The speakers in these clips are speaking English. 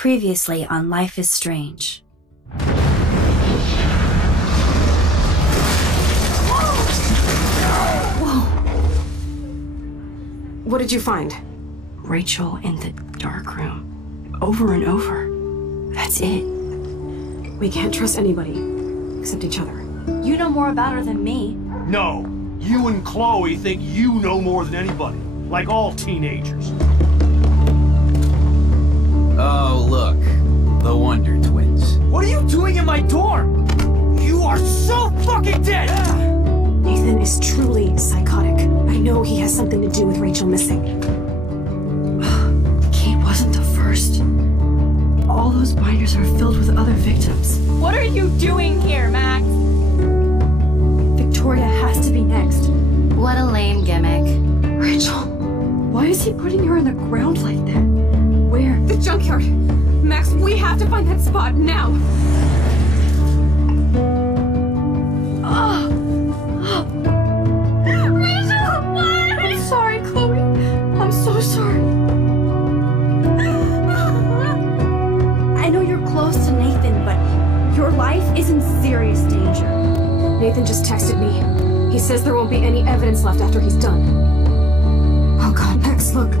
Previously on Life is Strange. Whoa! What did you find? Rachel in the dark room. Over and over. That's it. We can't trust anybody, except each other. You know more about her than me. No, you and Chloe think you know more than anybody, like all teenagers. Oh, look. The Wonder Twins. What are you doing in my dorm? You are so fucking dead! Nathan is truly psychotic. I know he has something to do with Rachel missing. Kate wasn't the first. All those binders are filled with other victims. What are you doing here, Max? Victoria has to be next. What a lame gimmick. Rachel, why is he putting her in the ground like that? Where? The junkyard! Max, we have to find that spot now! Rachel, why? I'm sorry, Chloe. I'm so sorry. I know you're close to Nathan, but your life is in serious danger. Nathan just texted me. He says there won't be any evidence left after he's done. Oh god, Max, look.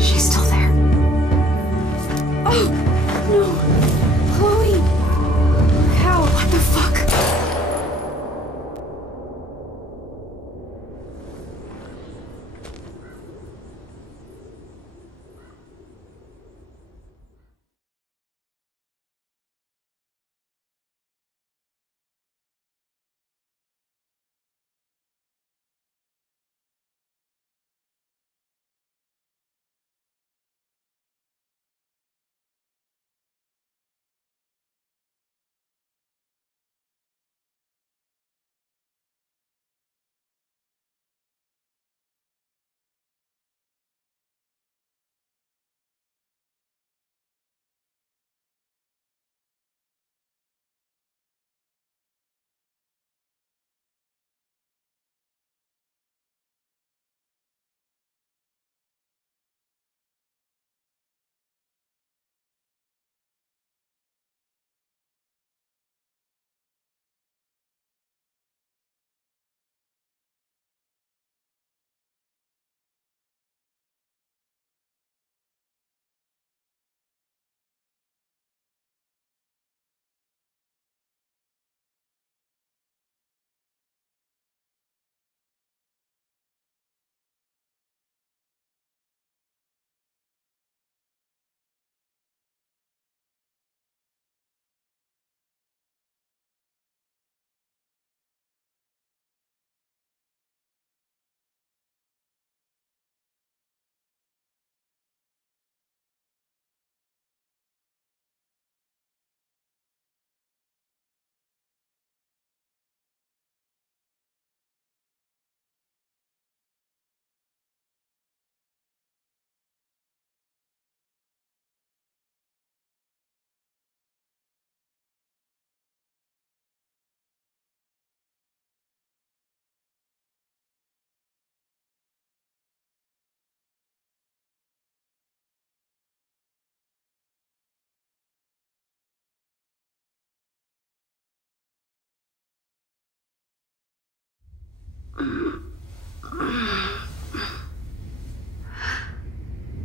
She's still there. Oh, no. Chloe. How? What the fuck?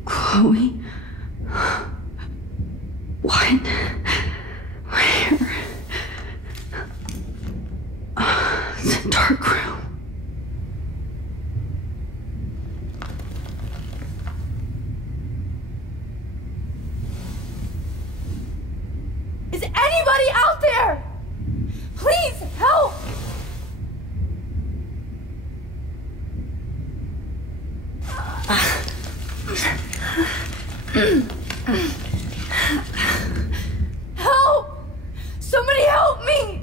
Chloe? What? Where? The dark room. Is anybody out there? Please help! Help! Somebody help me!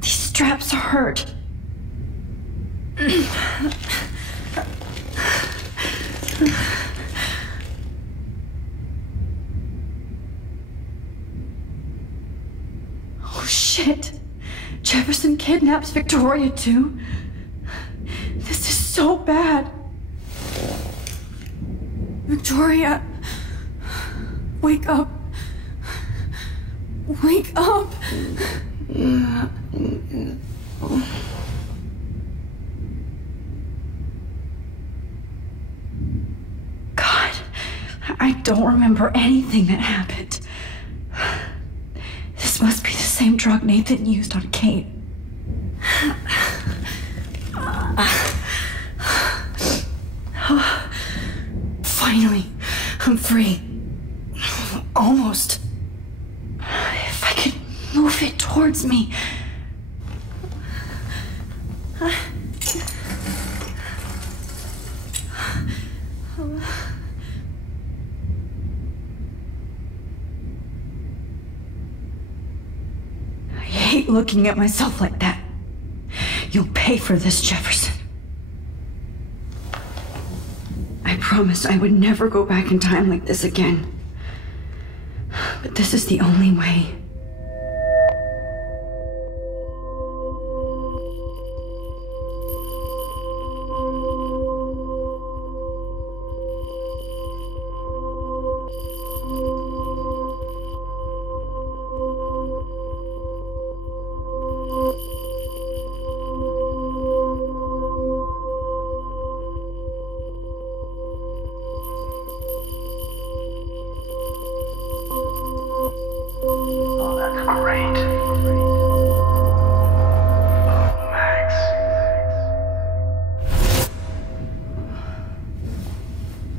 These straps hurt. Oh shit! Jefferson kidnaps Victoria too? so bad. Victoria, wake up. Wake up. God, I don't remember anything that happened. This must be the same drug Nathan used on Kate. Finally, I'm free. Almost. If I could move it towards me. I hate looking at myself like that. You'll pay for this, Jefferson. I promised I would never go back in time like this again. But this is the only way.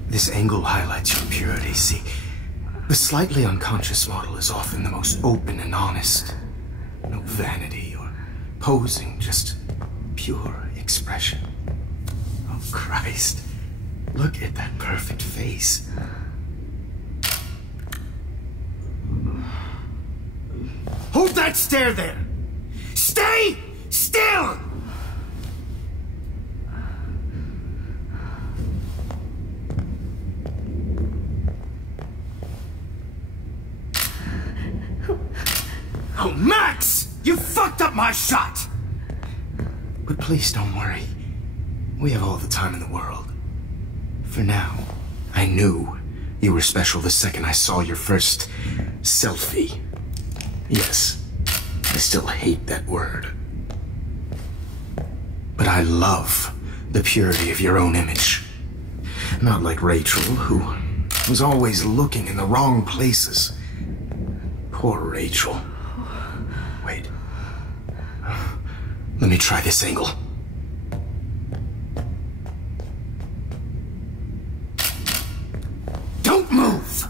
This angle highlights your purity. See, the slightly unconscious model is often the most open and honest. No vanity or posing, just pure expression. Oh, Christ. Look at that perfect face. Hold that stare there! Stay still! Oh, Max! You fucked up my shot! But please don't worry. We have all the time in the world. For now, I knew you were special the second I saw your first selfie. Yes, I still hate that word. But I love the purity of your own image. Not like Rachel, who was always looking in the wrong places. Poor Rachel. Wait. Let me try this angle. Don't move!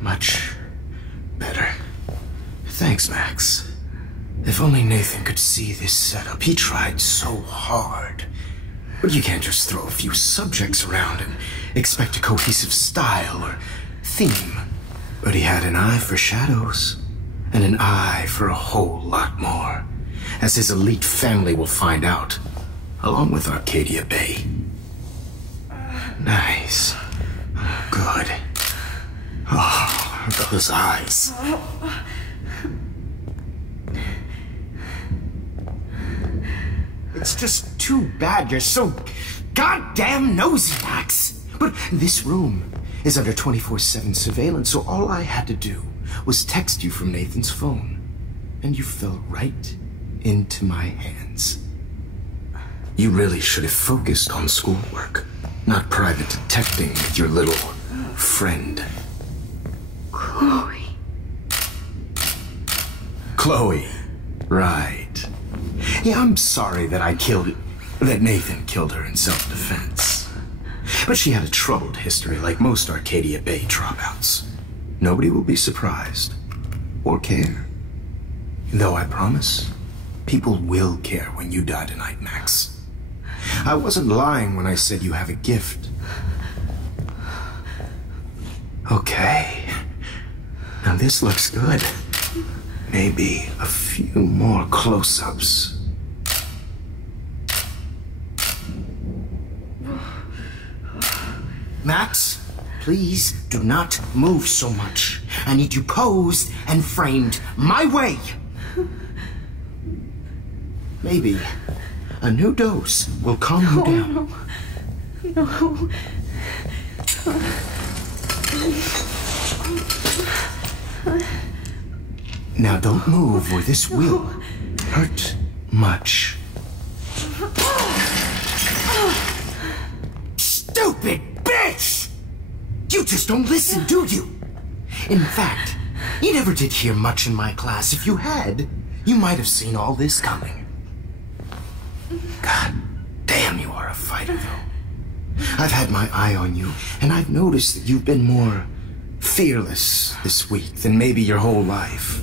Much better. Thanks, Max. If only Nathan could see this setup. He tried so hard. But you can't just throw a few subjects around and expect a cohesive style or theme. But he had an eye for shadows, and an eye for a whole lot more, as his elite family will find out, along with Arcadia Bay. Nice. Good. Oh, those eyes. It's just too bad you're so goddamn nosy, Max. But this room is under 24/7 surveillance, so all I had to do was text you from Nathan's phone. And you fell right into my hands. You really should have focused on schoolwork, not private detecting with your little friend. Chloe. Chloe. Right. Yeah, I'm sorry that Nathan killed her in self-defense. But she had a troubled history like most Arcadia Bay dropouts. Nobody will be surprised. Or care. Though I promise, people will care when you die tonight, Max. I wasn't lying when I said you have a gift. Okay. Now this looks good. Maybe a few more close-ups. Max, please do not move so much. I need you posed and framed my way. Maybe a new dose will calm you down. No. Now don't move or this will hurt much. Stupid bitch! You just don't listen, do you? In fact, you never did hear much in my class. If you had, you might have seen all this coming. God damn, you are a fighter, though. I've had my eye on you, and I've noticed that you've been more fearless this week than maybe your whole life.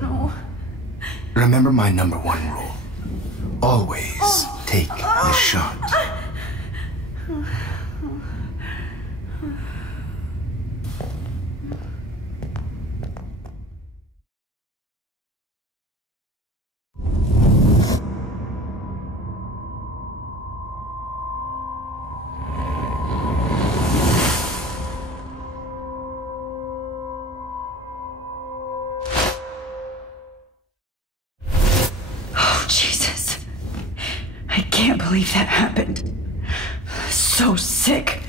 No. Remember my #1 rule. Always take the shot. Jesus. I can't believe that happened. So sick.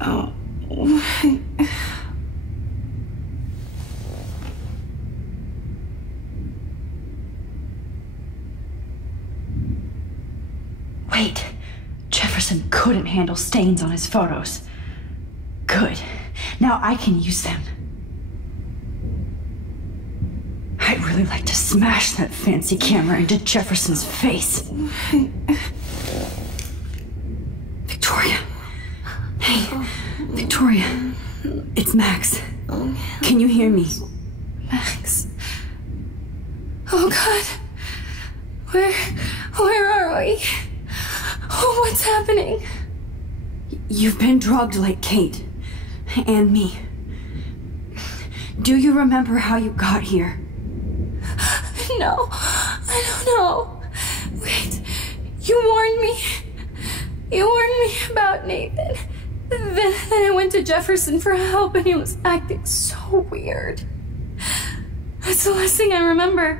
Oh. Wait. Jefferson couldn't handle stains on his photos. Good. Now I can use them. I'd really like to smash that fancy camera into Jefferson's face. Victoria. Hey, Victoria. It's Max. Can you hear me? Max. Oh God. Where are we? Oh, what's happening? You've been drugged like Kate. And me. Do you remember how you got here? No, I don't know. Wait, you warned me. You warned me about Nathan. Then I went to Jefferson for help and he was acting so weird. That's the last thing I remember.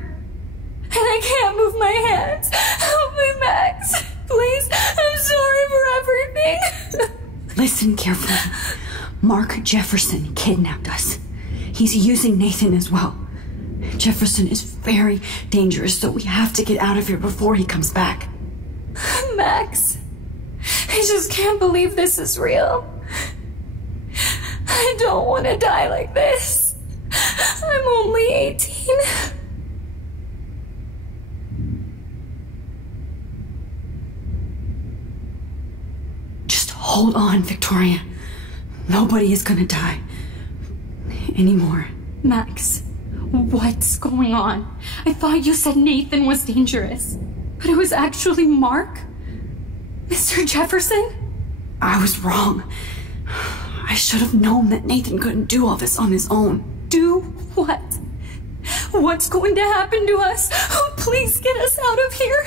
And I can't move my hands. Help me, Max. Please, I'm sorry for everything. Listen carefully. Mark Jefferson kidnapped us. He's using Nathan as well. Jefferson is very dangerous, so we have to get out of here before he comes back. Max, I just can't believe this is real. I don't want to die like this. I'm only 18. Just hold on, Victoria. Nobody is gonna die. Anymore. Max, what's going on? I thought you said Nathan was dangerous, but it was actually Mark? Mr. Jefferson? I was wrong. I should have known that Nathan couldn't do all this on his own. Do what? What's going to happen to us? Oh, please get us out of here.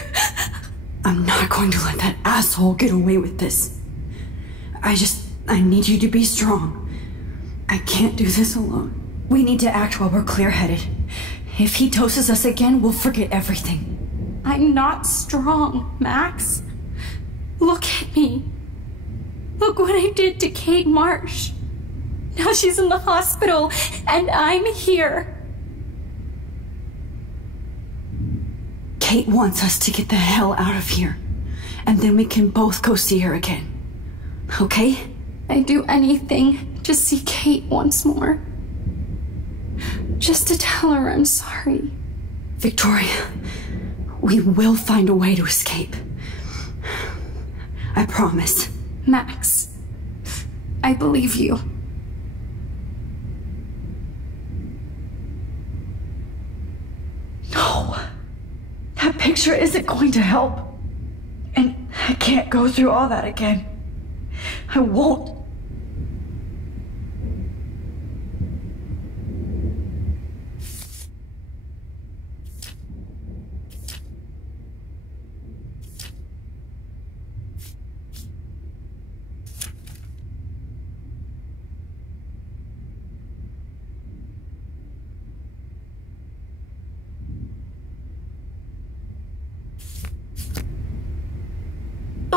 I'm not going to let that asshole get away with this. I need you to be strong. I can't do this alone. We need to act while we're clear-headed. If he doses us again, we'll forget everything. I'm not strong, Max. Look at me. Look what I did to Kate Marsh. Now she's in the hospital, and I'm here. Kate wants us to get the hell out of here, and then we can both go see her again. Okay? I'd do anything to see Kate once more. Just to tell her I'm sorry. Victoria, we will find a way to escape. I promise. Max, I believe you. No. That picture isn't going to help. And I can't go through all that again. I won't.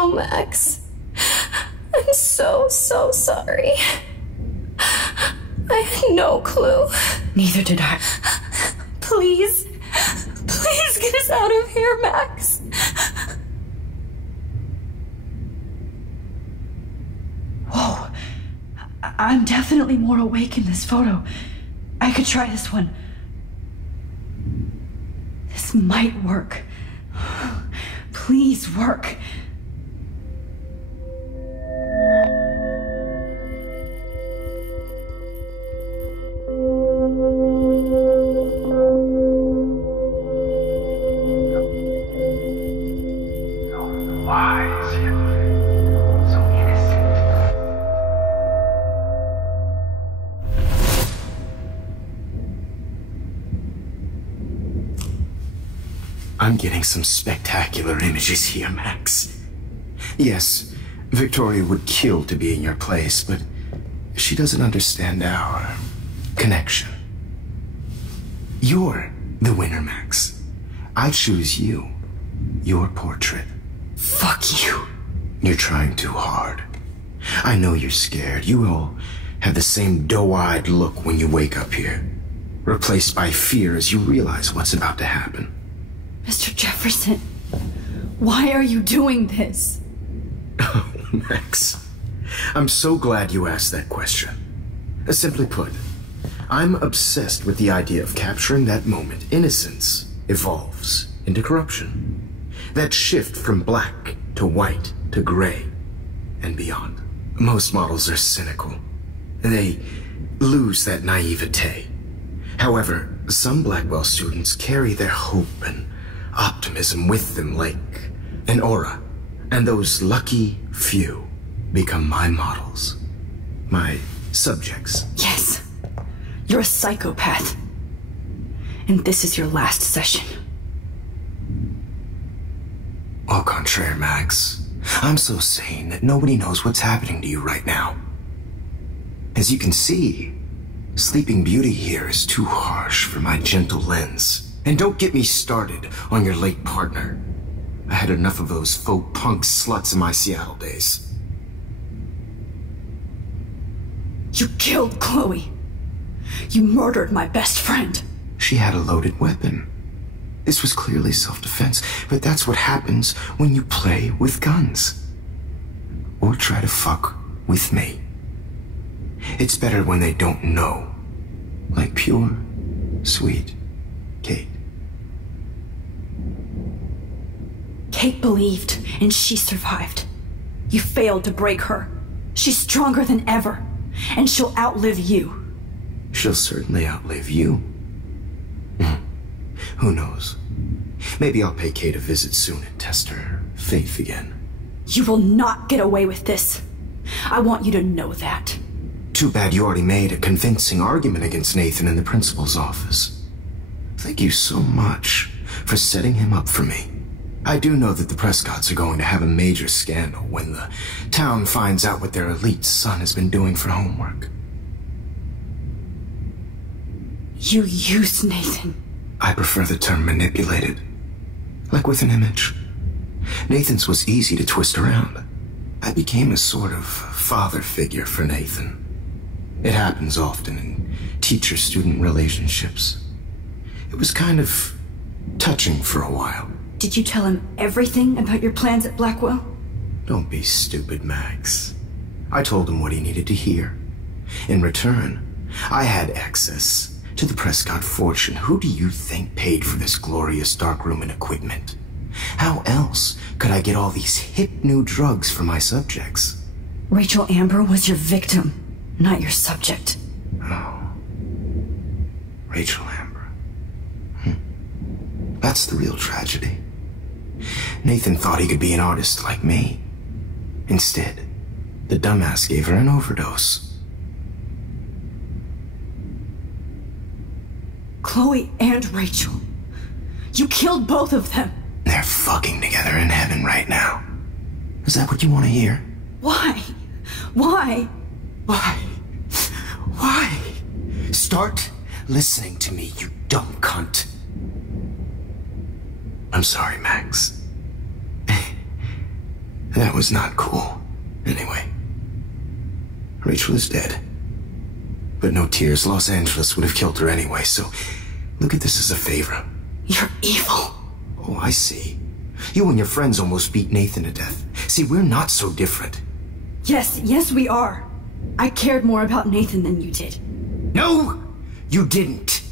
know, Max. I'm so sorry. I had no clue. Neither did I. Please get us out of here, Max. Whoa. I'm definitely more awake in this photo. I could try this one. This might work. Please work. I'm getting some spectacular images here, Max. Yes, Victoria would kill to be in your place, but she doesn't understand our connection. You're the winner, Max. I choose you. Your portrait. Fuck you. You're trying too hard. I know you're scared. You all have the same doe-eyed look when you wake up here, replaced by fear as you realize what's about to happen. Mr. Jefferson, why are you doing this? Oh, Max. I'm so glad you asked that question. Simply put, I'm obsessed with the idea of capturing that moment innocence evolves into corruption. That shift from black to white to gray and beyond. Most models are cynical. They lose that naivete. However, some Blackwell students carry their hope and optimism with them like an aura, and those lucky few become my models, my subjects. Yes, you're a psychopath, and this is your last session. Au contraire, Max. I'm so sane that nobody knows what's happening to you right now. As you can see, Sleeping Beauty here is too harsh for my gentle lens. And don't get me started on your late partner. I had enough of those faux punk sluts in my Seattle days. You killed Chloe. You murdered my best friend. She had a loaded weapon. This was clearly self-defense, but that's what happens when you play with guns. Or try to fuck with me. It's better when they don't know. Like pure, sweet Kate. Kate believed, and she survived. You failed to break her. She's stronger than ever, and she'll outlive you. She'll certainly outlive you. Who knows? Maybe I'll pay Kate a visit soon and test her faith again. You will not get away with this. I want you to know that. Too bad you already made a convincing argument against Nathan in the principal's office. Thank you so much for setting him up for me. I do know that the Prescotts are going to have a major scandal when the town finds out what their elite son has been doing for homework. You used Nathan. I prefer the term manipulated. Like with an image. Nathan's was easy to twist around. I became a sort of father figure for Nathan. It happens often in teacher-student relationships. It was kind of touching for a while. Did you tell him everything about your plans at Blackwell? Don't be stupid, Max. I told him what he needed to hear. In return, I had access to the Prescott fortune. Who do you think paid for this glorious darkroom and equipment? How else could I get all these hip new drugs for my subjects? Rachel Amber was your victim, not your subject. Oh. Rachel Amber. That's the real tragedy. Nathan thought he could be an artist like me. Instead, the dumbass gave her an overdose. Chloe and Rachel. You killed both of them. They're fucking together in heaven right now. Is that what you want to hear? Why? Why? Why? Why? Start listening to me, you dumb cunt. I'm sorry, Max. That was not cool. Anyway, Rachel is dead. But no tears. Los Angeles would have killed her anyway, so look at this as a favor. You're evil. Oh, I see. You and your friends almost beat Nathan to death. See, we're not so different. Yes, we are. I cared more about Nathan than you did. No, you didn't.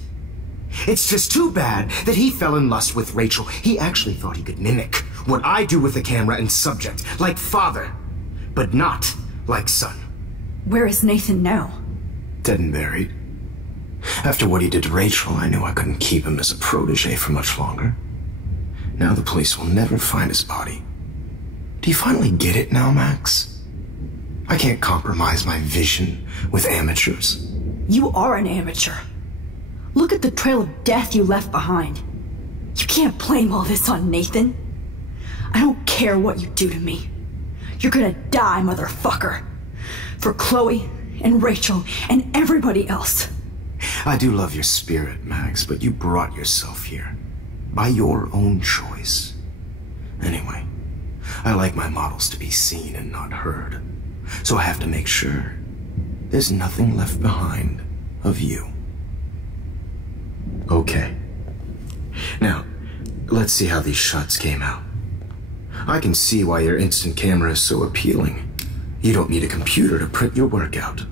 It's just too bad that he fell in lust with Rachel. He actually thought he could mimic what I do with the camera and subject, like father, but not like son. Where is Nathan now? Dead and buried. After what he did to Rachel, I knew I couldn't keep him as a protege for much longer. Now the police will never find his body. Do you finally get it now, Max? I can't compromise my vision with amateurs. You are an amateur. Look at the trail of death you left behind. You can't blame all this on Nathan. I don't care what you do to me. You're gonna die, motherfucker. For Chloe and Rachel and everybody else. I do love your spirit, Max, but you brought yourself here. By your own choice. Anyway, I like my models to be seen and not heard. So I have to make sure there's nothing left behind of you. Okay. Now, let's see how these shots came out. I can see why your instant camera is so appealing. You don't need a computer to print your work out.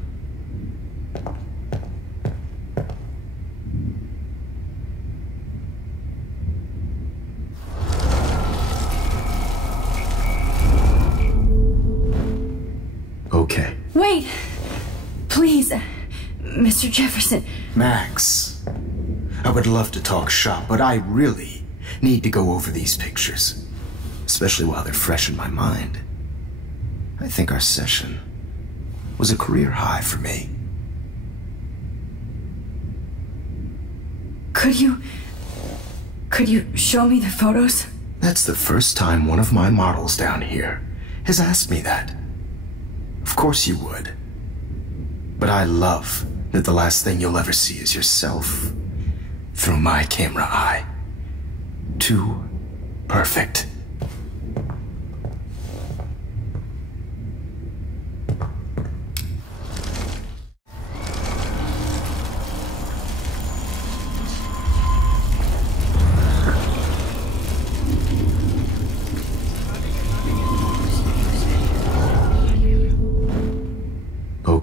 Okay. Wait! Please, Mr. Jefferson. Max, I would love to talk shop, but I really need to go over these pictures. Especially while they're fresh in my mind. I think our session was a career high for me. Could you show me the photos? That's the first time one of my models down here has asked me that. Of course you would. But I love that the last thing you'll ever see is yourself through my camera eye. Too perfect.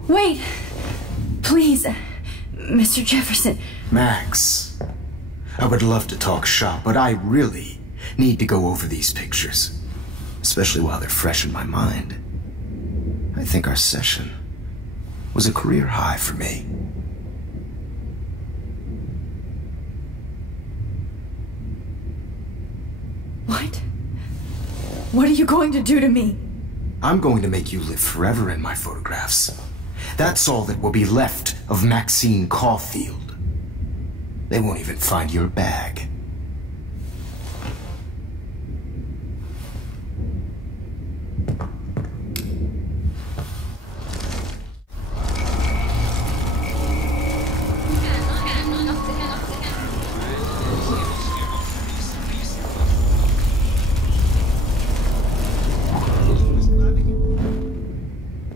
Wait! Please, Mr. Jefferson. Max, I would love to talk shop, but I really need to go over these pictures. Especially while they're fresh in my mind. I think our session was a career high for me. What? What are you going to do to me? I'm going to make you live forever in my photographs. That's all that will be left of Maxine Caulfield. They won't even find your bag.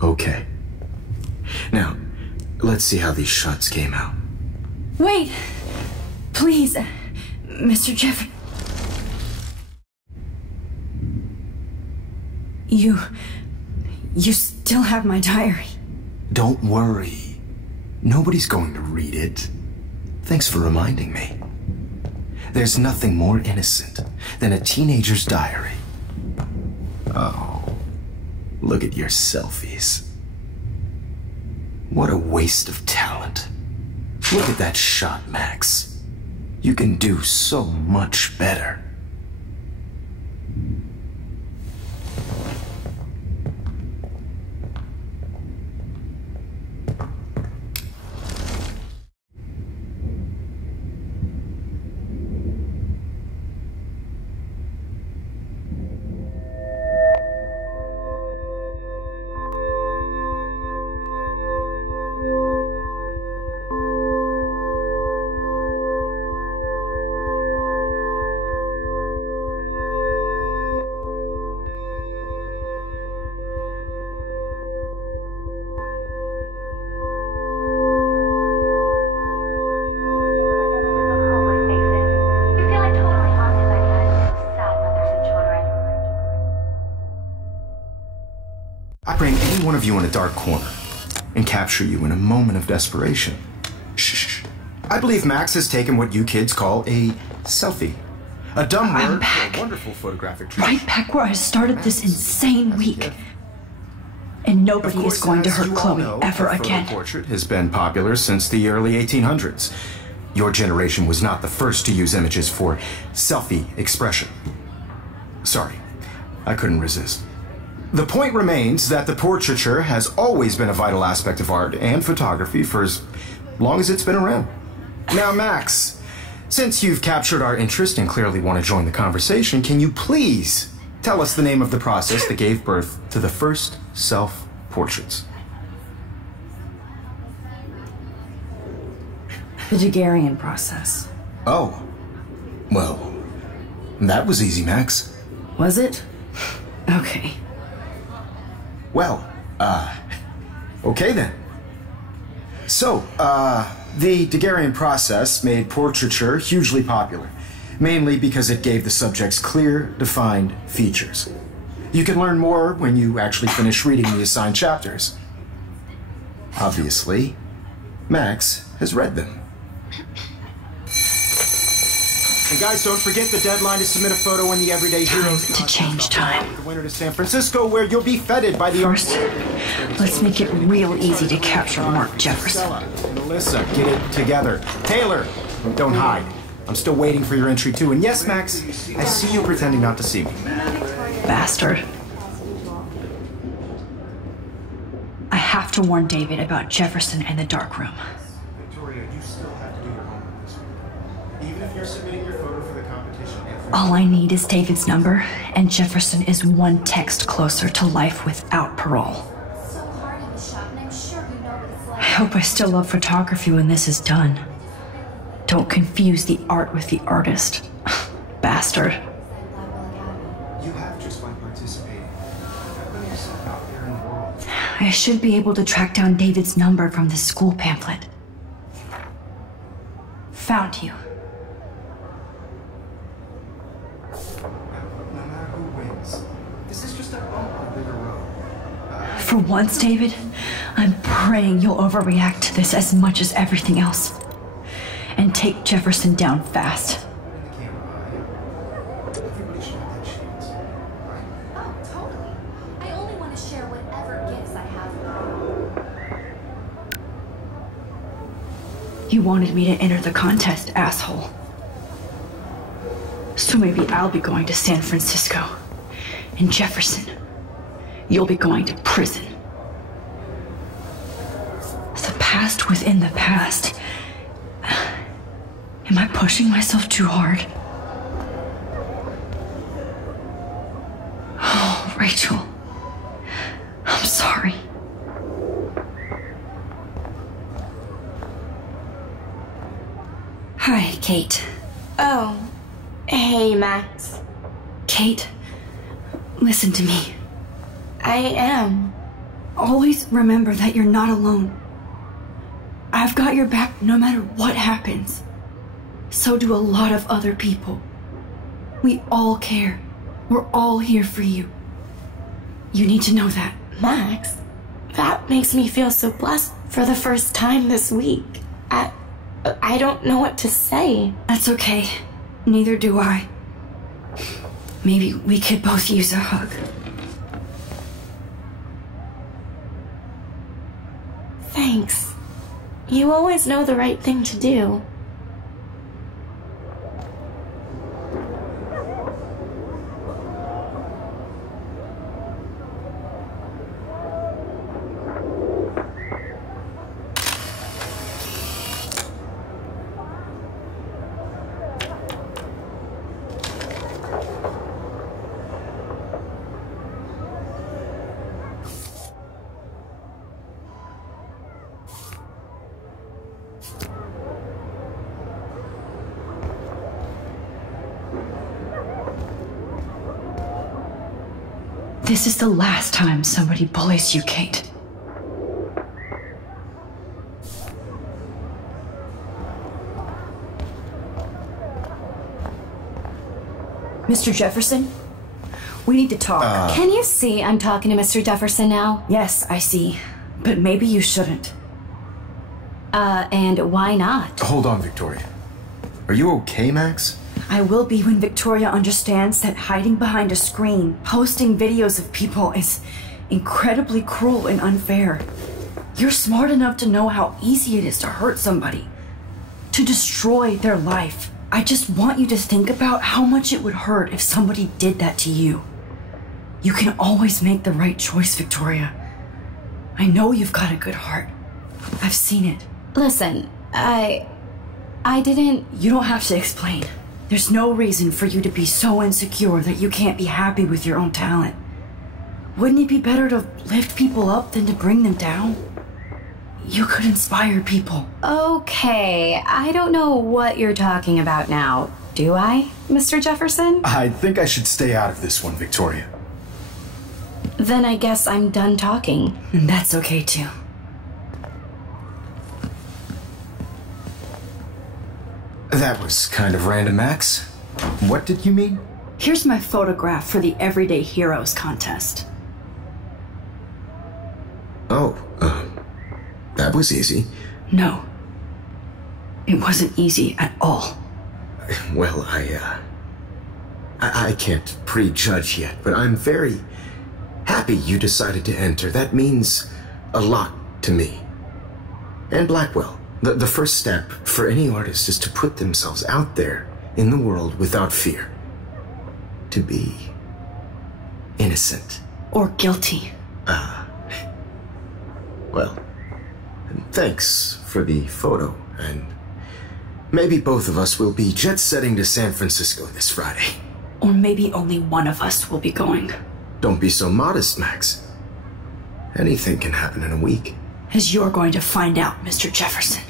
Okay. Now, let's see how these shots came out. Wait! Please, Mr. Jefferson. You still have my diary. Don't worry. Nobody's going to read it. Thanks for reminding me. There's nothing more innocent than a teenager's diary. Oh, look at your selfies. What a waste of talent. Look at that shot, Max. You can do so much better. I bring any one of you in a dark corner and capture you in a moment of desperation. Shh. I believe Max has taken what you kids call a selfie. A dumb word for a wonderful photographic trick. Right back where I started this insane week. And nobody is going to hurt Chloe ever again. The portrait has been popular since the early 1800s. Your generation was not the first to use images for selfie expression. Sorry, I couldn't resist. The point remains that the portraiture has always been a vital aspect of art and photography for as long as it's been around. Now, Max, since you've captured our interest and clearly want to join the conversation, can you please tell us the name of the process that gave birth to the first self-portraits? The Daguerrean process. Oh. Well, that was easy, Max. Was it? Okay. Well, okay then. So, the Daguerrean process made portraiture hugely popular, mainly because it gave the subjects clear, defined features. You can learn more when you actually finish reading the assigned chapters. Obviously, Max has read them. And guys, don't forget the deadline to submit a photo in the Everyday Heroes to change time. The winner to San Francisco, where you'll be feted by the First, let's make it real easy to capture Mark Jefferson. And Alyssa, get it together. Taylor, don't hide. I'm still waiting for your entry too. And yes, Max, I see you pretending not to see me. Bastard. I have to warn David about Jefferson and the dark room. Victoria, you still have to do your homework this week. Even if you're submitting your photo for the competition. All I need is David's number, and Jefferson is one text closer to life without parole. I hope I still love photography when this is done. Don't confuse the art with the artist. Bastard. You have just by participating. Put yourself out there in the world. I should be able to track down David's number from the school pamphlet. Found you. No matter who wins, this is just a bump on the road. For once, David, I'm praying you'll overreact to this as much as everything else. And take Jefferson down fast. Everybody should have that chance, right? Oh, totally. I only want to share whatever gifts I have. You wanted me to enter the contest, asshole. So maybe I'll be going to San Francisco. And Jefferson, you'll be going to prison. The past within the past. Am I pushing myself too hard? Oh, Rachel. I'm sorry. Hi, Kate. Oh, hey, Max. Kate, listen to me. I am. Always remember that you're not alone. I've got your back no matter what happens. So do a lot of other people. We all care. We're all here for you. You need to know that. Max, that makes me feel so blessed for the first time this week. I don't know what to say. That's okay. Neither do I. Maybe we could both use a hug. Thanks. You always know the right thing to do. This is the last time somebody bullies you, Kate. Mr. Jefferson, We need to talk. Can you see I'm talking to Mr. Jefferson now? Yes, I see. But maybe you shouldn't. And why not? Hold on, Victoria. Are you okay, Max? I will be when Victoria understands that hiding behind a screen, posting videos of people is incredibly cruel and unfair. You're smart enough to know how easy it is to hurt somebody, to destroy their life. I just want you to think about how much it would hurt if somebody did that to you. You can always make the right choice, Victoria. I know you've got a good heart. I've seen it. Listen, I didn't... You don't have to explain. There's no reason for you to be so insecure that you can't be happy with your own talent. Wouldn't it be better to lift people up than to bring them down? You could inspire people. Okay, I don't know what you're talking about now. Do I, Mr. Jefferson? I think I should stay out of this one, Victoria. Then I guess I'm done talking. And that's okay too. That was kind of random, Max. What did you mean? Here's my photograph for the Everyday Heroes contest. Oh, that was easy. No. It wasn't easy at all. Well, I can't prejudge yet, but I'm very happy you decided to enter. That means a lot to me. And Blackwell. The first step for any artist is to put themselves out there in the world without fear. To be innocent. Or guilty. Well, thanks for the photo, and maybe both of us will be jet-setting to San Francisco this Friday. Or maybe only one of us will be going. Don't be so modest, Max. Anything can happen in a week. As you're going to find out, Mr. Jefferson.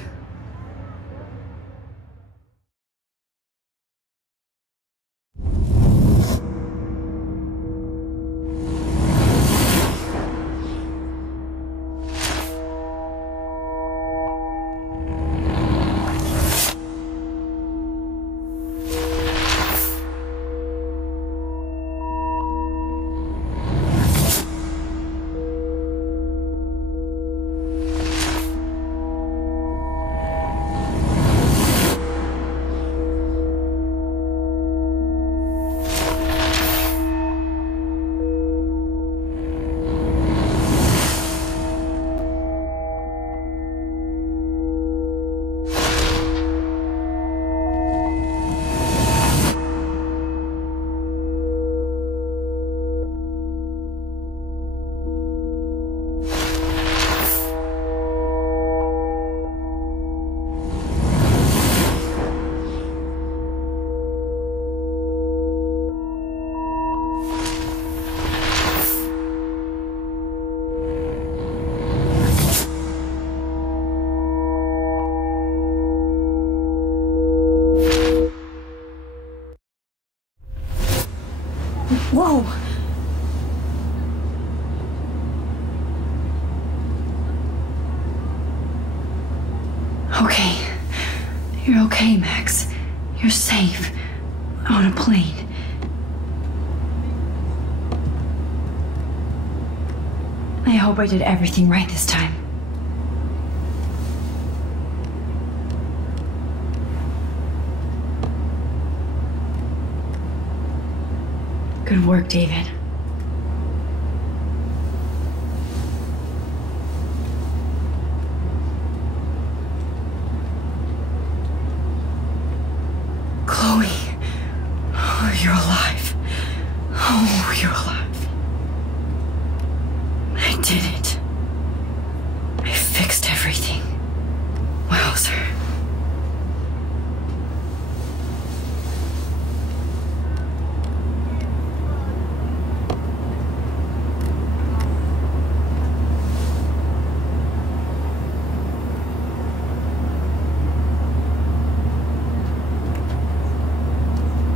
Whoa! Okay. You're okay, Max. You're safe. On a plane. I hope I did everything right this time. Good work, David. Chloe. Oh, you're alive. Oh, you're alive. I did it. I fixed everything. Wowzer.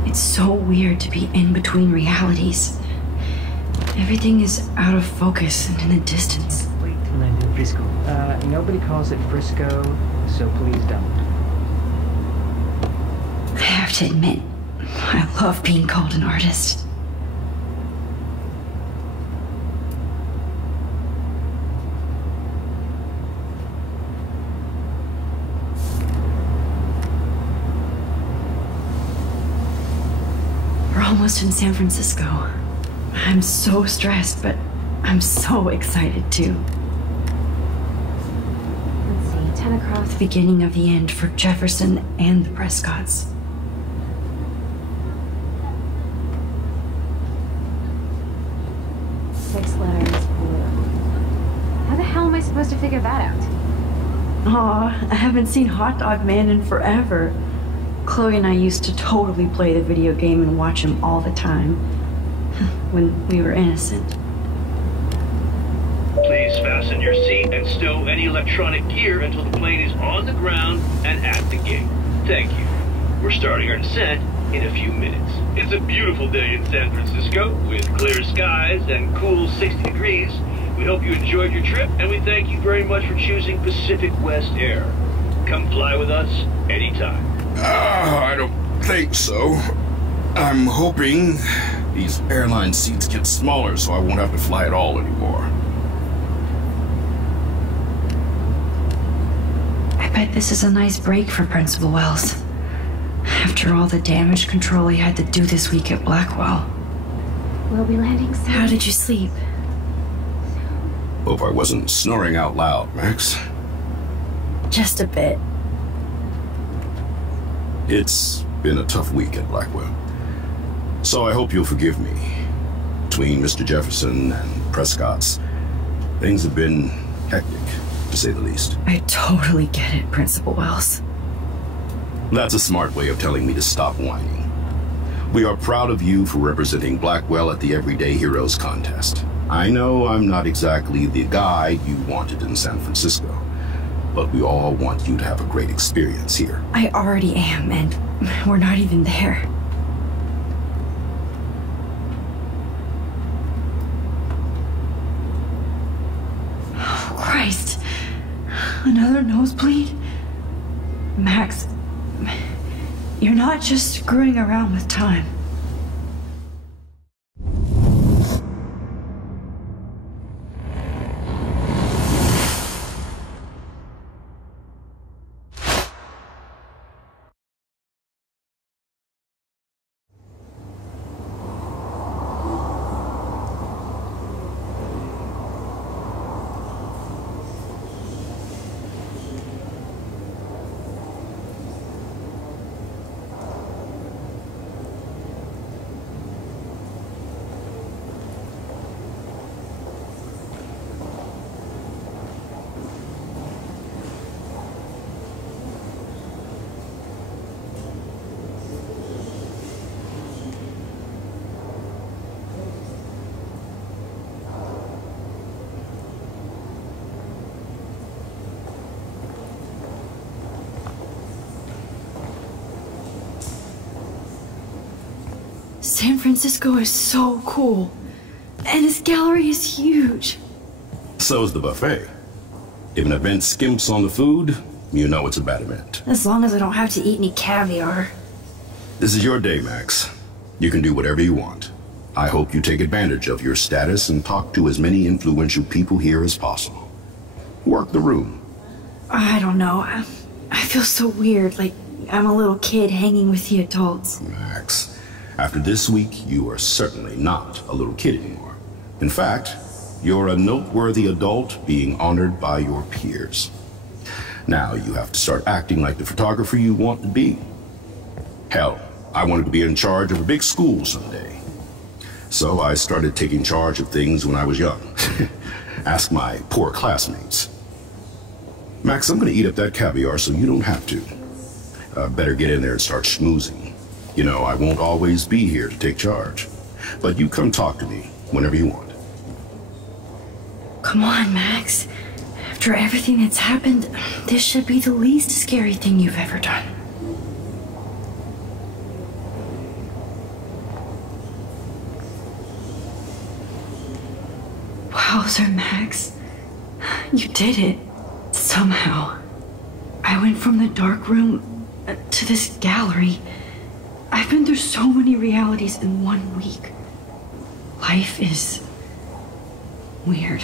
It's so weird to be in between realities. Everything is out of focus and in the distance. Wait till I do Frisco. Nobody calls it Frisco, so please don't. I have to admit, I love being called an artist. almost in San Francisco. I'm so stressed, but I'm so excited too. Let's see, 10 o'clock, the beginning of the end for Jefferson and the Prescotts. 6 letters, blue. How the hell am I supposed to figure that out? Aw, I haven't seen Hot Dog Man in forever. Chloe and I used to totally play the video game and watch him all the time. When we were innocent. Please fasten your seat and stow any electronic gear until the plane is on the ground and at the gate. Thank you. We're starting our descent in a few minutes. It's a beautiful day in San Francisco with clear skies and cool 60 degrees. We hope you enjoyed your trip, and we thank you very much for choosing Pacific West Air. Come fly with us anytime. I don't think so. I'm hoping these airline seats get smaller so I won't have to fly at all anymore. I bet this is a nice break for Principal Wells. After all the damage control he had to do this week at Blackwell. We'll be landing soon. How did you sleep? Hope I wasn't snoring out loud, Max. Just a bit. It's been a tough week at Blackwell. So I hope you'll forgive me. Between Mr. Jefferson and Prescott's, things have been hectic, to say the least. I totally get it, Principal Wells. That's a smart way of telling me to stop whining. We are proud of you for representing Blackwell at the Everyday Heroes contest. I know I'm not exactly the guy you wanted in San Francisco, but we all want you to have a great experience here. I already am, and we're not even there. Oh, Christ. Another nosebleed? Max, you're not just screwing around with time. San Francisco is so cool. And this gallery is huge. So is the buffet. If an event skimps on the food, you know it's a bad event. As long as I don't have to eat any caviar. This is your day, Max. You can do whatever you want. I hope you take advantage of your status and talk to as many influential people here as possible. Work the room. I don't know. I feel so weird, like I'm a little kid hanging with the adults. Max, after this week, you are certainly not a little kid anymore. In fact, you're a noteworthy adult being honored by your peers. Now you have to start acting like the photographer you want to be. Hell, I wanted to be in charge of a big school someday. So I started taking charge of things when I was young. Ask my poor classmates. Max, I'm gonna eat up that caviar so you don't have to. Better get in there and start schmoozing. You know, I won't always be here to take charge. But you come talk to me whenever you want. Come on, Max. After everything that's happened, this should be the least scary thing you've ever done. Wowzer, Max. You did it. Somehow. I went from the dark room to this gallery. I've been through so many realities in 1 week. Life is weird.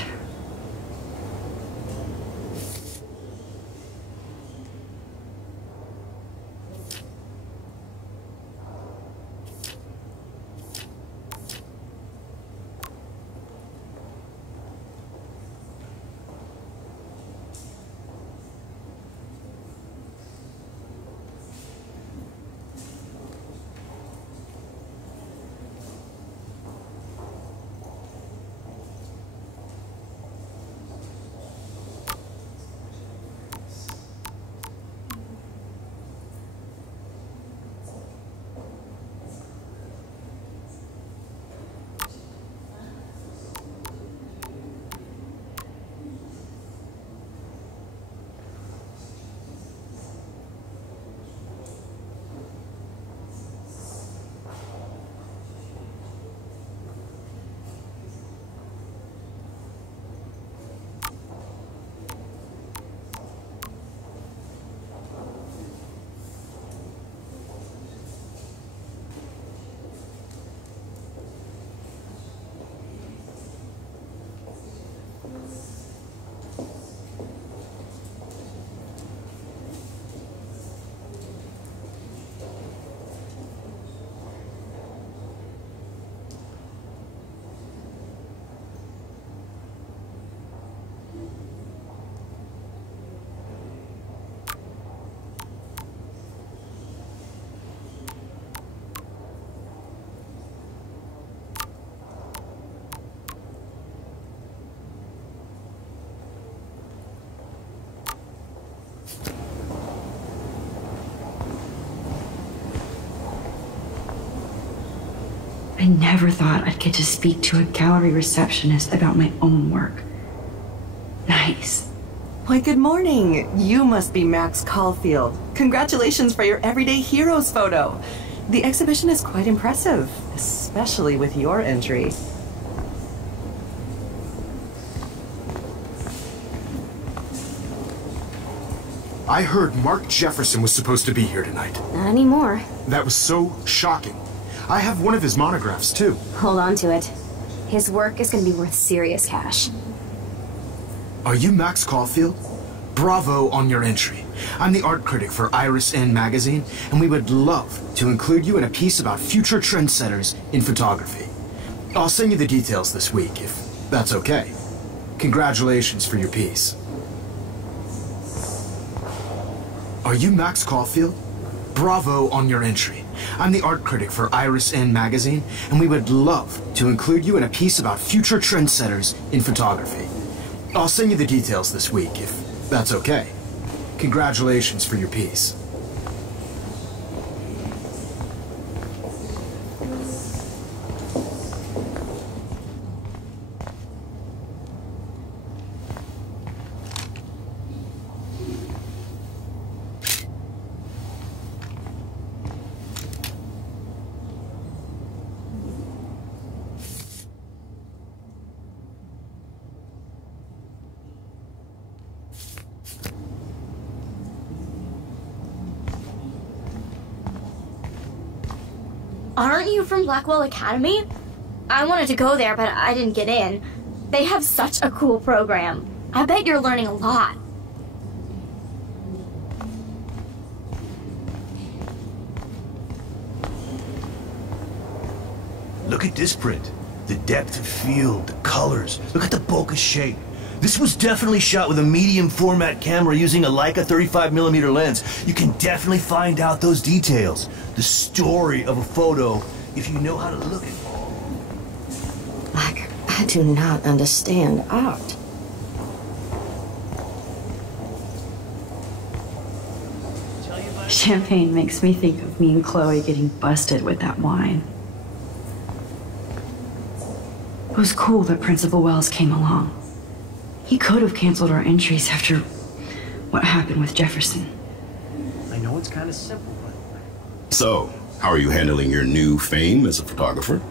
I never thought I'd get to speak to a gallery receptionist about my own work. Nice. Why, good morning. You must be Max Caulfield. Congratulations for your Everyday Heroes photo. The exhibition is quite impressive, especially with your entry. I heard Mark Jefferson was supposed to be here tonight. Not anymore. That was so shocking. I have one of his monographs, too. Hold on to it. His work is going to be worth serious cash. Are you Max Caulfield? Bravo on your entry. I'm the art critic for Iris N magazine, and we would love to include you in a piece about future trendsetters in photography. I'll send you the details this week, if that's okay. Congratulations for your piece. Are you Max Caulfield? Bravo on your entry. I'm the art critic for Iris N magazine, and we would love to include you in a piece about future trendsetters in photography. I'll send you the details this week, if that's okay. Congratulations for your piece. Aren't you from Blackwell Academy? I wanted to go there, but I didn't get in. They have such a cool program. I bet you're learning a lot. Look at this print. The depth of field, the colors. Look at the bokeh shape. This was definitely shot with a medium format camera using a Leica 35mm lens. You can definitely find out those details. The story of a photo if you know how to look at it. I do not understand art. Champagne makes me think of me and Chloe getting busted with that wine. It was cool that Principal Wells came along. He could have canceled our entries after what happened with Jefferson. I know it's kind of simple, but... So, how are you handling your new fame as a photographer?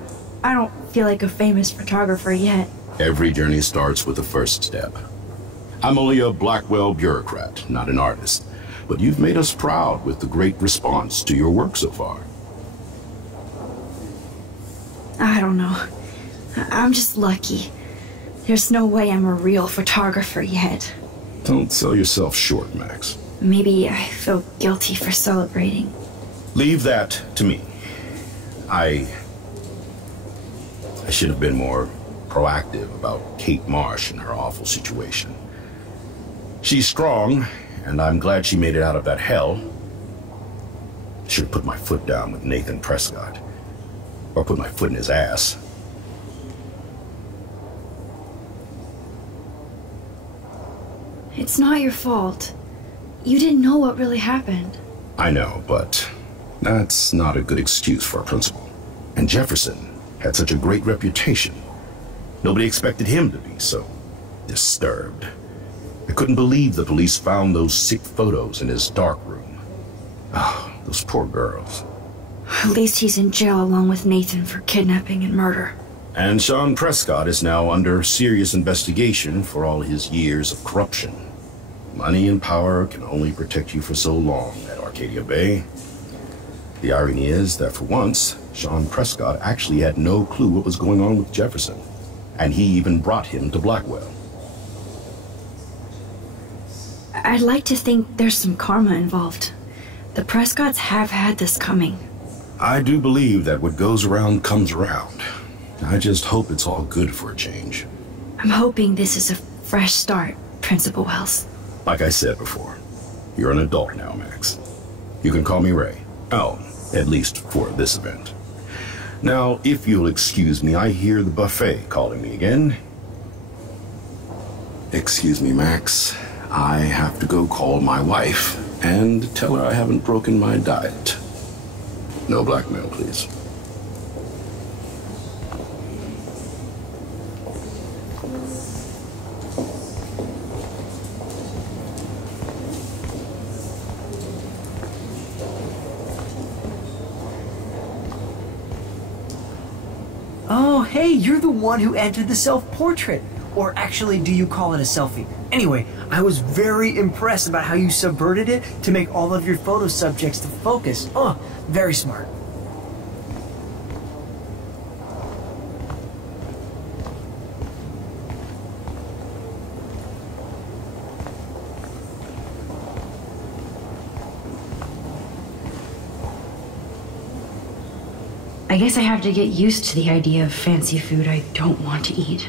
I don't feel like a famous photographer yet. Every journey starts with the first step. I'm only a Blackwell bureaucrat, not an artist. But you've made us proud with the great response to your work so far. I don't know. I'm just lucky. There's no way I'm a real photographer yet. Don't sell yourself short, Max. Maybe I feel guilty for celebrating. Leave that to me. I should have been more proactive about Kate Marsh and her awful situation. She's strong, and I'm glad she made it out of that hell. Should have put my foot down with Nathan Prescott. Or put my foot in his ass. It's not your fault. You didn't know what really happened. I know, but that's not a good excuse for a principal. And Jefferson had such a great reputation. Nobody expected him to be so disturbed. I couldn't believe the police found those sick photos in his dark room. Oh, those poor girls. At least he's in jail along with Nathan for kidnapping and murder. And Sean Prescott is now under serious investigation for all his years of corruption. Money and power can only protect you for so long at Arcadia Bay. The irony is that for once, Sean Prescott actually had no clue what was going on with Jefferson. And he even brought him to Blackwell. I'd like to think there's some karma involved. The Prescotts have had this coming. I do believe that what goes around comes around. I just hope it's all good for a change. I'm hoping this is a fresh start, Principal Wells. Like I said before, you're an adult now, Max. You can call me Ray. Oh, at least for this event. Now, if you'll excuse me, I hear the buffet calling me again. Excuse me, Max. I have to go call my wife and tell her I haven't broken my diet. No blackmail, please. Hey, you're the one who entered the self-portrait. Or actually, do you call it a selfie? Anyway, I was very impressed about how you subverted it to make all of your photo subjects to focus. Oh, very smart. I guess I have to get used to the idea of fancy food I don't want to eat.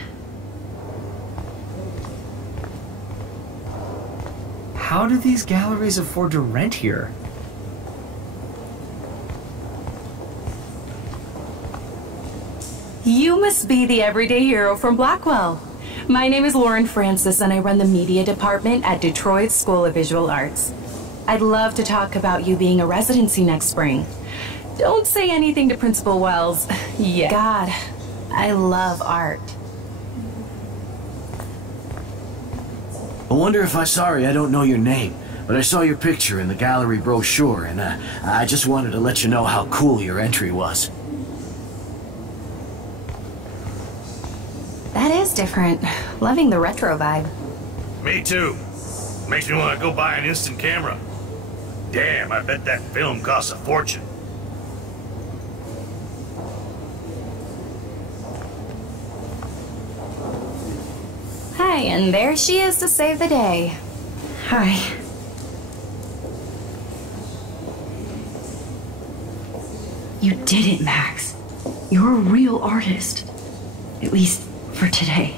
How do these galleries afford to rent here? You must be the everyday hero from Blackwell. My name is Lauren Francis and I run the media department at Detroit School of Visual Arts. I'd love to talk about you being a residency next spring. Don't say anything to Principal Wells yet. God, I love art. I wonder if I'm sorry I don't know your name, but I saw your picture in the gallery brochure, and I just wanted to let you know how cool your entry was. That is different. Loving the retro vibe. Me too. Makes me want to go buy an instant camera. Damn, I bet that film costs a fortune. Hi, and there she is to save the day. Hi. You did it, Max. You're a real artist. At least for today.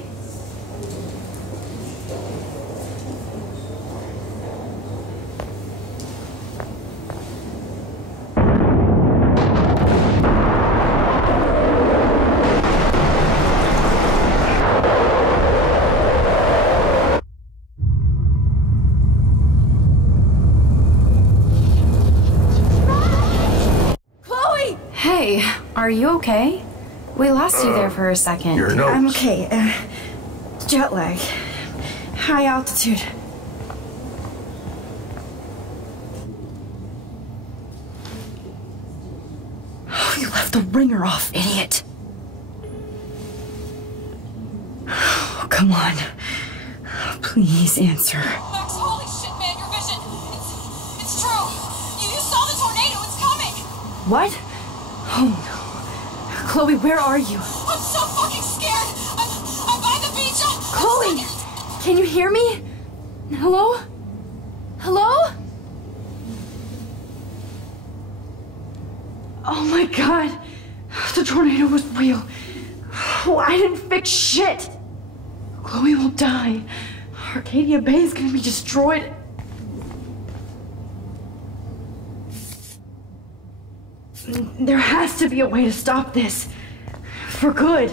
Are you okay? We lost you there for a second. Your notes. I'm okay. Jet lag. High altitude. Oh, you left the ringer off, idiot. Oh, come on. Please answer. Max, holy shit, man, your vision. It's true. You saw the tornado. It's coming. What? Oh no. Chloe, where are you? I'm so fucking scared. I'm by the beach. Chloe! Can you hear me? Hello? Hello? Oh my god. The tornado was real. Oh, I didn't fix shit. Chloe will die. Arcadia Bay is gonna be destroyed. There has to be a way to stop this. For good.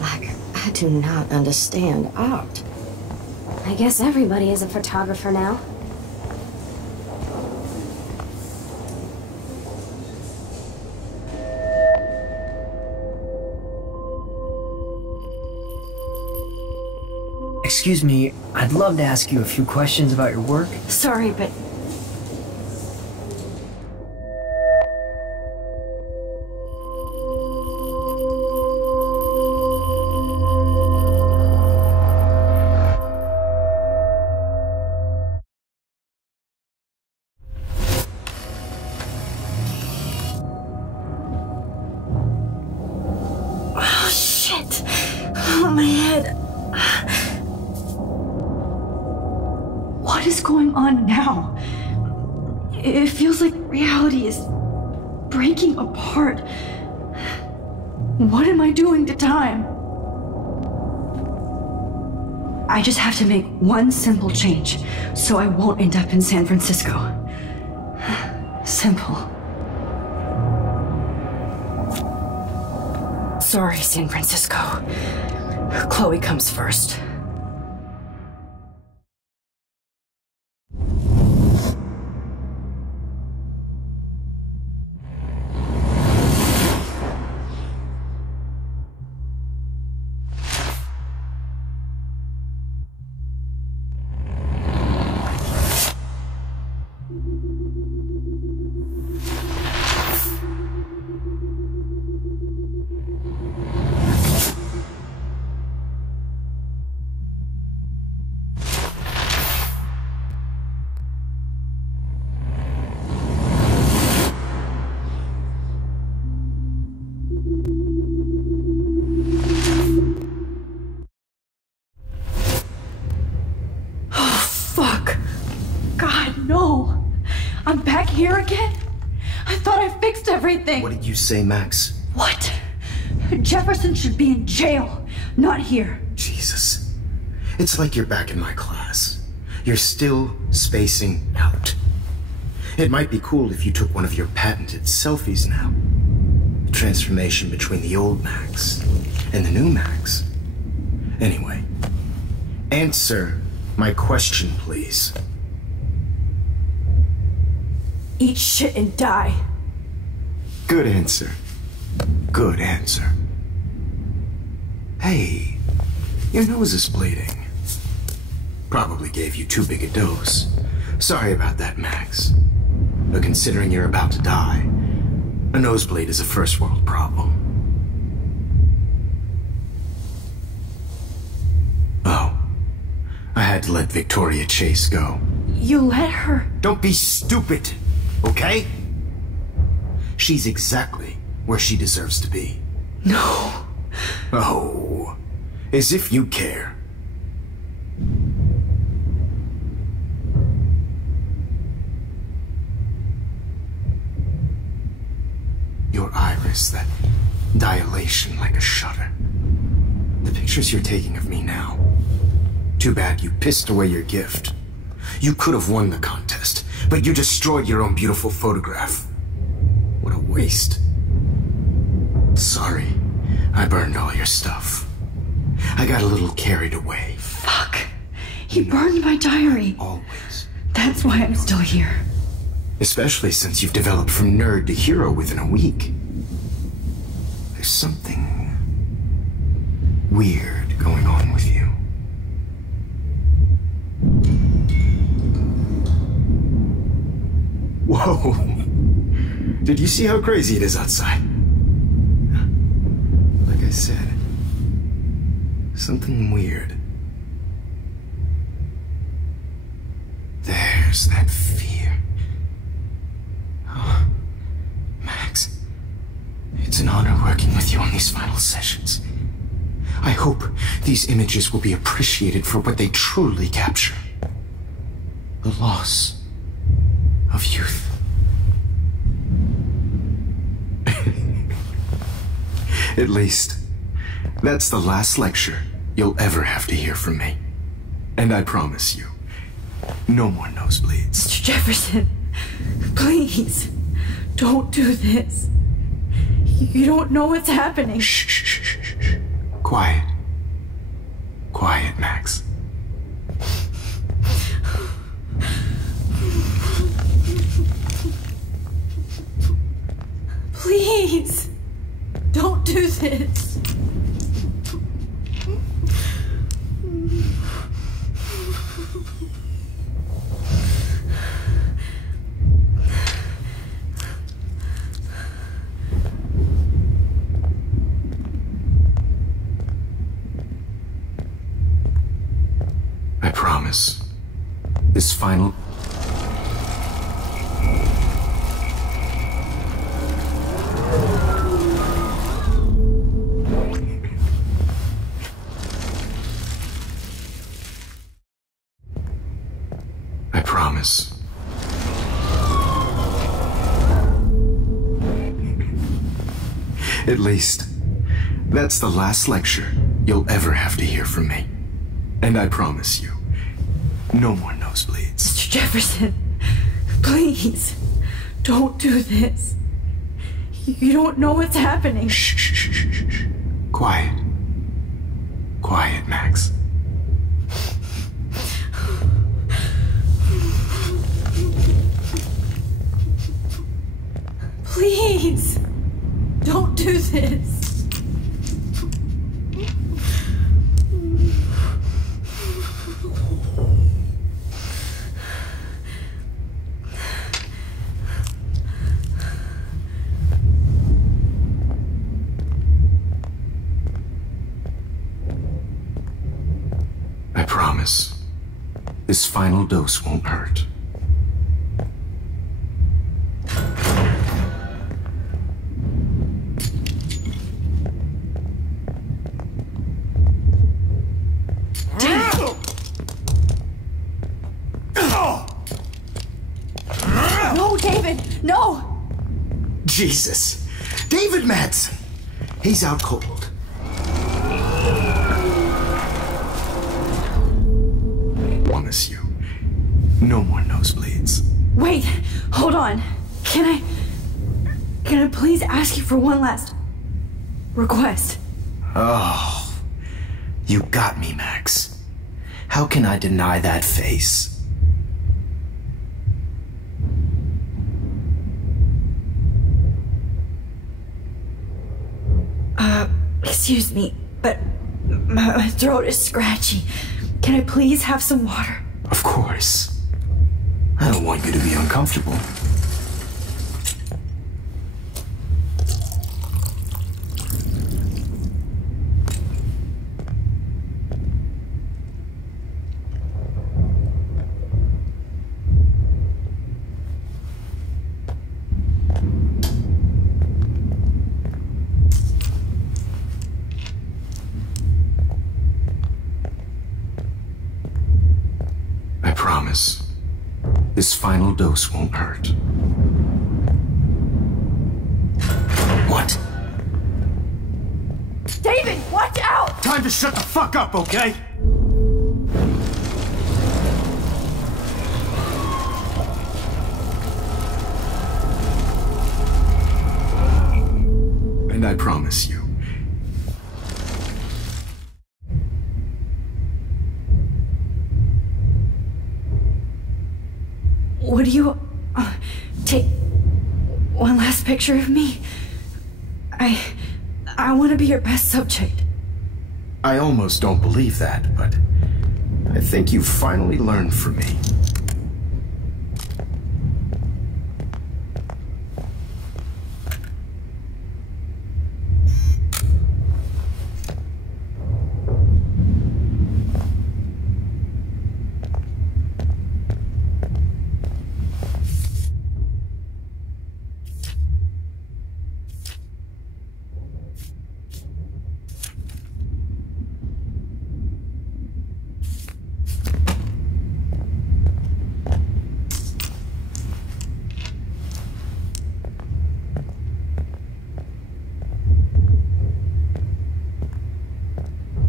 Like, I do not understand art. I guess everybody is a photographer now. Excuse me, I'd love to ask you a few questions about your work. Sorry, but... Oh, shit. Oh, my head. What is going on now? It feels like reality is breaking apart. What am I doing to time? I just have to make one simple change, so I won't end up in San Francisco. Simple. Sorry, San Francisco. Chloe comes first. here again? I thought I fixed everything. What did you say, Max? What? Jefferson should be in jail, not here. Jesus. It's like you're back in my class. You're still spacing out. It might be cool if you took one of your patented selfies now. The transformation between the old Max and the new Max. Anyway, answer my question, please. Eat shit and die. Good answer. Good answer. Hey, your nose is bleeding. Probably gave you too big a dose. Sorry about that, Max. But considering you're about to die, a nosebleed is a first world problem. Oh, I had to let Victoria Chase go. You let her? Don't be stupid, okay? She's exactly where she deserves to be. No. Oh, as if you care. Your iris, that dilation like a shutter. The pictures you're taking of me now. Too bad you pissed away your gift. You could have won the contest, but you destroyed your own beautiful photograph. What a waste. Sorry, I burned all your stuff. I got a little carried away. Fuck. He burned my diary. Always. That's why I'm still here. Especially since you've developed from nerd to hero within a week. There's something weird going on with you. Whoa! Did you see how crazy it is outside? Like I said, something weird. There's that fear. Oh, Max, it's an honor working with you on these final sessions. I hope these images will be appreciated for what they truly capture. The loss of youth. At least, that's the last lecture you'll ever have to hear from me. And I promise you, no more nosebleeds. Mr. Jefferson, please, don't do this. You don't know what's happening. Shh, shh, shh, shh, shh. Quiet. Quiet, Max. Please, don't do this. I promise, this final... I promise. At least, that's the last lecture you'll ever have to hear from me. And I promise you, no more nosebleeds. Mr. Jefferson, please, don't do this. You don't know what's happening. Shh, shh, shh, shh, shh. Quiet. Quiet, Max. Please, don't do this. I promise, this final dose won't hurt. No, David! Jesus. David Madsen. He's out cold. Promise you. No more nosebleeds. Wait, hold on. Can I please ask you for one last request? Oh, you got me, Max. How can I deny that face? Excuse me, but my throat is scratchy. Can I please have some water? Of course. I don't want you to be uncomfortable. I promise. This final dose won't hurt. What? David, watch out! Time to shut the fuck up, okay? And I promise you. Would you take one last picture of me? I want to be your best subject. I almost don't believe that, but I think you've finally learned from me.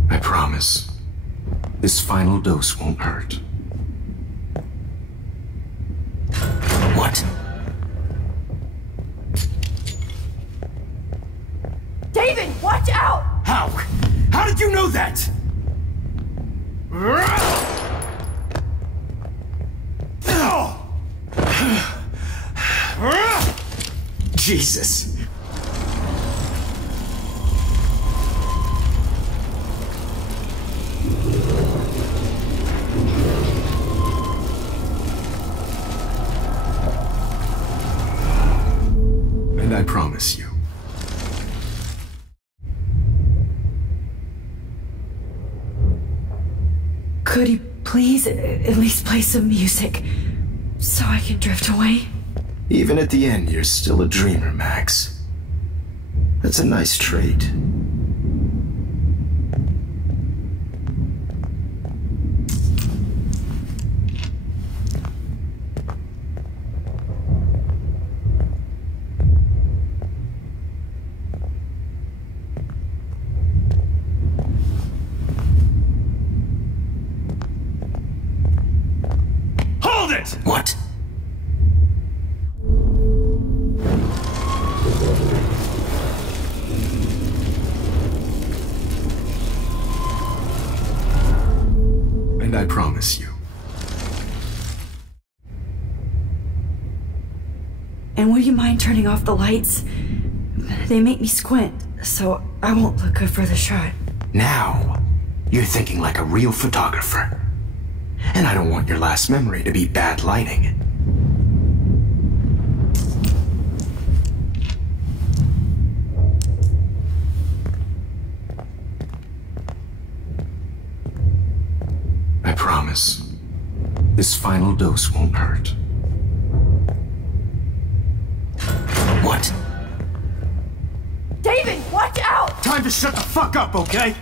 I promise. This final dose won't hurt. What? David, watch out! How? How did you know that? Jesus. And I promise you. Could you please at least play some music so I can drift away? Even at the end, you're still a dreamer, Max. That's a nice trait. Hold it! What? And I promise you. And would you mind turning off the lights? They make me squint, so I won't look good for the shot. Now, you're thinking like a real photographer. And I don't want your last memory to be bad lighting. I promise. This final dose won't hurt. What? David, watch out! Time to shut the fuck up, okay?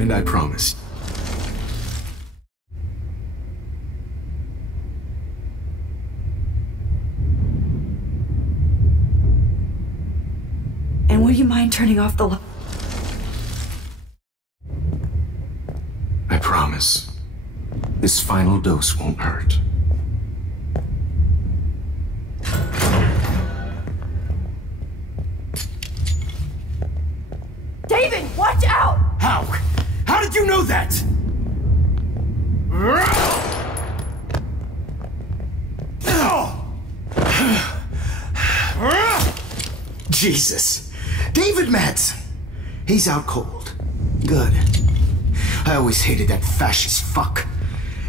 And I promise. you mind turning off the light? I promise. This final dose won't hurt. David, watch out! How? How did you know that? Jesus. David Madsen. He's out cold. Good. I always hated that fascist fuck.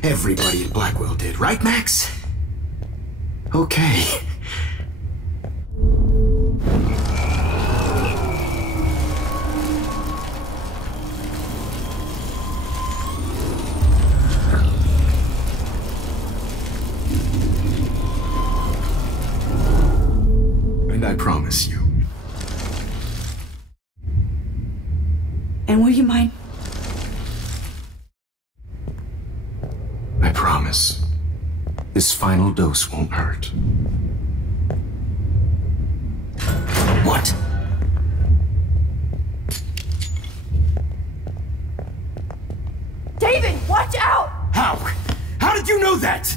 Everybody at Blackwell did, right, Max? Okay. And I promise you. And will you mind? I promise. This final dose won't hurt. What? David, watch out! How? How did you know that?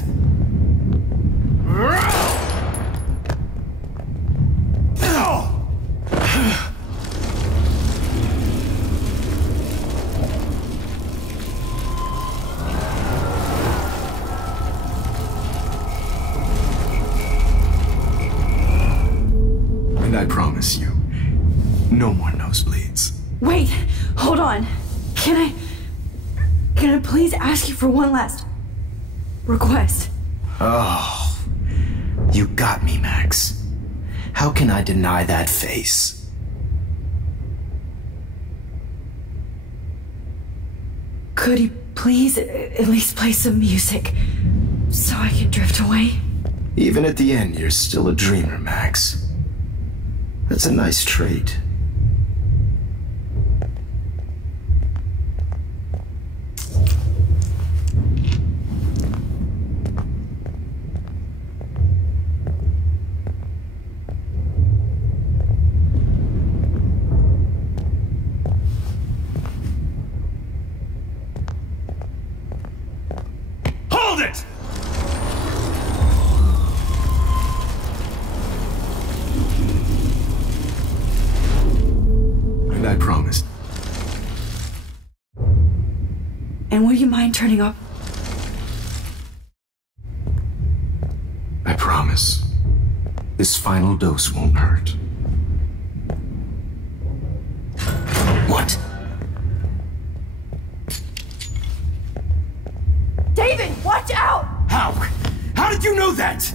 And I promise you, no more nosebleeds. Wait, hold on. Can I please ask you for one last request? Oh, you got me, Max. How can I deny that face? Could you please at least play some music so I can drift away? Even at the end, you're still a dreamer, Max. That's a nice trait. Hold it! And I promise. And will you mind turning off? I promise. This final dose won't hurt. What? David, watch out! How? How did you know that?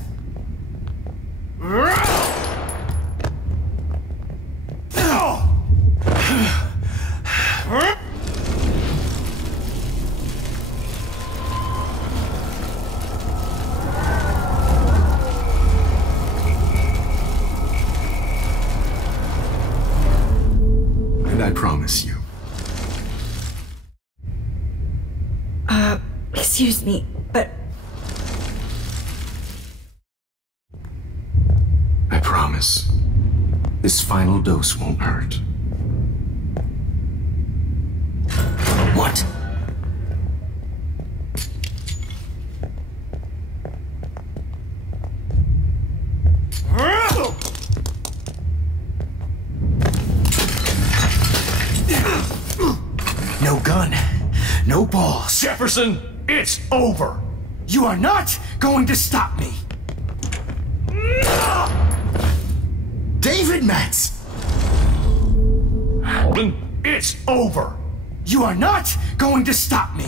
And I promise you. Excuse me, but I promise. This final dose won't hurt. What? No gun. No balls. Jefferson, it's over. You are not going to stop me. David Matz! It's over. You are not going to stop me.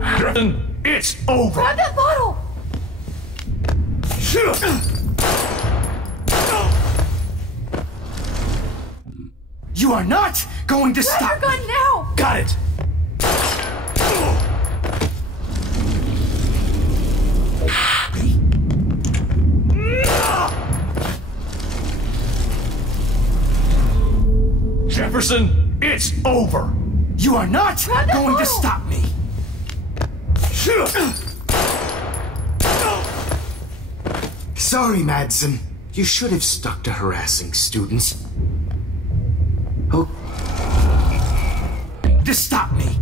Jefferson, it's over. grab that bottle! You are not going to Grab stop your gun me. now! Got it. Jefferson, it's over. You are not Grab that going to bottle. stop me. Sorry, Madsen. You should have stuck to harassing students. Oh. Just stop me!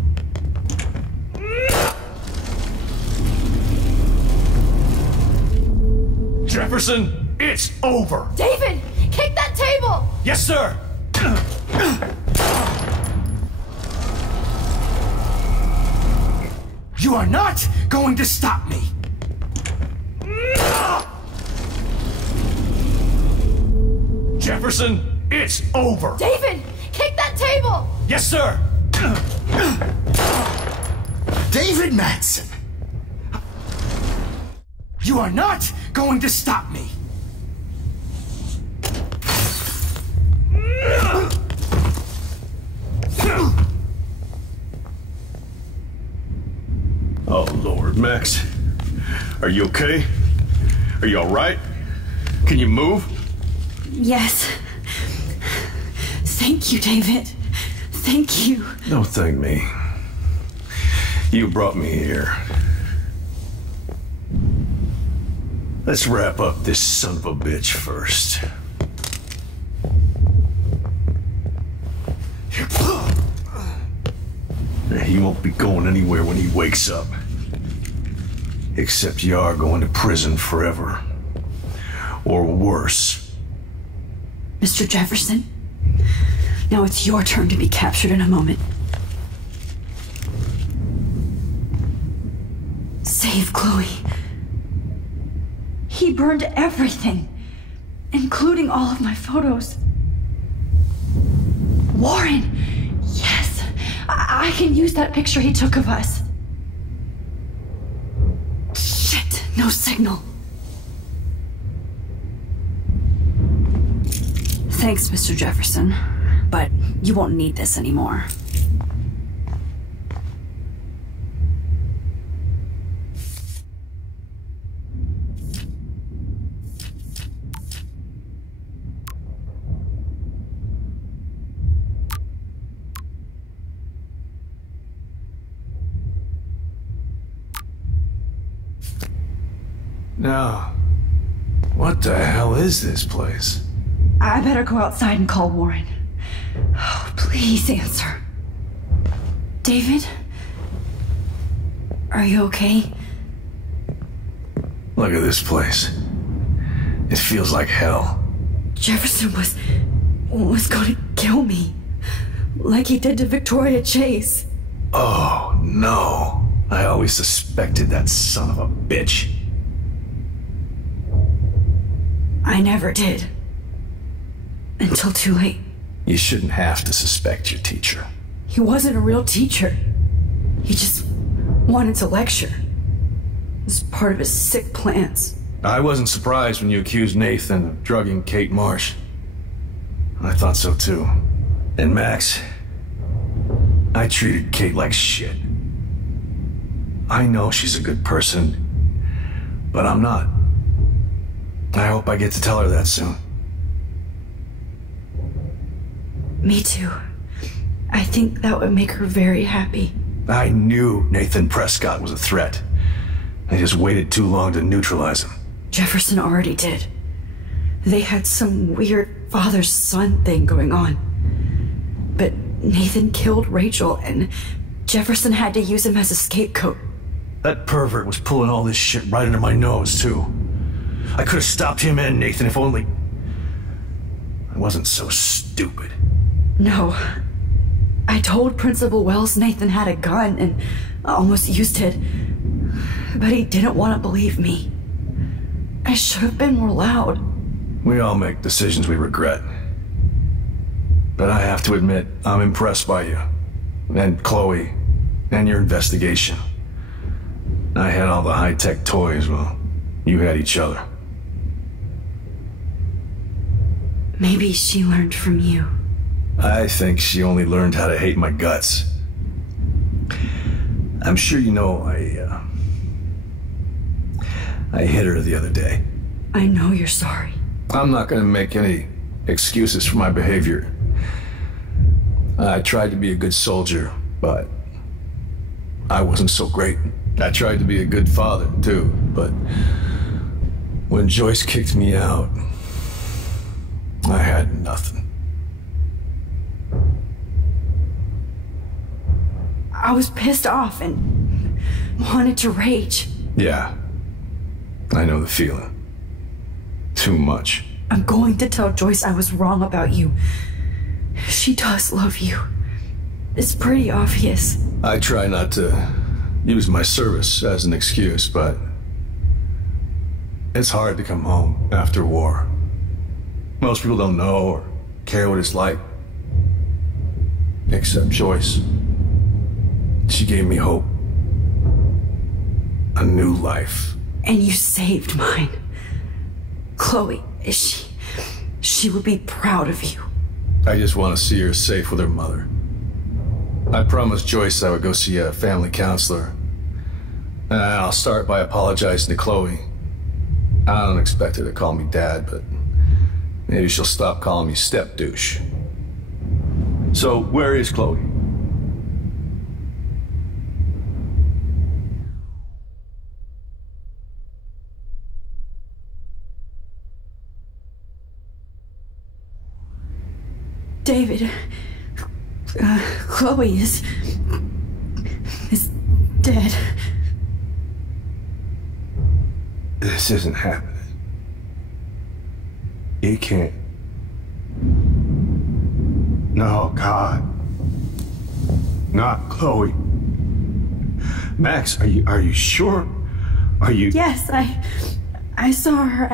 Jefferson, it's over! David, kick that table! Yes, sir! You are not going to stop me! Jefferson, it's over! David, kick that table! Yes, sir! David Madsen! You are not going to stop me! Oh, Lord, Max. Are you okay? Are you alright? Can you move? Yes. Thank you, David. Thank you. Don't thank me. You brought me here. Let's wrap up this son of a bitch first. He won't be going anywhere when he wakes up. Except you are going to prison forever. Or worse. Mr. Jefferson, now it's your turn to be captured in a moment. Save Chloe. He burned everything, including all of my photos. Warren! Yes! I can use that picture he took of us. Shit! No signal. Thanks, Mr. Jefferson, but you won't need this anymore. Now, what the hell is this place? I better go outside and call Warren. Oh, please answer. David? Are you okay? Look at this place. It feels like hell. Jefferson was going to kill me. Like he did to Victoria Chase. Oh, no. I always suspected that son of a bitch. I never did. Until too late. You shouldn't have to suspect your teacher. He wasn't a real teacher. He just wanted to lecture. It was part of his sick plans. I wasn't surprised when you accused Nathan of drugging Kate Marsh. I thought so too. And Max, I treated Kate like shit. I know she's a good person, but I'm not. I hope I get to tell her that soon. Me too. I think that would make her very happy. I knew Nathan Prescott was a threat. I just waited too long to neutralize him. Jefferson already did. They had some weird father-son thing going on. But Nathan killed Rachel, and Jefferson had to use him as a scapegoat. That pervert was pulling all this shit right under my nose, too. I could have stopped him and Nathan if only I wasn't so stupid. No. I told Principal Wells Nathan had a gun and almost used it. But he didn't want to believe me. I should have been more loud. We all make decisions we regret. But I have to admit, I'm impressed by you. And Chloe. And your investigation. I had all the high-tech toys, well, you had each other. Maybe she learned from you. I think she only learned how to hate my guts. I'm sure you know I hit her the other day. I know you're sorry. I'm not gonna make any excuses for my behavior. I tried to be a good soldier, but I wasn't so great. I tried to be a good father, too, but when Joyce kicked me out, I had nothing. I was pissed off and wanted to rage. Yeah, I know the feeling. Too much. I'm going to tell Joyce I was wrong about you. She does love you. It's pretty obvious. I try not to use my service as an excuse, but it's hard to come home after war. Most people don't know or care what it's like. Except Joyce. She gave me hope. A new life. And you saved mine. Chloe, she would be proud of you. I just want to see her safe with her mother. I promised Joyce I would go see a family counselor. And I'll start by apologizing to Chloe. I don't expect her to call me Dad, but maybe she'll stop calling me step douche. So, where is Chloe? David, Chloe is dead. This isn't happening. It can't. No, God. Not Chloe. Max, are you sure? Are you? Yes, I saw her.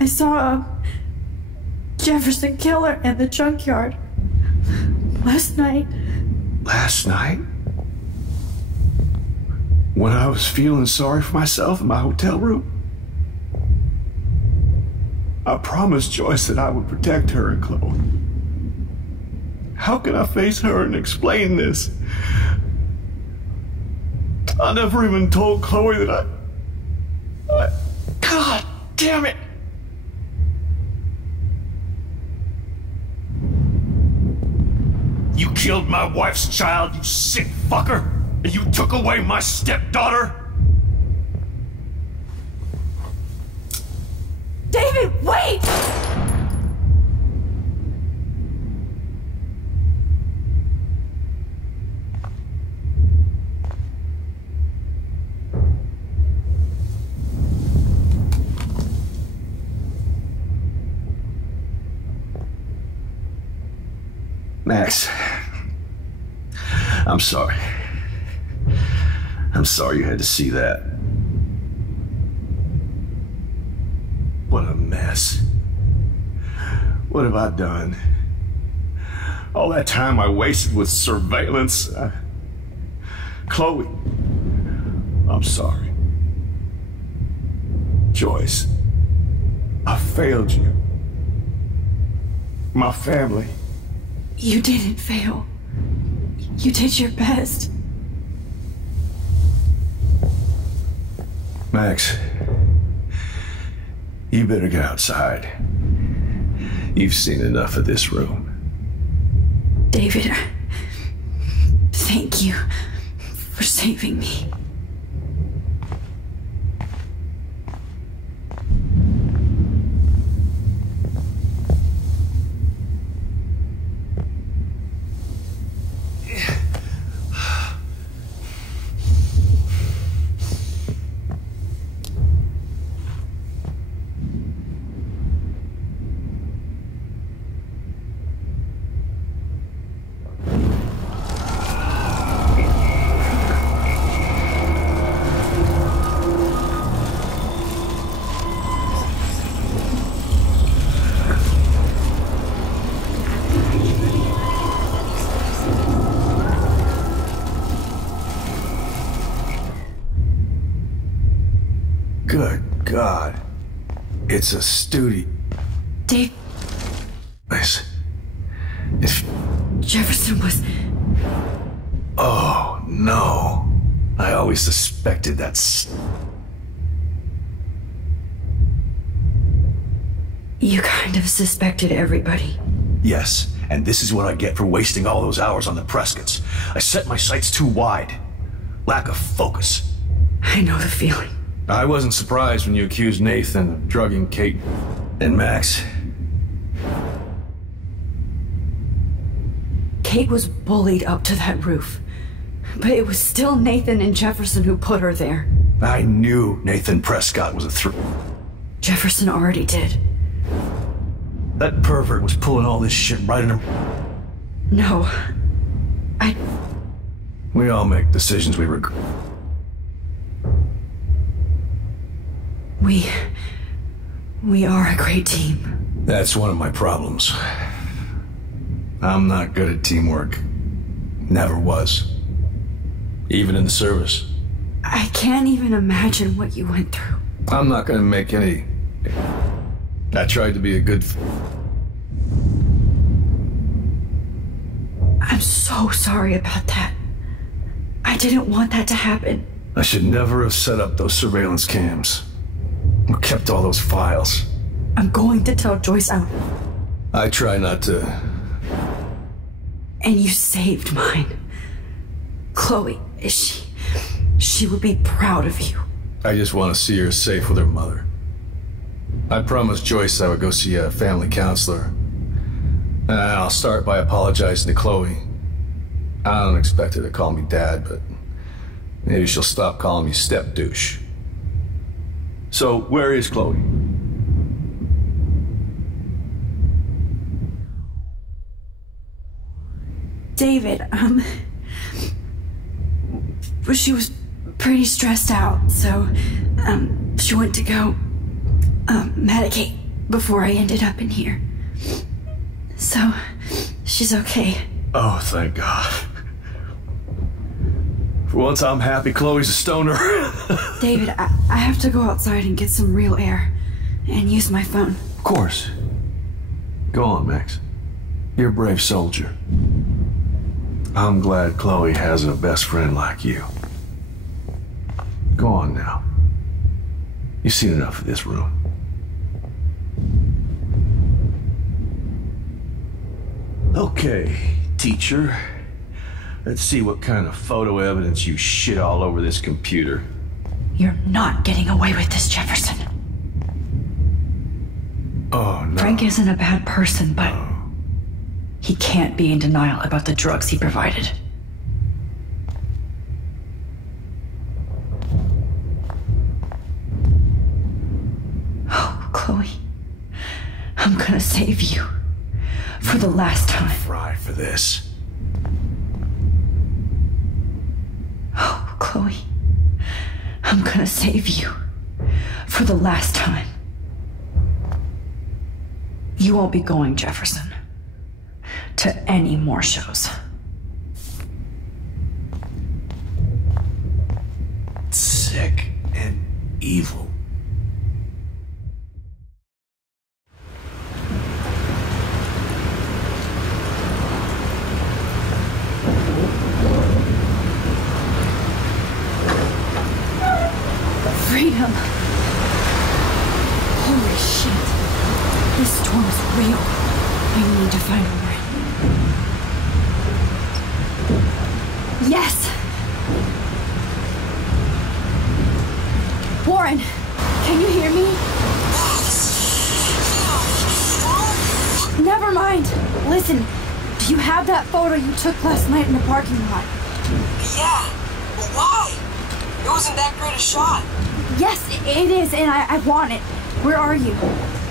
I saw Jefferson kill her in the junkyard last night. Last night? When I was feeling sorry for myself in my hotel room? I promised Joyce that I would protect her and Chloe. How can I face her and explain this? I never even told Chloe that I... God damn it! You killed my wife's child, you sick fucker! And you took away my stepdaughter? David, wait! Max, I'm sorry. I'm sorry you had to see that. What a mess. What have I done? All that time I wasted with surveillance. Chloe, I'm sorry. Joyce, I failed you. My family. You didn't fail. You did your best. Max, you better get outside. You've seen enough of this room. David, thank you for saving me. Good God. It's a studio. Dave. Nice. If Jefferson was... Oh, no. I always suspected that You kind of suspected everybody. Yes, and this is what I get for wasting all those hours on the Prescotts. I set my sights too wide. Lack of focus. I know the feeling. I wasn't surprised when you accused Nathan of drugging Kate. And Max, Kate was bullied up to that roof. But it was still Nathan and Jefferson who put her there. I knew Nathan Prescott was a threat. Jefferson already did. That pervert was pulling all this shit right in her... No. We all make decisions we regret. We are a great team. That's one of my problems. I'm not good at teamwork. Never was. Even in the service. I can't even imagine what you went through. I'm not gonna make any... I tried to be a good... I'm so sorry about that. I didn't want that to happen. I should never have set up those surveillance cams. Or kept all those files. I'm going to tell Joyce out. I try not to... And you saved mine. Chloe, she would be proud of you. I just want to see her safe with her mother. I promised Joyce I would go see a family counselor. And I'll start by apologizing to Chloe. I don't expect her to call me Dad, but maybe she'll stop calling me step douche. So, where is Chloe? David, she was pretty stressed out, so, she went to go, medicate before I ended up in here. So, she's okay. Oh, thank God. For once I'm happy Chloe's a stoner. David, I have to go outside and get some real air, and use my phone. Of course. Go on, Max. You're a brave soldier. I'm glad Chloe has a best friend like you. Go on now. You've seen enough of this room. Okay, teacher. Let's see what kind of photo evidence you shit all over this computer. You're not getting away with this, Jefferson. Oh, no. Frank isn't a bad person, but he can't be in denial about the drugs he provided. Oh, Chloe. I'm gonna save you. For the last time. Fry for this. Oh, Chloe. I'm gonna save you. For the last time. You won't be going, Jefferson, to any more shows. Sick and evil. Freedom. Holy shit. This storm is real. I need to find Warren. Yes! Warren, can you hear me? Never mind. Listen, do you have that photo you took last night in the parking lot? Yeah, but why? It wasn't that great a shot. Yes, it is, and I want it. Where are you?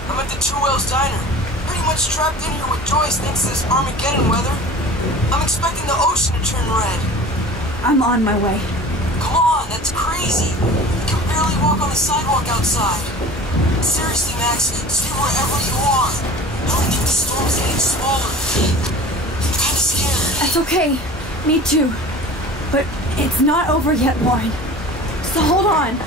I'm at the Two Whales Diner. Pretty much trapped in here with Joyce thanks to this Armageddon weather. I'm expecting the ocean to turn red. I'm on my way. Come on, that's crazy. I can barely walk on the sidewalk outside. Seriously, Max, stay wherever you are. I don't think the storm is getting smaller. I'm kinda scared. That's okay. Me too. But it's not over yet, Warren. So hold on.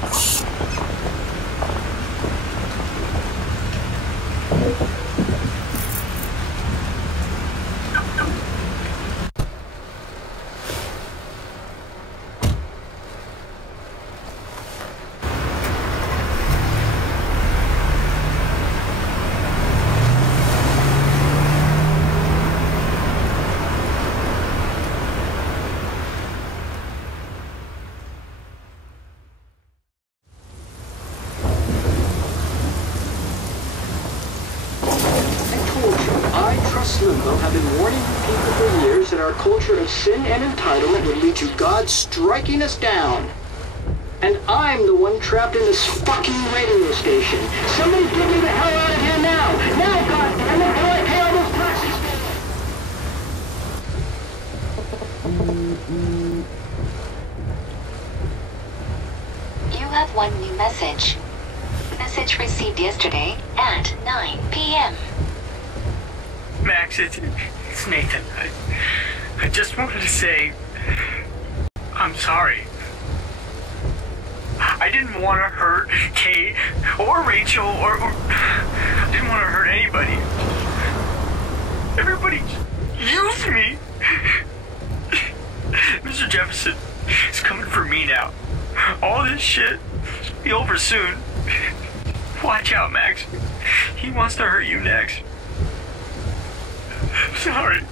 that our culture of sin and entitlement would lead to God striking us down. And I'm the one trapped in this fucking radio station. Somebody get me the hell out of here now! Now, goddammit, before I pay all those taxes! You have one new message. Message received yesterday at 9 p.m. Max, it's Nathan. I just wanted to say I'm sorry. I didn't want to hurt Kate or Rachel or I didn't want to hurt anybody. Everybody used me. Mr. Jefferson is coming for me now. All this shit will be over soon. Watch out, Max. He wants to hurt you next. Sorry.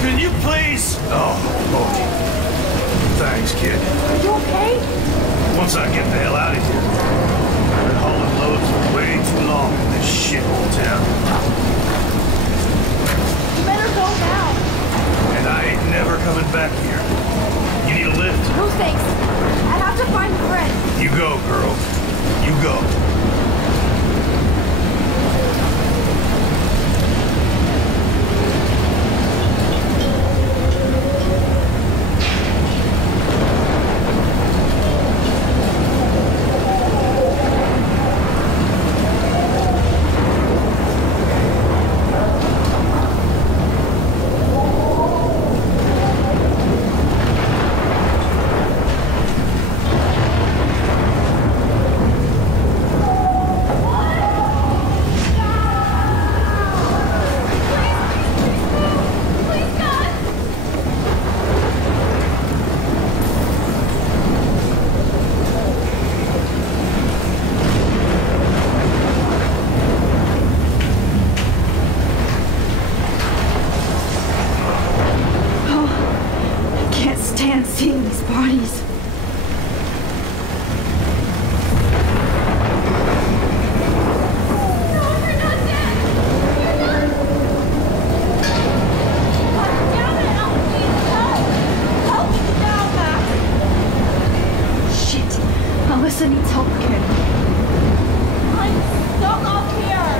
can you please? Oh. Thanks, kid. Are you okay? Once I get the hell out of here. I've been hauling loads for way too long in this shithole town. You better go now. And I ain't never coming back here. You need a lift? No thanks. I have to find a friend. You go, girl. You go. Seeing these bodies. Shit. Alyssa needs help again. I'm stuck up here.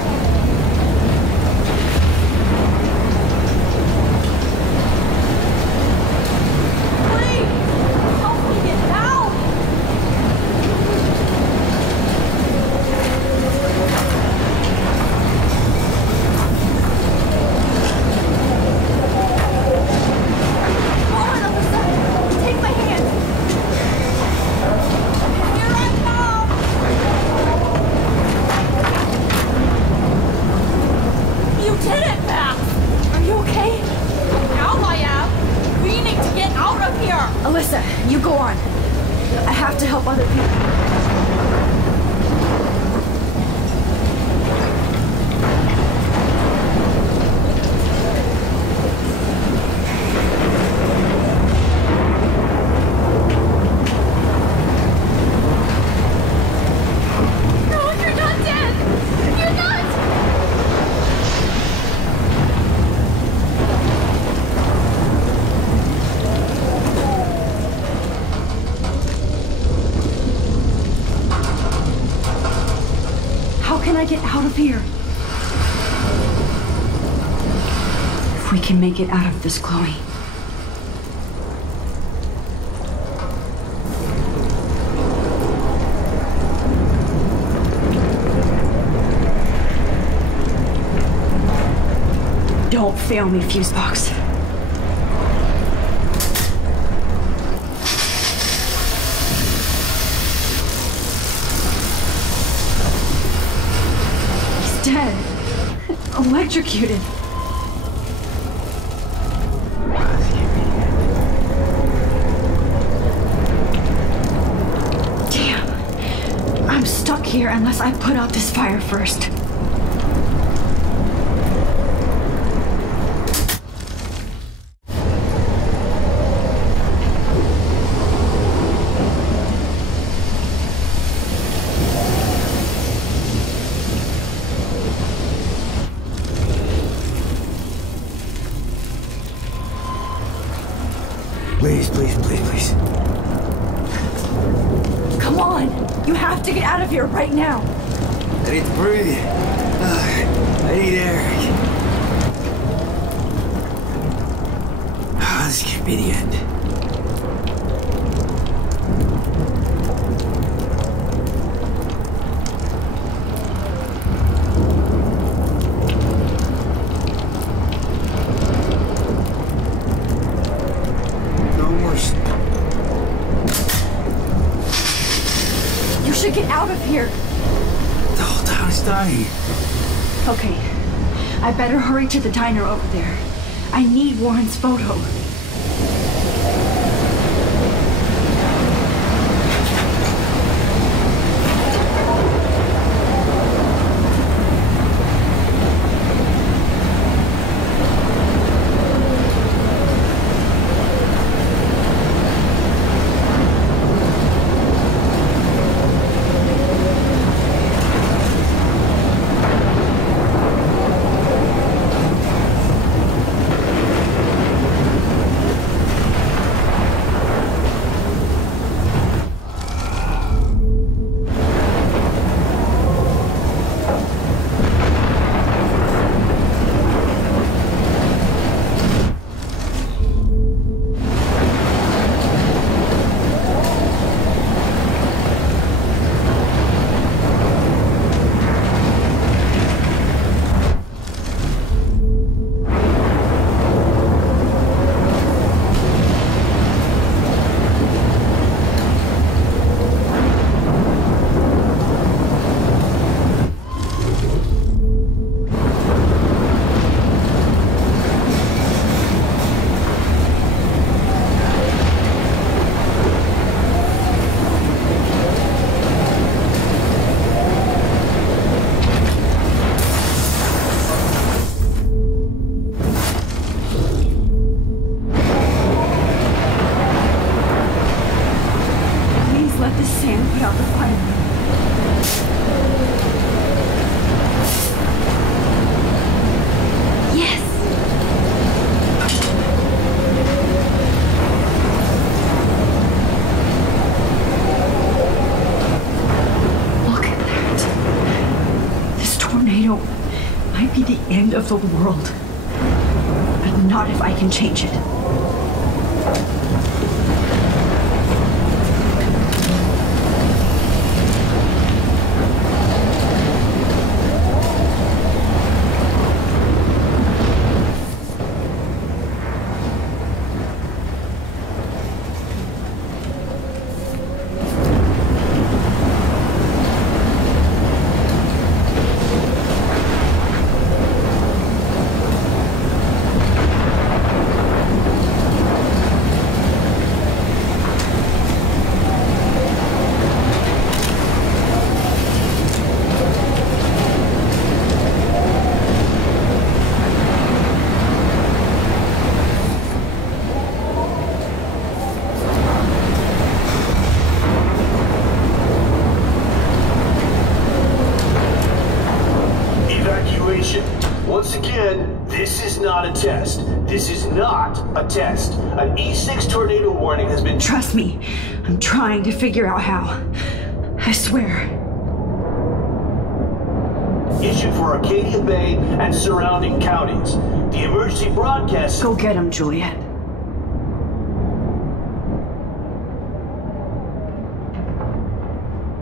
Alyssa, you go on. I have to help other people. Get out of here. If we can make it out of this, Chloe. Don't fail me, Fusebox. Dead. Electrocuted. Damn. I'm stuck here unless I put out this fire first. Please, please, please, please. Come on! You have to get out of here right now! I need to breathe. I need air. This can't be the end. Get out of here! The whole town is dying. Okay. I better hurry to the diner over there. I need Warren's photo. the world. But not if I can change it. Once again, this is not a test. This is not a test. An E6 tornado warning has been... Trust me, I'm trying to figure out how. I swear. Issued for Arcadia Bay and surrounding counties. The emergency broadcast... Go get him, Juliet.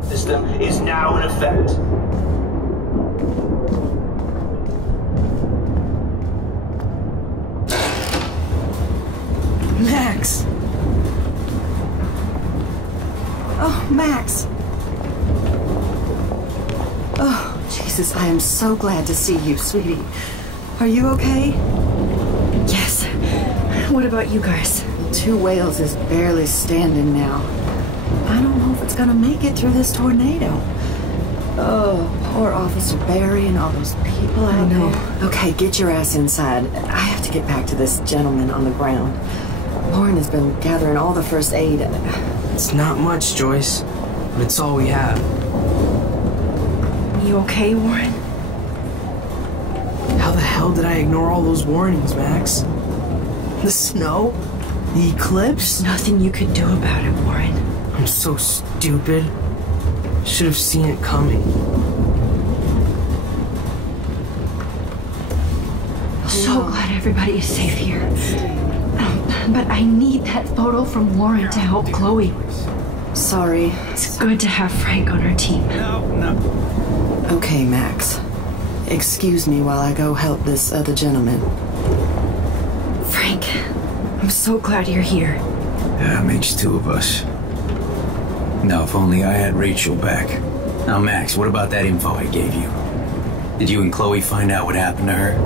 System is now in effect. Max! Oh, Max! Oh, Jesus, I am so glad to see you, sweetie. Are you okay? Yes. What about you guys? Two Whales is barely standing now. I don't know if it's gonna make it through this tornado. Oh, poor Officer Barry and all those people out there. Okay, get your ass inside. I have to get back to this gentleman on the ground. Lauren has been gathering all the first aid. It's not much, Joyce, but it's all we have. You okay, Warren? How the hell did I ignore all those warnings, Max? The snow? The eclipse? Nothing you could do about it, Warren. I'm so stupid. Should have seen it coming. So glad everybody is safe here. But I need that photo from Lauren to help Chloe. Sorry. It's good to have Frank on our team. No. Okay, Max. Excuse me while I go help this other gentleman. Frank, I'm so glad you're here. Yeah, makes two of us. Now, if only I had Rachel back. Now, Max, what about that info I gave you? Did you and Chloe find out what happened to her?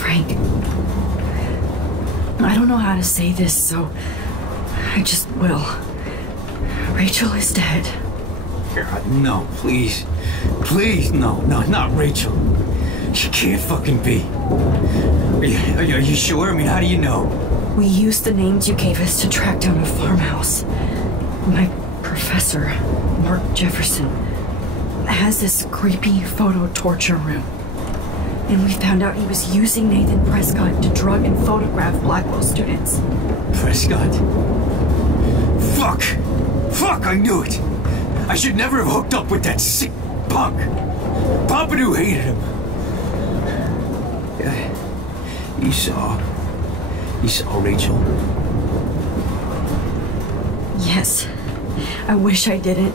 Frank, I don't know how to say this, so I just will. Rachel is dead. God, no, please. Please, no, not Rachel. She can't fucking be. Are you sure? I mean, how do you know? We used the names you gave us to track down a farmhouse. My professor, Mark Jefferson, has this creepy photo torture room. And we found out he was using Nathan Prescott to drug and photograph Blackwell students. Prescott? Fuck! Fuck, I knew it! I should never have hooked up with that sick punk! Pompidou hated him! You saw Rachel? Yes. I wish I didn't.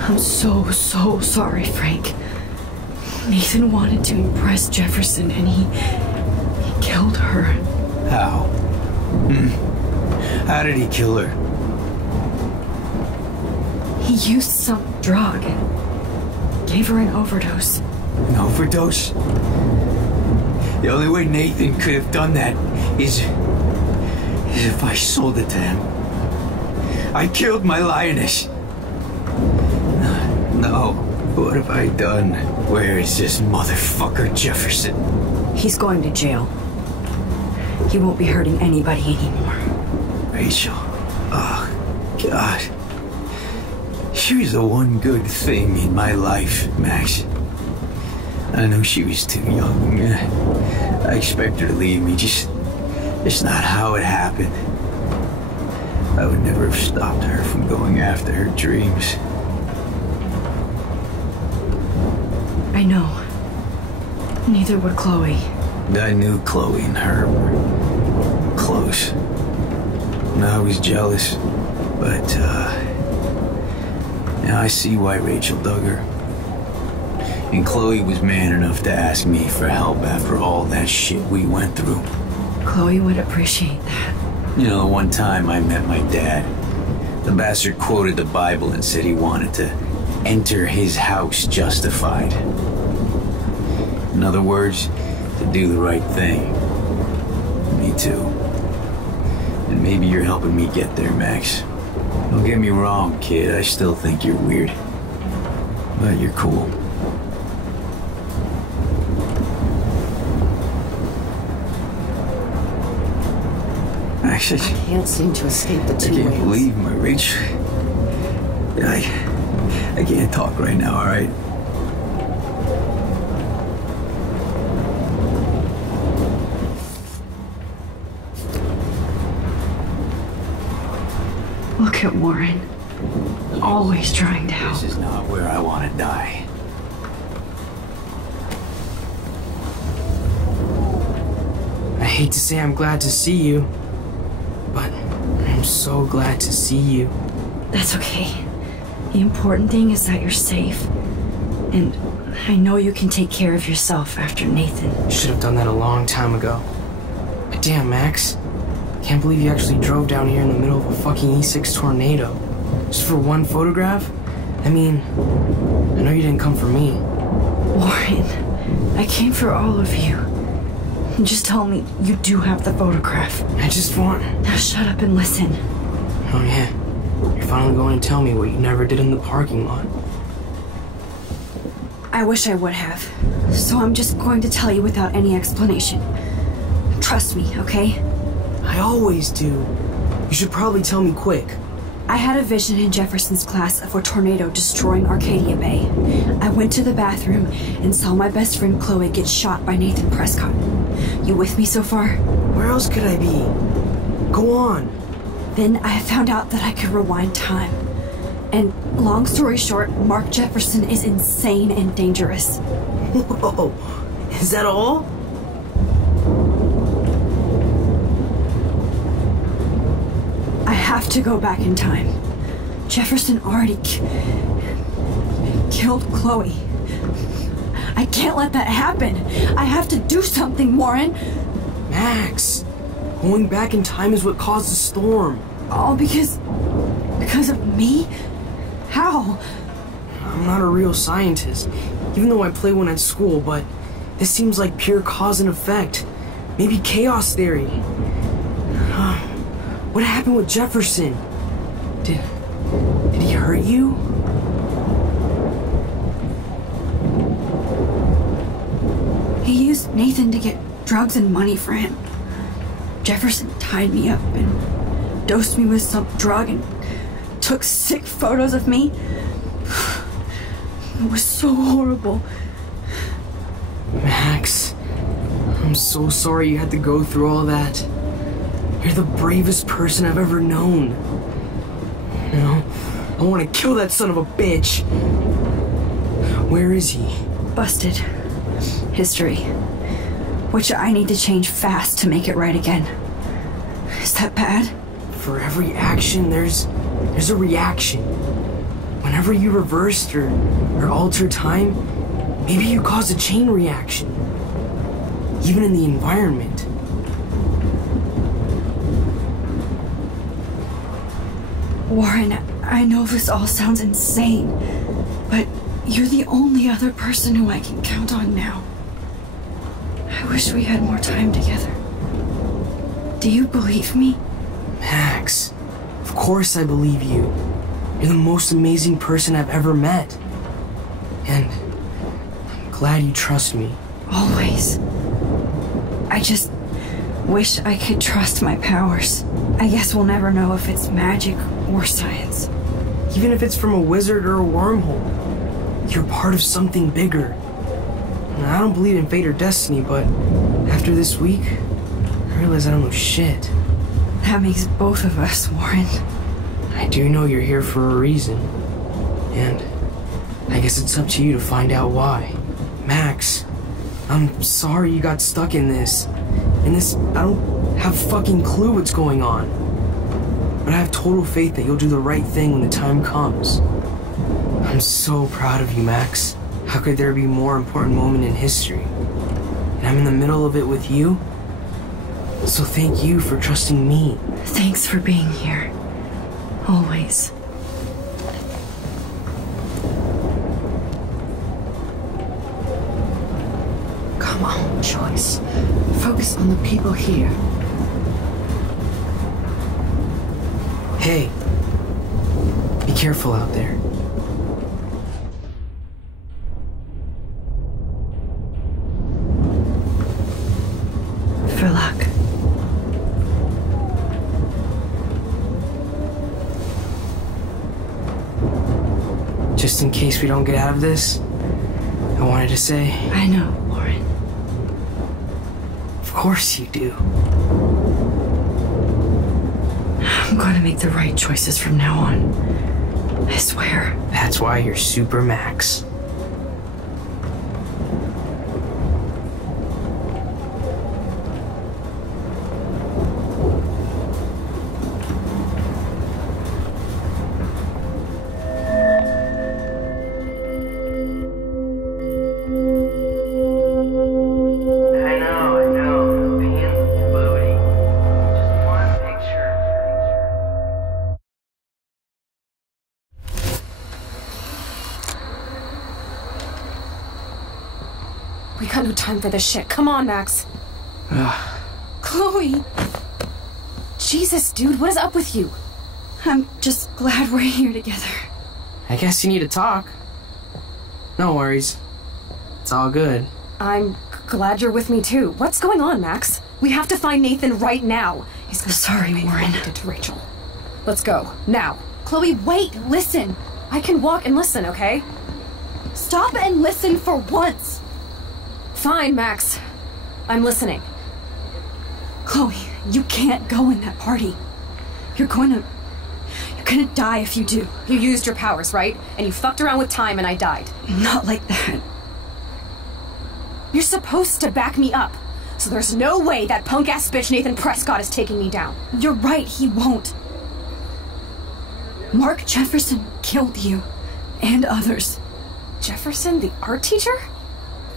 I'm so sorry, Frank. Nathan wanted to impress Jefferson, and he killed her. How? How did he kill her? He used some drug. Gave her an overdose. An overdose? The only way Nathan could have done that is if I sold it to him. I killed my lioness. No. What have I done? Where is this motherfucker Jefferson? He's going to jail. He won't be hurting anybody anymore. Rachel. Oh, God. She was the one good thing in my life, Max. I know she was too young. I expect her to leave me. Just not how it happened. I would never have stopped her from going after her dreams. I know. Neither would Chloe. I knew Chloe and her were close. And I was jealous, but, now I see why Rachel dug her. And Chloe was man enough to ask me for help after all that shit we went through. Chloe would appreciate that. You know, the one time I met my dad, the bastard quoted the Bible and said he wanted to enter his house justified. In other words, to do the right thing. Me too. And maybe you're helping me get there, Max. Don't get me wrong, kid, I still think you're weird. But you're cool. Actually, I can't seem to escape the two I can't ways. believe my Rach. I can't talk right now, alright? Look at Warren. Always trying to help. This is not where I want to die. I hate to say I'm glad to see you, but I'm so glad to see you. That's okay. The important thing is that you're safe. And I know you can take care of yourself after Nathan. Should have done that a long time ago. But damn, Max. Can't believe you actually drove down here in the middle of a fucking E6 tornado. Just for one photograph? I mean, I know you didn't come for me. Warren, I came for all of you. Just tell me you do have the photograph. I just want... Now shut up and listen. Oh yeah, you're finally going to tell me what you never did in the parking lot. I wish I would have. So I'm just going to tell you without any explanation. Trust me, okay? I always do. You should probably tell me quick. I had a vision in Jefferson's class of a tornado destroying Arcadia Bay. I went to the bathroom and saw my best friend Chloe get shot by Nathan Prescott. You with me so far? Where else could I be? Go on. Then I found out that I could rewind time. And long story short, Mark Jefferson is insane and dangerous. Whoa, is that all? I have to go back in time. Jefferson already killed Chloe. I can't let that happen. I have to do something, Warren. Max, going back in time is what caused the storm. All because of me? How? I'm not a real scientist, even though I play one at school, but this seems like pure cause and effect. Maybe chaos theory. What happened with Jefferson? Did he hurt you? He used Nathan to get drugs and money for him. Jefferson tied me up and dosed me with some drug and took sick photos of me. It was so horrible. Max, I'm so sorry you had to go through all that. You're the bravest person I've ever known. You know, I want to kill that son of a bitch. Where is he? Busted. History. Which I need to change fast to make it right again. Is that bad? For every action, there's a reaction. Whenever you reversed or altered time, maybe you caused a chain reaction. Even in the environment. Warren, I know this all sounds insane, but you're the only other person who I can count on now. I wish we had more time together. Do you believe me? Max, of course I believe you. You're the most amazing person I've ever met. And I'm glad you trust me. Always. I just wish I could trust my powers. I guess we'll never know if it's magic or science. Even if it's from a wizard or a wormhole, you're part of something bigger. And I don't believe in fate or destiny, but after this week, I realize I don't know shit. That makes both of us, Warren. I do know you're here for a reason. And I guess it's up to you to find out why. Max, I'm sorry you got stuck in this. I don't have a fucking clue what's going on. But I have total faith that you'll do the right thing when the time comes. I'm so proud of you, Max. How could there be a more important moment in history? And I'm in the middle of it with you. So thank you for trusting me. Thanks for being here. Always. Come on, Joyce. Focus on the people here. Hey, be careful out there. For luck. Just in case we don't get out of this, I wanted to say... I know, Warren. Of course you do. I'm going to make the right choices from now on. I swear. That's why you're Super Max. We got no time for this shit. Come on, Max. Chloe! Jesus, dude, what is up with you? I'm just glad we're here together. I guess you need to talk. No worries. It's all good. I'm glad you're with me too. What's going on, Max? We have to find Nathan right now. He's sorry, Warren. Did to Rachel. Let's go now. Chloe, wait! Listen. I can walk and listen, okay? Stop and listen for once. Fine, Max. I'm listening. Chloe, you can't go in that party. You're gonna die if you do. You used your powers, right? And you fucked around with time and I died. Not like that. You're supposed to back me up. So there's no way that punk-ass bitch Nathan Prescott is taking me down. You're right, he won't. Mark Jefferson killed you. And others. Jefferson, the art teacher?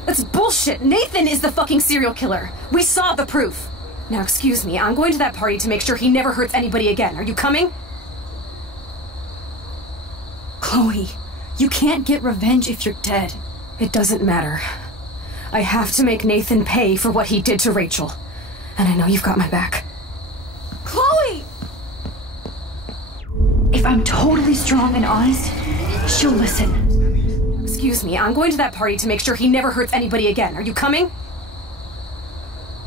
That's bullshit! Nathan is the fucking serial killer! We saw the proof! Now, excuse me, I'm going to that party to make sure he never hurts anybody again. Are you coming? Chloe, you can't get revenge if you're dead. It doesn't matter. I have to make Nathan pay for what he did to Rachel. And I know you've got my back. Chloe! If I'm totally strong and honest, she'll listen. Excuse me, I'm going to that party to make sure he never hurts anybody again. Are you coming?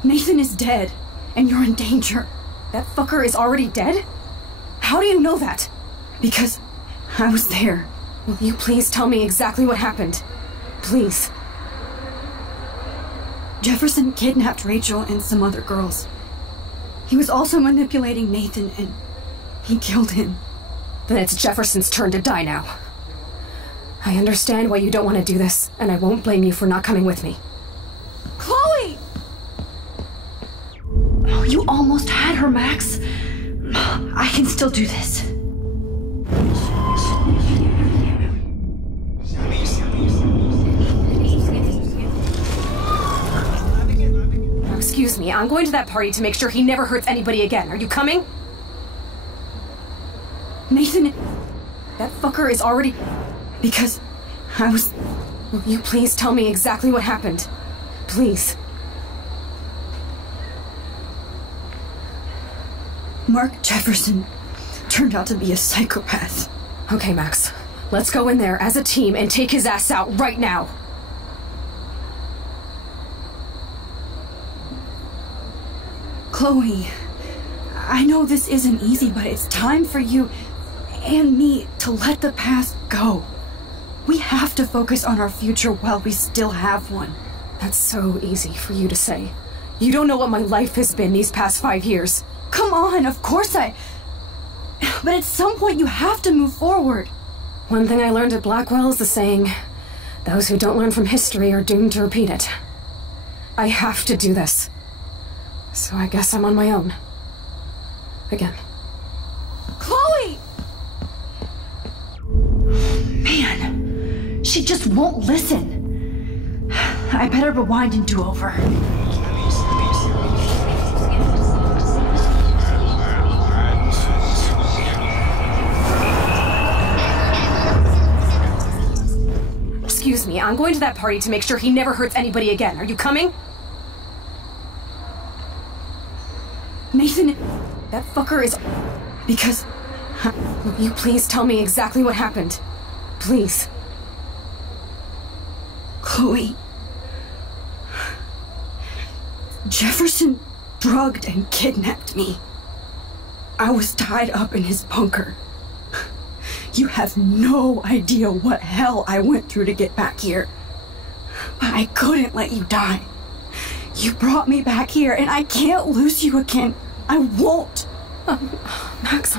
Nathan is dead, and you're in danger. That fucker is already dead? How do you know that? Because I was there. Will you please tell me exactly what happened? Please. Jefferson kidnapped Rachel and some other girls. He was also manipulating Nathan, and he killed him. Then it's Jefferson's turn to die now. I understand why you don't want to do this, and I won't blame you for not coming with me. Chloe! Oh, you almost had her, Max. I can still do this. Now, excuse me, I'm going to that party to make sure he never hurts anybody again. Are you coming? Nathan... That fucker is already... Because I was... Will you please tell me exactly what happened? Please. Mark Jefferson turned out to be a psychopath. Okay, Max. Let's go in there as a team and take his ass out right now. Chloe, I know this isn't easy, but it's time for you and me to let the past go. We have to focus on our future while we still have one. That's so easy for you to say. You don't know what my life has been these past 5 years. Come on, of course I... But at some point you have to move forward. One thing I learned at Blackwell is the saying, Those who don't learn from history are doomed to repeat it. I have to do this. So I guess I'm on my own. Again. Chloe! Man, she just won't listen. I better rewind and do over. Excuse me, I'm going to that party to make sure he never hurts anybody again. Are you coming? Nathan, that fucker is... Because... Will you please tell me exactly what happened? Please. Chloe... Jefferson drugged and kidnapped me. I was tied up in his bunker. You have no idea what hell I went through to get back here. But I couldn't let you die. You brought me back here, and I can't lose you again. I won't. Max,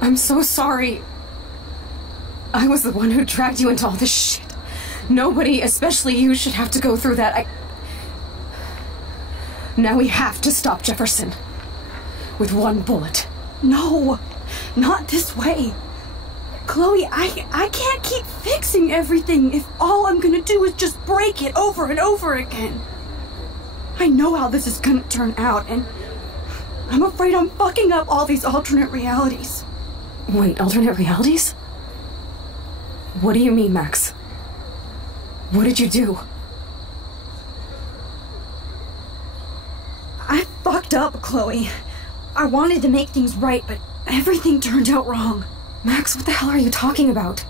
I'm so sorry. I was the one who dragged you into all this shit. Nobody, especially you, should have to go through that. Now we have to stop Jefferson. With one bullet. No, not this way. Chloe, I can't keep fixing everything if all I'm gonna do is just break it over and over again. I know how this is gonna turn out, and I'm afraid I'm fucking up all these alternate realities. Wait, alternate realities? What do you mean, Max? What did you do? I fucked up, Chloe. I wanted to make things right, but everything turned out wrong. Max, what the hell are you talking about?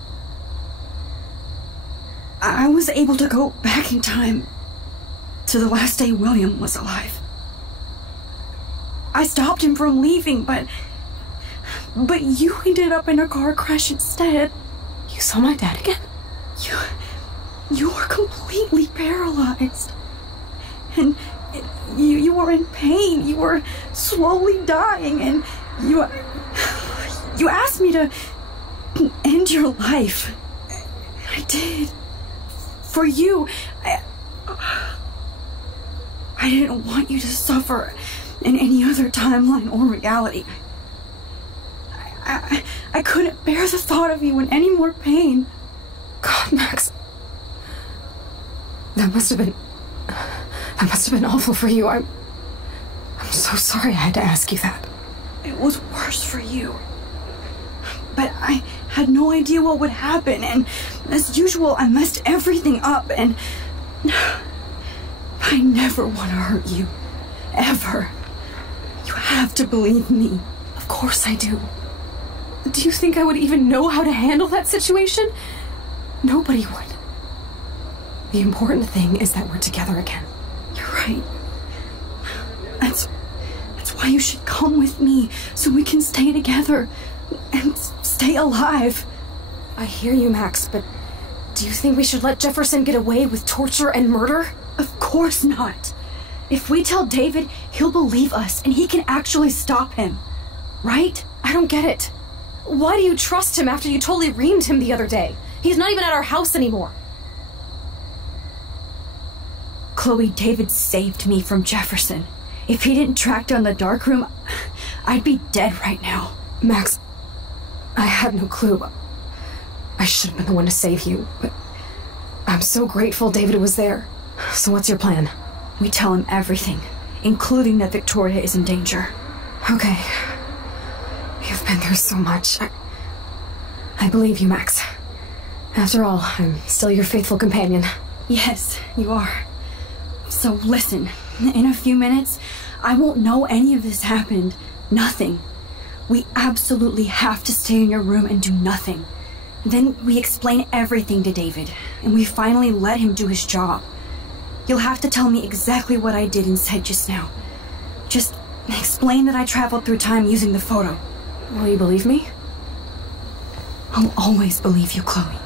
I was able to go back in time to the last day William was alive. I stopped him from leaving, but you ended up in a car crash instead. You saw my dad again? You were completely paralyzed. And you were in pain. You were slowly dying, and you asked me to end your life. I did. For you. I didn't want you to suffer in any other timeline or reality. I couldn't bear the thought of you in any more pain. God, Max. That must have been awful for you. I'm so sorry I had to ask you that. It was worse for you. But I had no idea what would happen, and as usual, I messed everything up, and I never want to hurt you. Ever. You have to believe me. Of course I do. Do you think I would even know how to handle that situation? Nobody would. The important thing is that we're together again. You're right. That's why you should come with me, so we can stay together and stay alive. I hear you, Max, but do you think we should let Jefferson get away with torture and murder? Of course not. If we tell David, he'll believe us and he can actually stop him. Right? I don't get it. Why do you trust him after you totally reamed him the other day? He's not even at our house anymore. Chloe, David saved me from Jefferson. If he didn't track down the darkroom, I'd be dead right now. Max, I had no clue. I should have been the one to save you, but I'm so grateful David was there. So what's your plan? We tell him everything, including that Victoria is in danger. Okay. You've been through so much. I believe you, Max. After all, I'm still your faithful companion. Yes, you are. So listen, in a few minutes, I won't know any of this happened. Nothing. We absolutely have to stay in your room and do nothing. Then we explain everything to David, and we finally let him do his job. You'll have to tell me exactly what I did and said just now. Just explain that I traveled through time using the photo. Will you believe me? I'll always believe you, Chloe.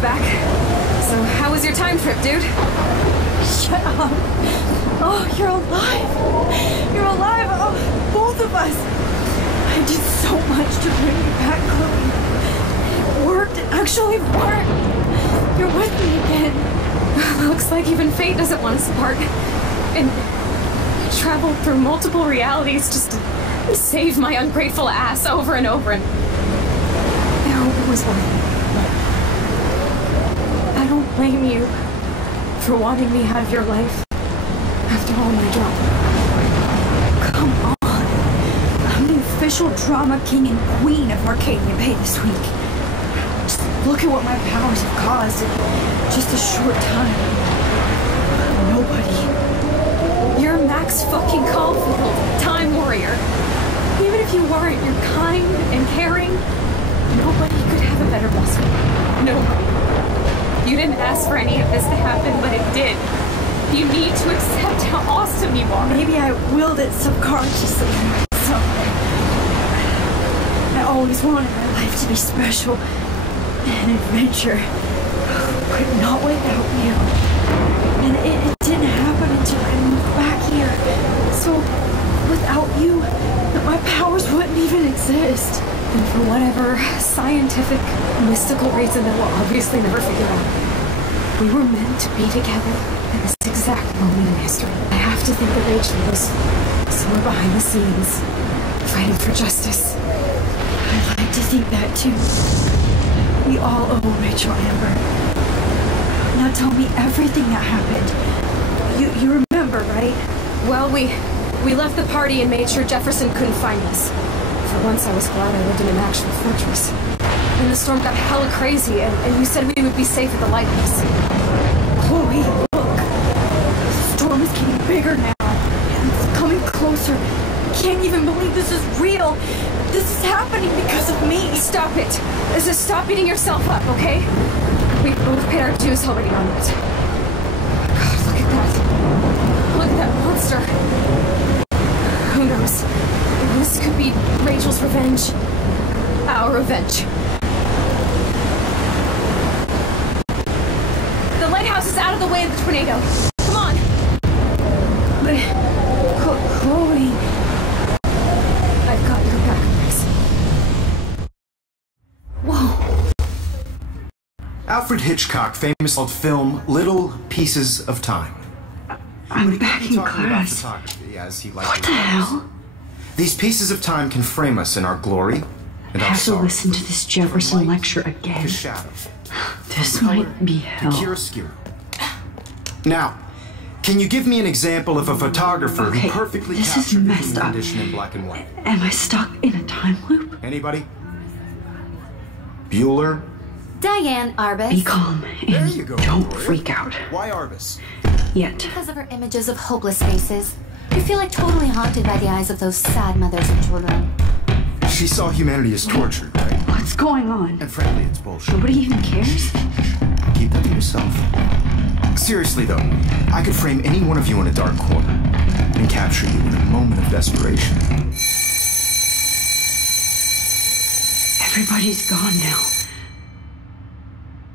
back. So, how was your time trip, dude? Shut up. Oh, you're alive. You're alive. Oh, both of us. I did so much to bring you back, Chloe. It worked. It actually worked. You're with me again. Looks like even fate doesn't want us apart. And I traveled through multiple realities just to save my ungrateful ass over and over, and I hope it was worth it. I don't blame you for wanting me out of your life after all my drama. Come on. I'm the official drama king and queen of Arcadia Bay this week. Just look at what my powers have caused in just a short time. Nobody. You're Max fucking Caulfield, Time Warrior. Even if you weren't, you're kind and caring. Nobody could have a better boss. Nobody. You didn't ask for any of this to happen, but it did. You need to accept how awesome you are. Maybe I willed it subconsciously. So I always wanted my life to be special. An adventure. Could not without you. And it didn't happen until I moved back here. So without you, my powers wouldn't even exist. And for whatever scientific, mystical reason that we'll obviously never figure out, we were meant to be together at this exact moment in history. I have to think that Rachel was somewhere behind the scenes, fighting for justice. I'd like to think that too. We all owe Rachel Amber. Now tell me everything that happened. You remember, right? Well, we left the party and made sure Jefferson couldn't find us. For once, I was glad I lived in an actual fortress. Then the storm got hella crazy, and you said we would be safe at the lighthouse. Chloe, look. The storm is getting bigger now. And it's coming closer. I can't even believe this is real. This is happening because of me. Stop it. Just stop beating yourself up, okay? We've both paid our dues already on it. God, look at that. Look at that monster. Who knows? This could be Rachel's revenge. Our revenge. The lighthouse is out of the way of the tornado. Come on. But Chloe, I've got your back, Max. Whoa. Alfred Hitchcock famously called film little pieces of time. I'm back in class. As he What the hell? These pieces of time can frame us in our glory and I our have to sorrow. listen to this Jefferson lecture again. To shadow. This might be hell. Chiaroscuro. Now, can you give me an example of a photographer who perfectly this is captured the messed human up. condition in black and white? Am I stuck in a time loop? Anybody? Bueller? Diane Arbus. Be calm There and you go, don't Gloria. freak out. Why Arbus? Yet. Because of her images of hopeless faces. You feel like totally haunted by the eyes of those sad mothers and children. She saw humanity as tortured, right? What's going on? And frankly, it's bullshit. Nobody even cares? Keep that to yourself. Seriously, though, I could frame any one of you in a dark corner and capture you in a moment of desperation. Everybody's gone now.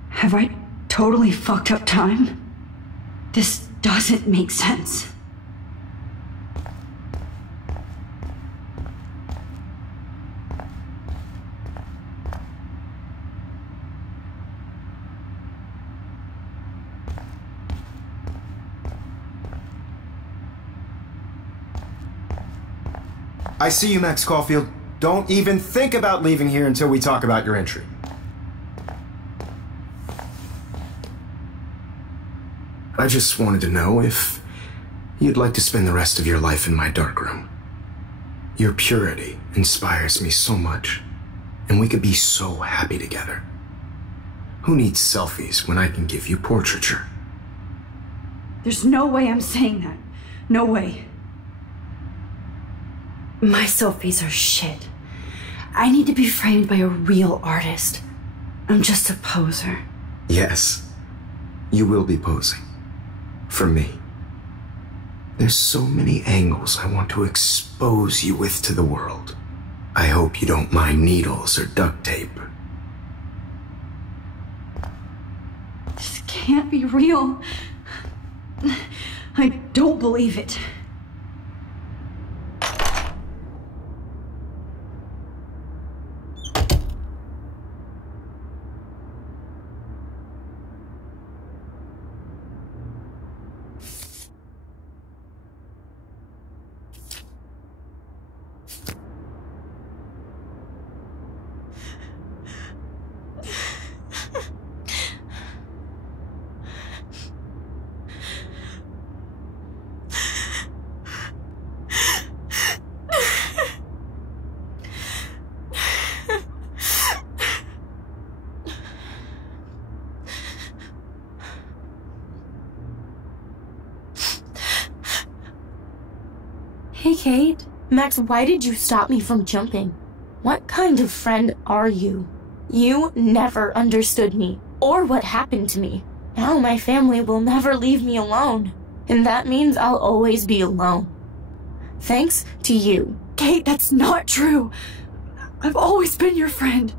Have I totally fucked up time? This doesn't make sense. I see you, Max Caulfield. Don't even think about leaving here until we talk about your entry. I just wanted to know if you'd like to spend the rest of your life in my darkroom. Your purity inspires me so much, and we could be so happy together. Who needs selfies when I can give you portraiture? There's no way I'm saying that. No way. My selfies are shit. I need to be framed by a real artist. I'm just a poser. Yes, you will be posing. For me. There's so many angles I want to expose you with to the world. I hope you don't mind needles or duct tape. can't be real. I don't believe it. Hey, Kate. Max, why did you stop me from jumping? What kind of friend are you? You never understood me, or what happened to me. Now my family will never leave me alone, and that means I'll always be alone. Thanks to you. Kate, that's not true. I've always been your friend.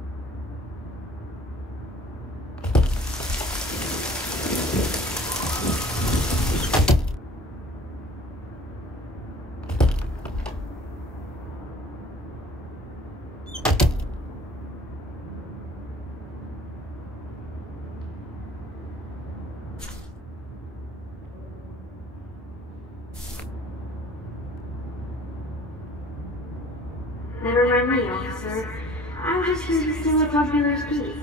Never mind me, officer. I'm just here to steal a popular piece.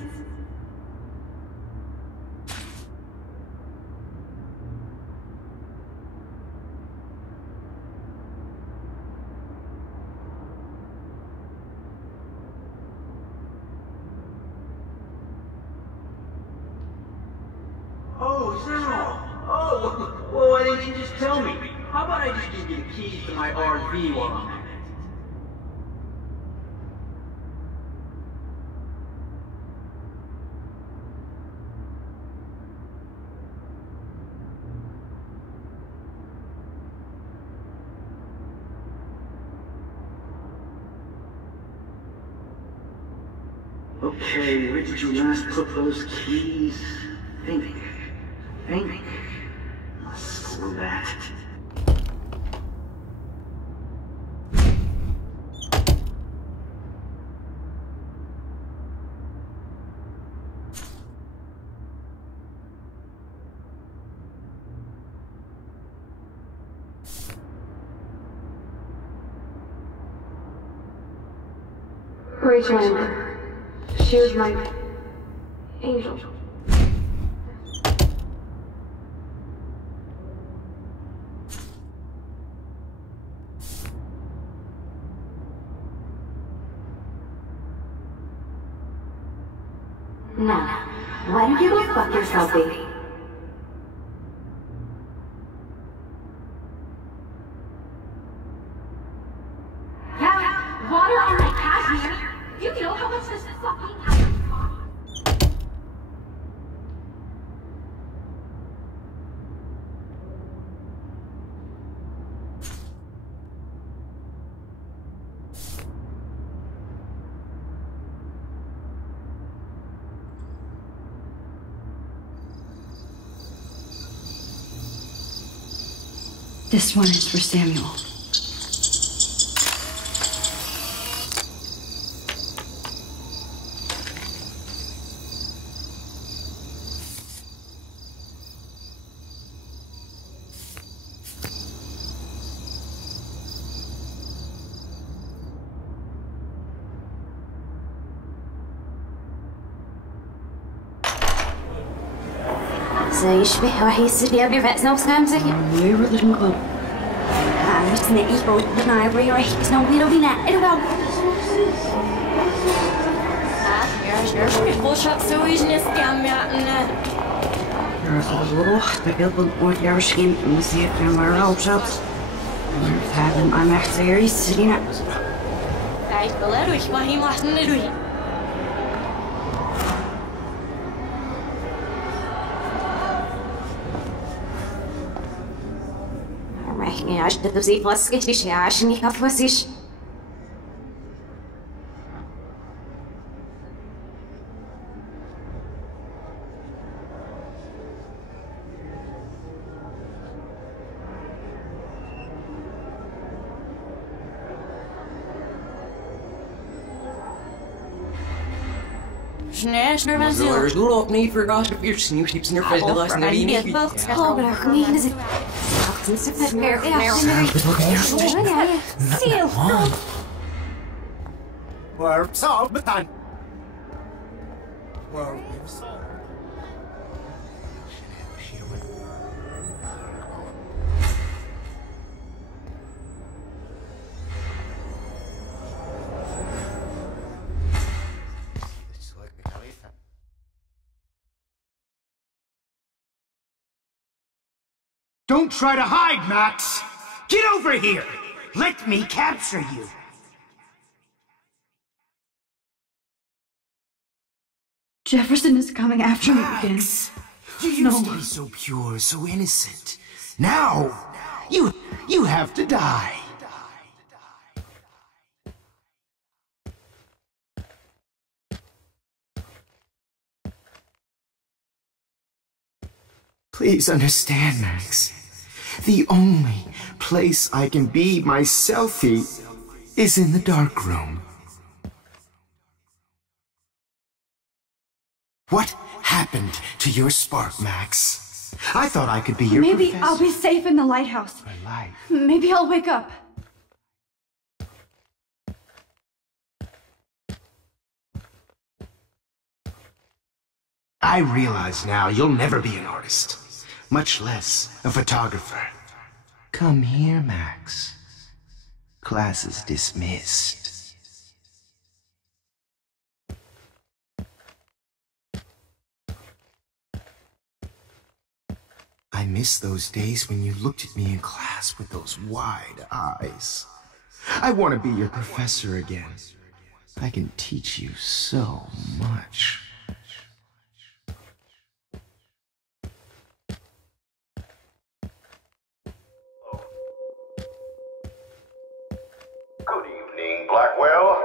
Oh, Samuel! Oh, well, why didn't you just tell me? How about I just give you the keys to my RV while I'm at it? Okay, where did you last put those keys? Think. Screw that. Rachel Amber. She was my angel. Now, why don't you go fuck yourself, baby? Yeah, water on my cashmere. You know how much this fucking house costs? This one is for Samuel. زي يشبه راح يصير لي بس نفس كلام زي You were little club. I'm just gonna eat both the night where you're it's no little be that it'll go. You're full shot so easy to scam me out and There's a little available with your skin in the sea of my road ups. I'm actually sitting at. I below ich war hier machen nicht. يعني عشت تبزيد واسكت ليش عشان يكفوسيش Don't try to hide, Max! Get over here! Let me capture you! Jefferson is coming after me again. You used to be so pure, so innocent. Now, you have to die. Please understand, Max. The only place I can be myself is in the dark room. What happened to your spark, Max? I thought I could be your Maybe professor. I'll be safe in the lighthouse. Maybe I'll wake up. I realize now you'll never be an artist, much less a photographer. Come here, Max. Class is dismissed. I miss those days when you looked at me in class with those wide eyes. I want to be your professor again. I can teach you so much. Good evening, Blackwell.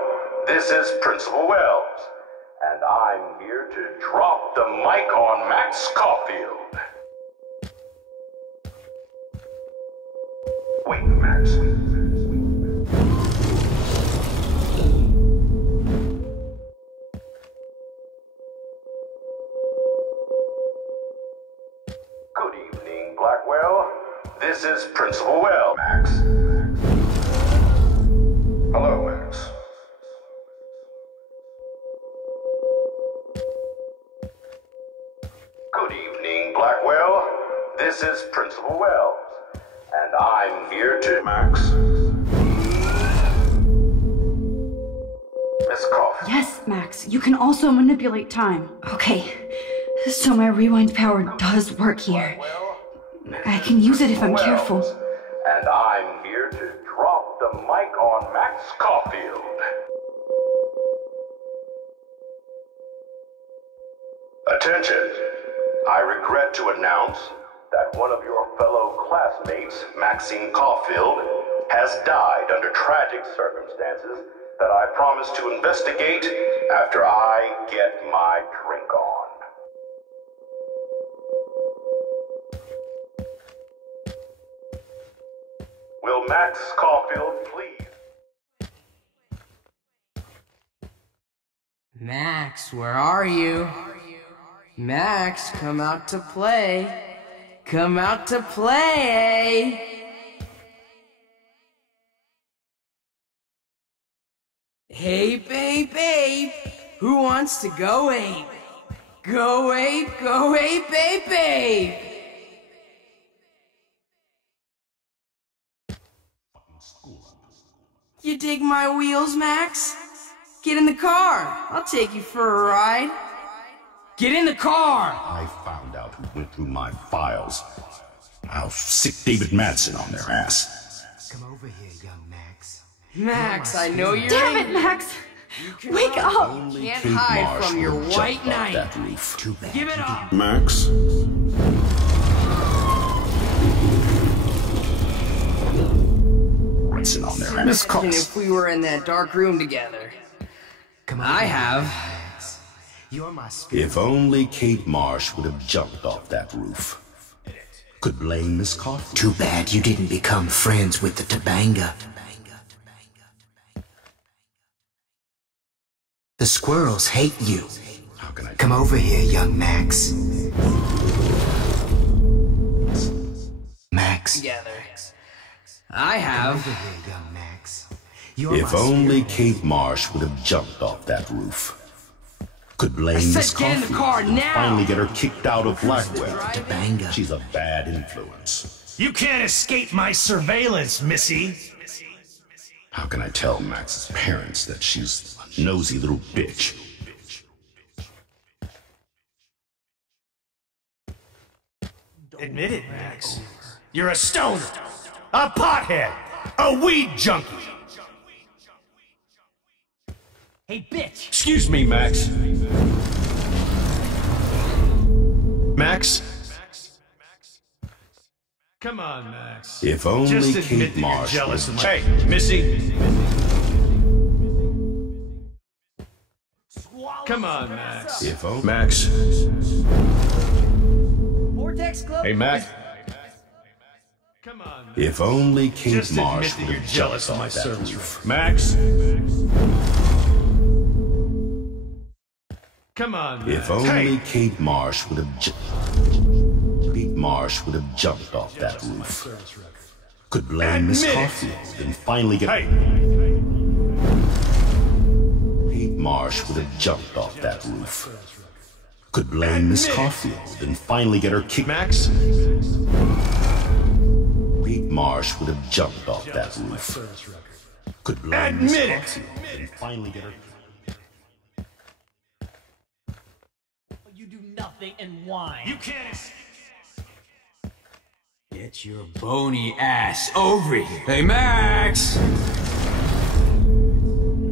This is Principal Wells, and I'm here to drop the mic on Max Caulfield. Wait, Max. Good evening, Blackwell. This is Principal Wells, Max. Hello, Max. Good evening, Blackwell. This is Principal Wells, and I'm here to... Max? Miss Coffin. Yes, Max, you can also manipulate time. Okay, so my rewind power does work here. I can use it if I'm careful. And I'm here to drop the mic on Max Caulfield. Attention! I regret to announce that one of your fellow classmates, Maxine Caulfield, has died under tragic circumstances that I promise to investigate after I get my drink on. Will Max Caulfield please? Max, where are you? Max, come out to play. Come out to play! Hey, babe, who wants to go ape? Go ape, babe! You dig my wheels, Max? Get in the car. I'll take you for a ride. Get in the car! I found out who went through my files. I'll sick David Madsen on their ass. Come over here, young Max. Max, I know you're... Damn it, Max! Wake up! Can't hide from your white knight. That roof. Too bad. Give it up! Max? Madsen on their ass. Imagine if we were in that dark room together. Come on, I have. You're my spirit. If only Kate Marsh would have jumped off that roof. Could blame Miss Caulfield. Too bad you didn't become friends with the Tabanga. The squirrels hate you. Come over here, young Max. Max. Together. I have. Come over here, young Max. If only Kate Marsh would have jumped off that roof. Could blame Miss get in the Caulfield car and now. finally get her kicked out of Blackwell. Topanga. She's a bad influence. You can't escape my surveillance, Missy. How can I tell Max's parents that she's a nosy little bitch? Admit it, Max. You're a stoner, a pothead, a weed junkie. Hey, bitch! Excuse me, Max. Max? Come on, Max. If only Just admit Kate that you're Marsh jealous was... of my... Hey, Missy. Come on, Max. If only... Max. Vortex Club? Hey, Max. Come on, Max. If only Kate Just Marsh admit that would you're have jealous jumped of my off that service. roof. Max. Come on, Max. If only Hey. Kate Marsh would have jumped off that roof. Could blame Miss Admit it. Caulfield and finally get... Hey. Kate Marsh would have jumped off that roof. Could blame Miss Admit it. Caulfield and finally get her kicked... Max. Kate Marsh would have jumped off that roof. Could blame Miss Admit it. Caulfield and finally get her... You do nothing and whine. You can't... Get your bony ass over here. Hey, Max!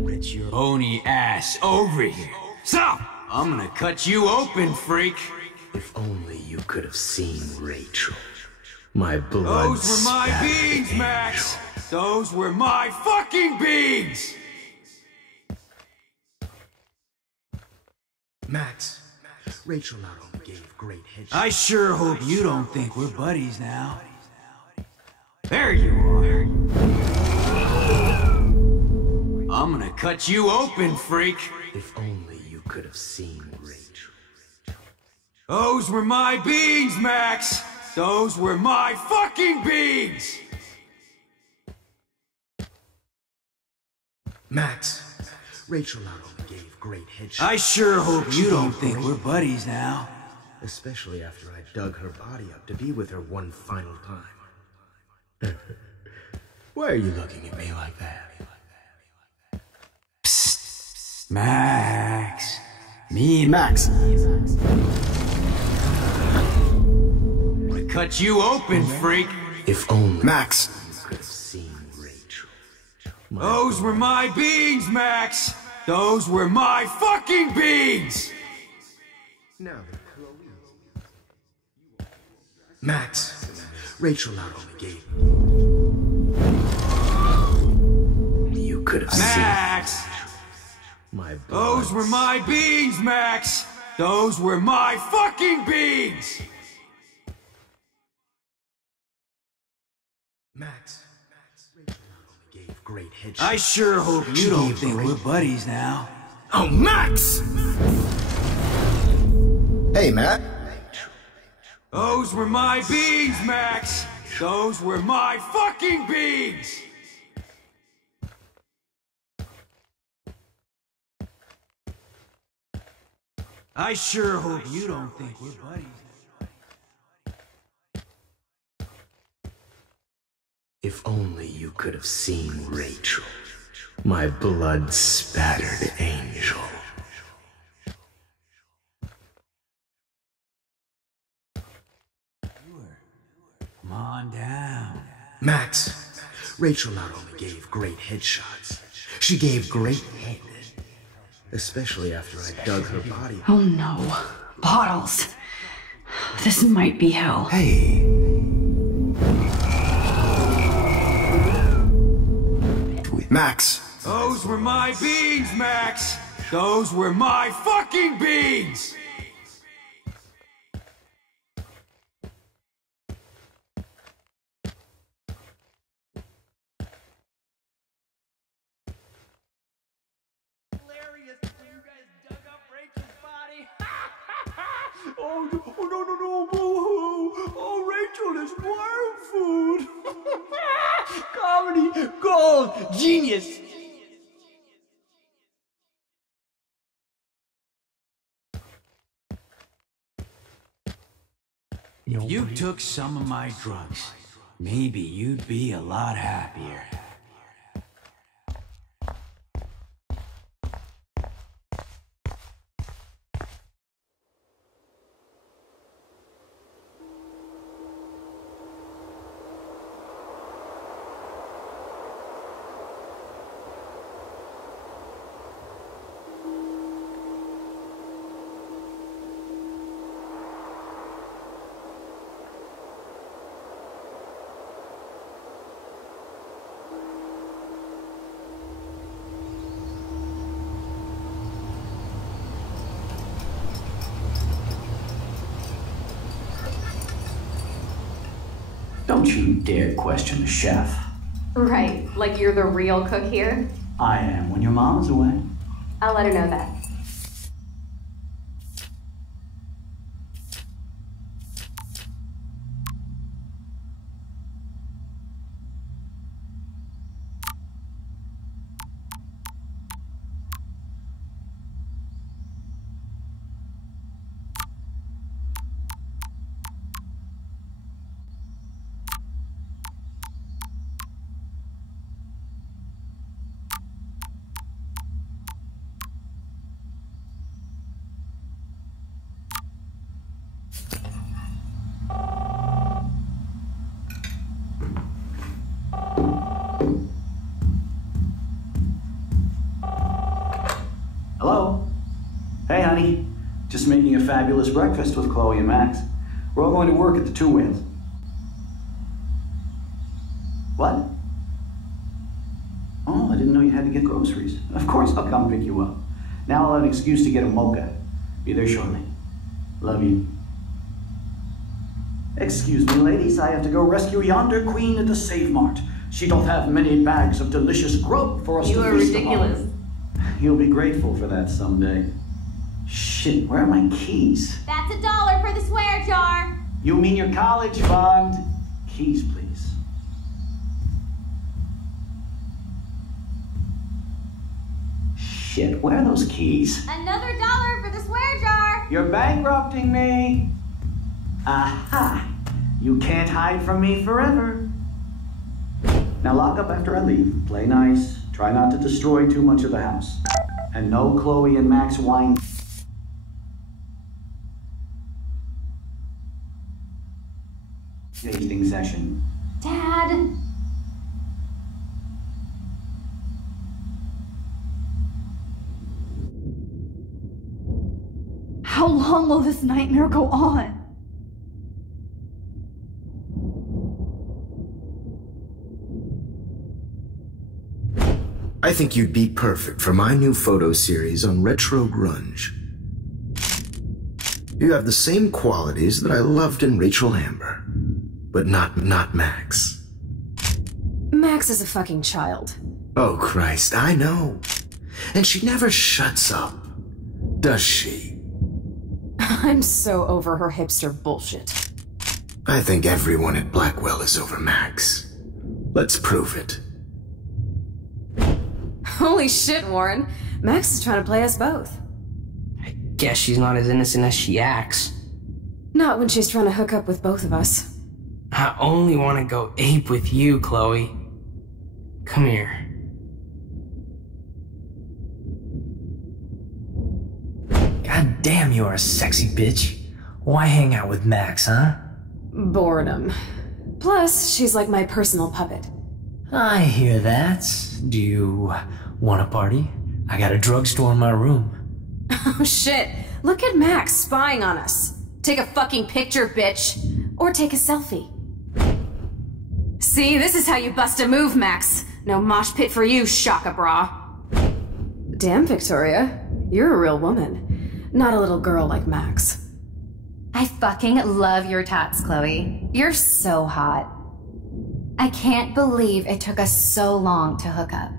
Get your bony ass over here. Stop! I'm gonna cut you open, freak. If only you could have seen Rachel. My blood. Those were my beans, Max! Those were my fucking beans! Max. Rachel not only gave great headshots. I sure hope you don't think we're buddies now. There you are. I'm gonna cut you open, freak. If only you could have seen Rachel. Those were my beans, Max! Those were my fucking beans! Max. Rachel not only gave great headshots. I sure hope you don't think we're buddies now. Especially after I dug her body up to be with her one final time. Why are you looking at me like that? Psst. Max. Max. I'm gonna cut you open, freak. If only Max. you could have seen Rachel. Those were my beans, Max! Those were my fucking beans! Now then, Max. Rachel not only gave. You could have Max! seen. My Those were my beans, Max! Those were my fucking beans! Max. Rachel not only gave great headshots. I sure hope you don't think we're buddies now. Oh, Max! Hey, Matt. Those were my beans, Max! Those were my fucking beans! I sure hope you don't think we're buddies. If only you could have seen Rachel. My blood-spattered angel. Come on down. Max. Rachel not only gave great headshots, she gave great head. Especially after I dug her body. Oh no. Bottles. This might be hell. Hey. Max. Those were my beans, Max! Those were my fucking beans! Hilarious when you guys dug up Rachel's body. Oh, no, boo-hoo. Oh, Rachel is worm food. Comedy, gold, genius. If you took some of my drugs, maybe you'd be a lot happier. Don't you dare question the chef. Right, like you're the real cook here? I am when your mom's away. I'll let her know that. Hello? Hey, honey. Just making a fabulous breakfast with Chloe and Max. We're all going to work at the Two Whales. What? Oh, I didn't know you had to get groceries. Of course I'll come pick you up. Now I'll have an excuse to get a mocha. Be there shortly. Love you. Excuse me, ladies. I have to go rescue yonder queen at the Save Mart. She doth have many bags of delicious grub for us to feast upon. You are ridiculous. You'll be grateful for that someday. Shit, where are my keys? That's $1 for the swear jar. You mean your college fund? Keys, please. Shit, where are those keys? Another $1 for the swear jar. You're bankrupting me. Aha! You can't hide from me forever. Now lock up after I leave. Play nice. Try not to destroy too much of the house. And no Chloe and Max wine tasting session. Dad. How long will this nightmare go on? I think you'd be perfect for my new photo series on retro grunge. You have the same qualities that I loved in Rachel Amber, but not Max. Max is a fucking child. Oh Christ, I know. And she never shuts up, does she? I'm so over her hipster bullshit. I think everyone at Blackwell is over Max. Let's prove it. Holy shit, Warren. Max is trying to play us both. I guess she's not as innocent as she acts. Not when she's trying to hook up with both of us. I only want to go ape with you, Chloe. Come here. God damn, you're a sexy bitch. Why hang out with Max, huh? Boredom. Plus, she's like my personal puppet. I hear that. Do you want a party? I got a drugstore in my room. Oh shit, look at Max spying on us. Take a fucking picture, bitch. Or take a selfie. See, this is how you bust a move, Max. No mosh pit for you, Shaka Bra. Damn, Victoria. You're a real woman. Not a little girl like Max. I fucking love your tats, Chloe. You're so hot. I can't believe it took us so long to hook up.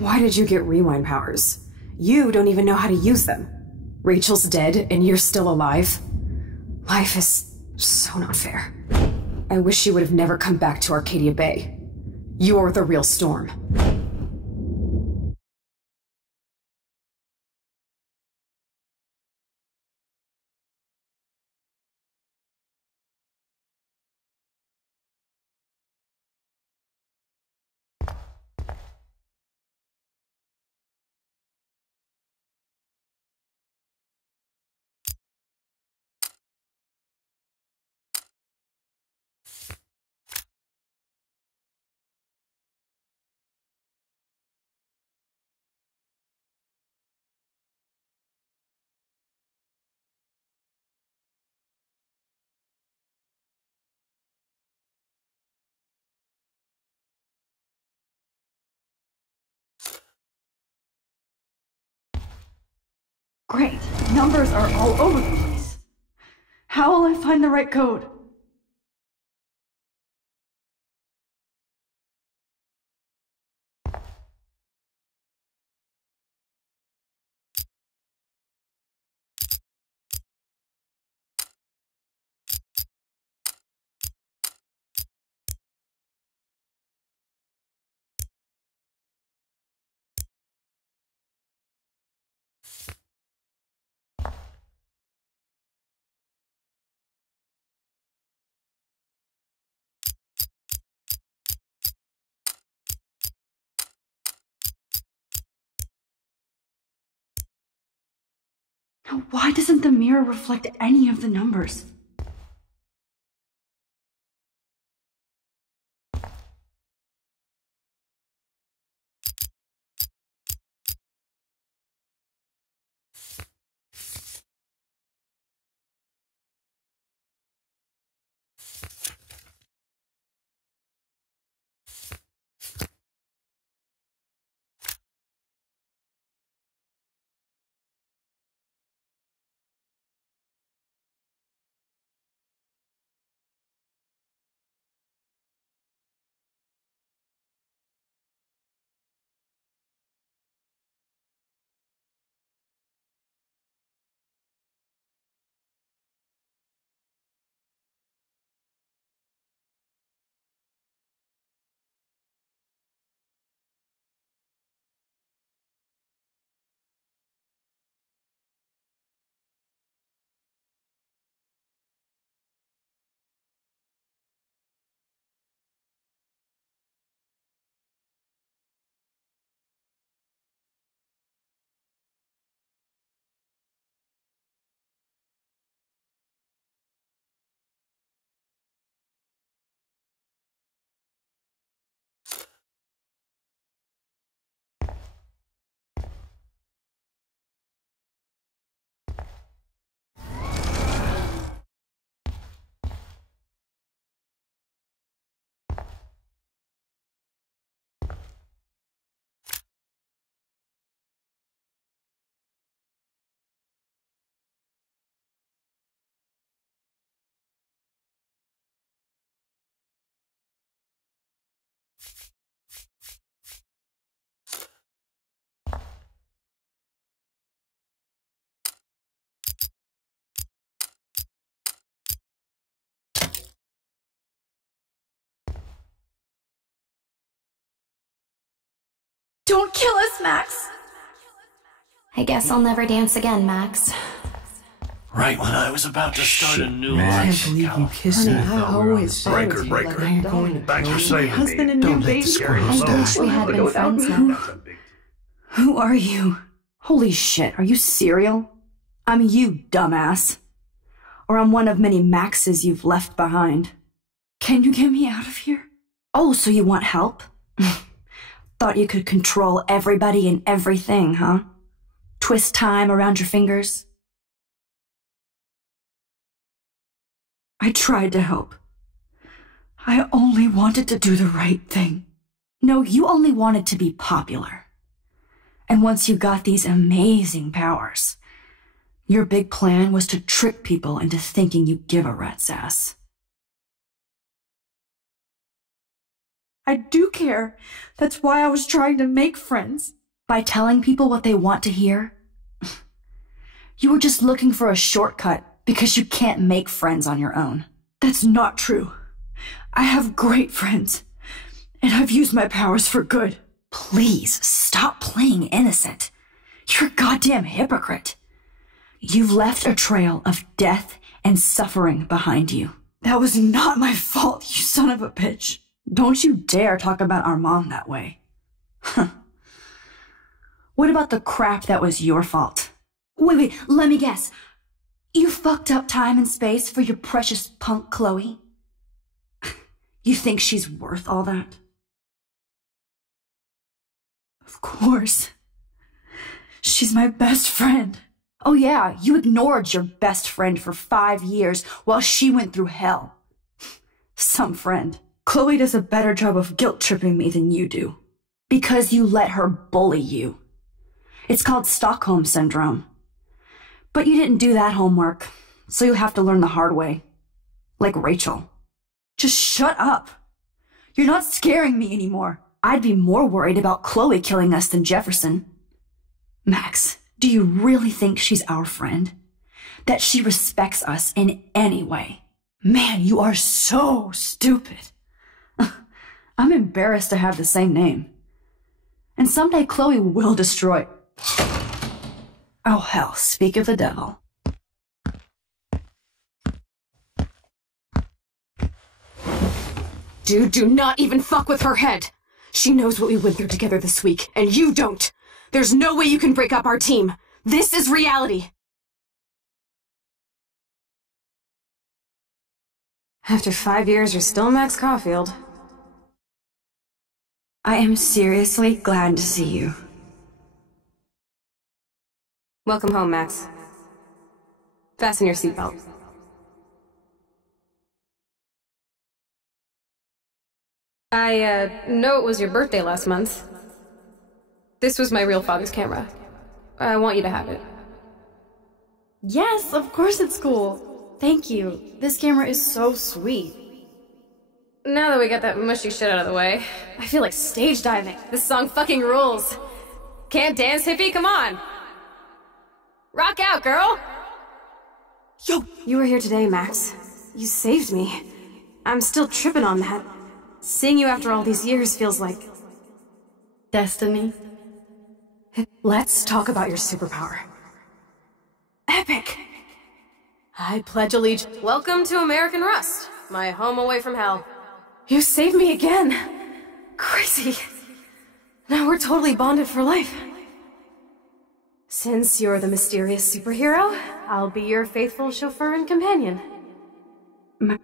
Why did you get rewind powers? You don't even know how to use them. Rachel's dead and you're still alive. Life is so not fair. I wish she would have never come back to Arcadia Bay. You're the real Storm. Great. Numbers are all over the place. How will I find the right code? Now, why doesn't the mirror reflect any of the numbers? Don't kill us, Max! I guess I'll never dance again, Max. Right when I was about to start a new I life. can't believe you kissed me. I always Breaker, breaker. Thanks for saving me. Husband and new baby. I wish we had been friends now. Who are you? Holy shit, are you serial? I'm you, dumbass. Or I'm one of many Maxes you've left behind. Can you get me out of here? Oh, so you want help? Thought you could control everybody and everything, huh? Twist time around your fingers? I tried to help. I only wanted to do the right thing. No, you only wanted to be popular. And once you got these amazing powers, your big plan was to trick people into thinking you give a rat's ass. I do care. That's why I was trying to make friends. By telling people what they want to hear? You were just looking for a shortcut because you can't make friends on your own. That's not true. I have great friends, and I've used my powers for good. Please, stop playing innocent. You're a goddamn hypocrite. You've left a trail of death and suffering behind you. That was not my fault, you son of a bitch. Don't you dare talk about our mom that way. What about the crap that was your fault? Wait, let me guess. You fucked up time and space for your precious punk Chloe? You think she's worth all that? Of course. She's my best friend. Oh yeah, you ignored your best friend for 5 years while she went through hell. Some friend. Chloe does a better job of guilt-tripping me than you do. Because you let her bully you. It's called Stockholm Syndrome. But you didn't do that homework, so you'll have to learn the hard way. Like Rachel. Just shut up. You're not scaring me anymore. I'd be more worried about Chloe killing us than Jefferson. Max, do you really think she's our friend? That she respects us in any way? Man, you are so stupid. I'm embarrassed to have the same name. And someday Chloe will destroy... Oh hell, speak of the devil. Dude, do not even fuck with her head. She knows what we went through together this week, and you don't. There's no way you can break up our team. This is reality. After 5 years, you're still Max Caulfield. I am seriously glad to see you. Welcome home, Max. Fasten your seatbelt. I know it was your birthday last month. This was my real father's camera. I want you to have it. Yes, of course it's cool. Thank you. This camera is so sweet. Now that we got that mushy shit out of the way, I feel like stage diving. This song fucking rules. Can't dance, hippie? Come on! Rock out, girl! Yo! You were here today, Max. You saved me. I'm still tripping on that. Seeing you after all these years feels like... destiny. Let's talk about your superpower. Epic! I pledge allegiance. Welcome to American Rust, my home away from hell. You saved me again! Crazy. Now we're totally bonded for life. Since you're the mysterious superhero, I'll be your faithful chauffeur and companion.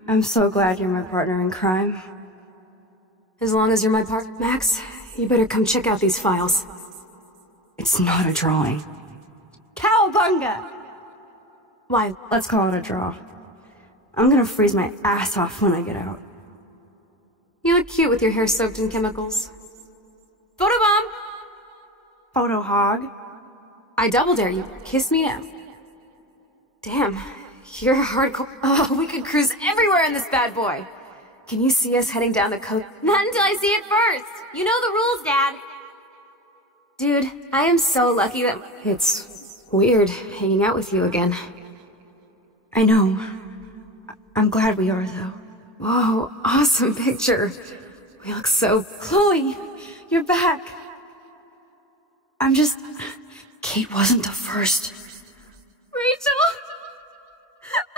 I'm so glad you're my partner in crime. As long as you're my partner, Max, you better come check out these files. It's not a drawing. Cowabunga! Why? Let's call it a draw. I'm gonna freeze my ass off when I get out. You look cute with your hair soaked in chemicals. Photobomb! Photo hog. I double dare you. Kiss me now. Damn, you're hardcore. Oh, we could cruise everywhere in this bad boy. Can you see us heading down the coast? Not until I see it first. You know the rules, Dad. Dude, I am so lucky that... It's weird hanging out with you again. I know. I'm glad we are, though. Whoa, awesome picture. We look so... Chloe, you're back. I'm just... Kate wasn't the first. Rachel!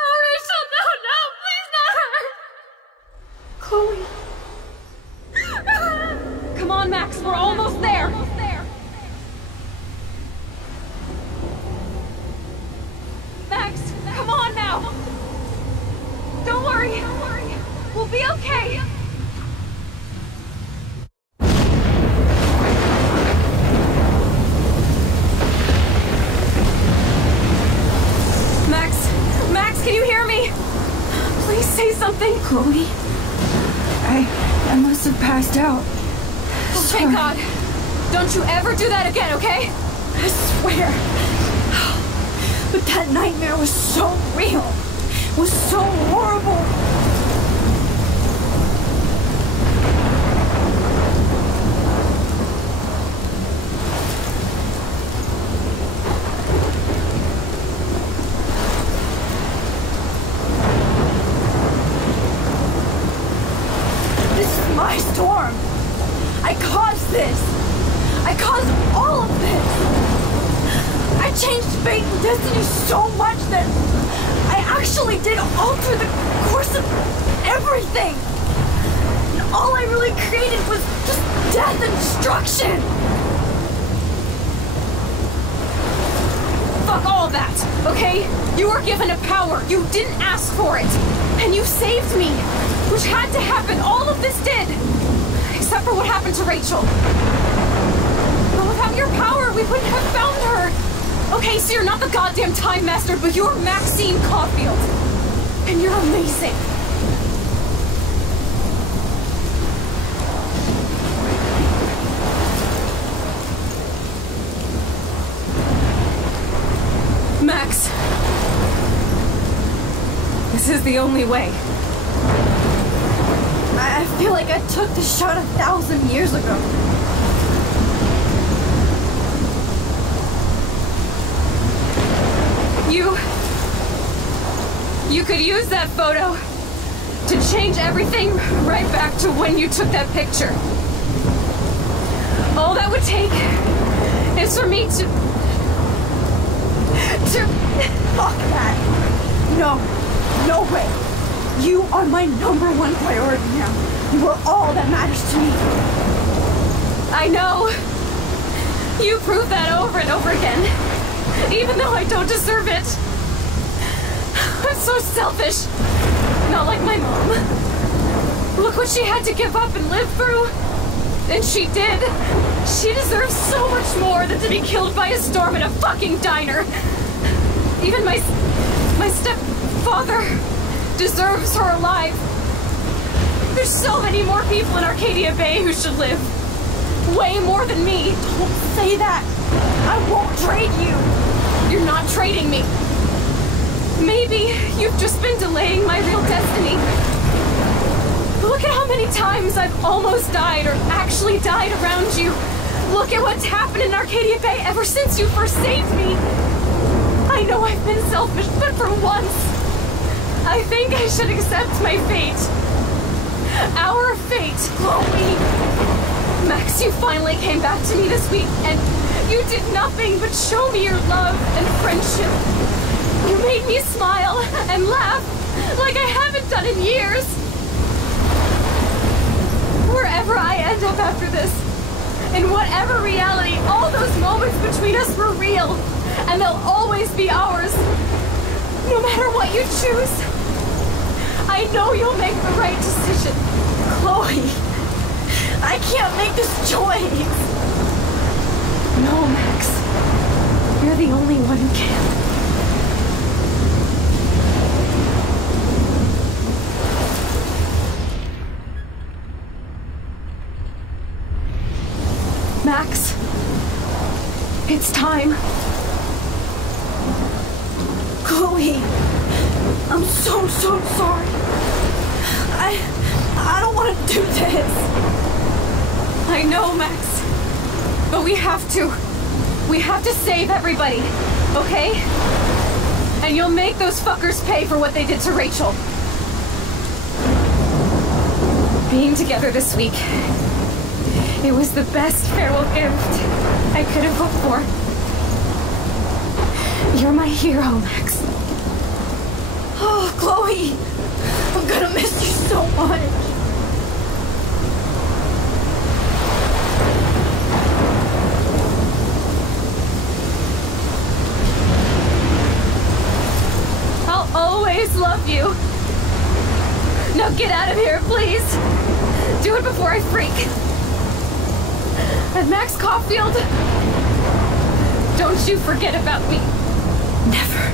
Oh, Rachel, no, please not her! Chloe! Come on, Max, we're almost there! Max, come on now! Don't worry, we'll be okay! Max, can you hear me? Please say something! Chloe? I must have passed out. Oh, thank God! Don't you ever do that again, okay? I swear. But that nightmare was so real. It was so horrible. all of this! I changed fate and destiny so much that I actually did alter the course of everything! And all I really created was just death and destruction! Fuck all that, okay? You were given a power. You didn't ask for it. And you saved me, which had to happen. All of this did. Except for what happened to Rachel. But without your power, we wouldn't have found her. Okay, so you're not the goddamn Time Master, but you're Maxine Caulfield. And you're amazing. Max. This is the only way. I feel like I took the shot 1,000 years ago. You could use that photo to change everything right back to when you took that picture. All that would take is for me to fuck that. No way. You are my #1 priority now. You are all that matters to me. I know. You prove that over and over again, even though I don't deserve it. I'm so selfish. Not like my mom. Look what she had to give up and live through. And she did. She deserves so much more than to be killed by a storm in a fucking diner. Even my stepfather deserves her alive. There's so many more people in Arcadia Bay who should live. Way more than me. Don't say that. I won't trade you. You're not trading me. Maybe you've just been delaying my real destiny. Look at how many times I've almost died or actually died around you. Look at what's happened in Arcadia Bay ever since you first saved me. I know I've been selfish, but for once, I think I should accept my fate. Our fate, Chloe. Max, you finally came back to me this week, and you did nothing but show me your love and friendship. You made me smile and laugh like I haven't done in years. Wherever I end up after this, in whatever reality, all those moments between us were real, and they'll always be ours. No matter what you choose, I know you'll make the right decision. Chloe, I can't make this choice. No, Max. You're the only one who can. Max, it's time. Chloe, I'm so sorry. I don't want to do this. I know, Max, but we have to. We have to save everybody, okay? And you'll make those fuckers pay for what they did to Rachel. Being together this week, it was the best farewell gift I could have hoped for. You're my hero, Max. Oh, Chloe, I'm gonna miss you so much. I'll always love you. Now get out of here, please. Do it before I freak. And Max Caulfield, don't you forget about me. Never.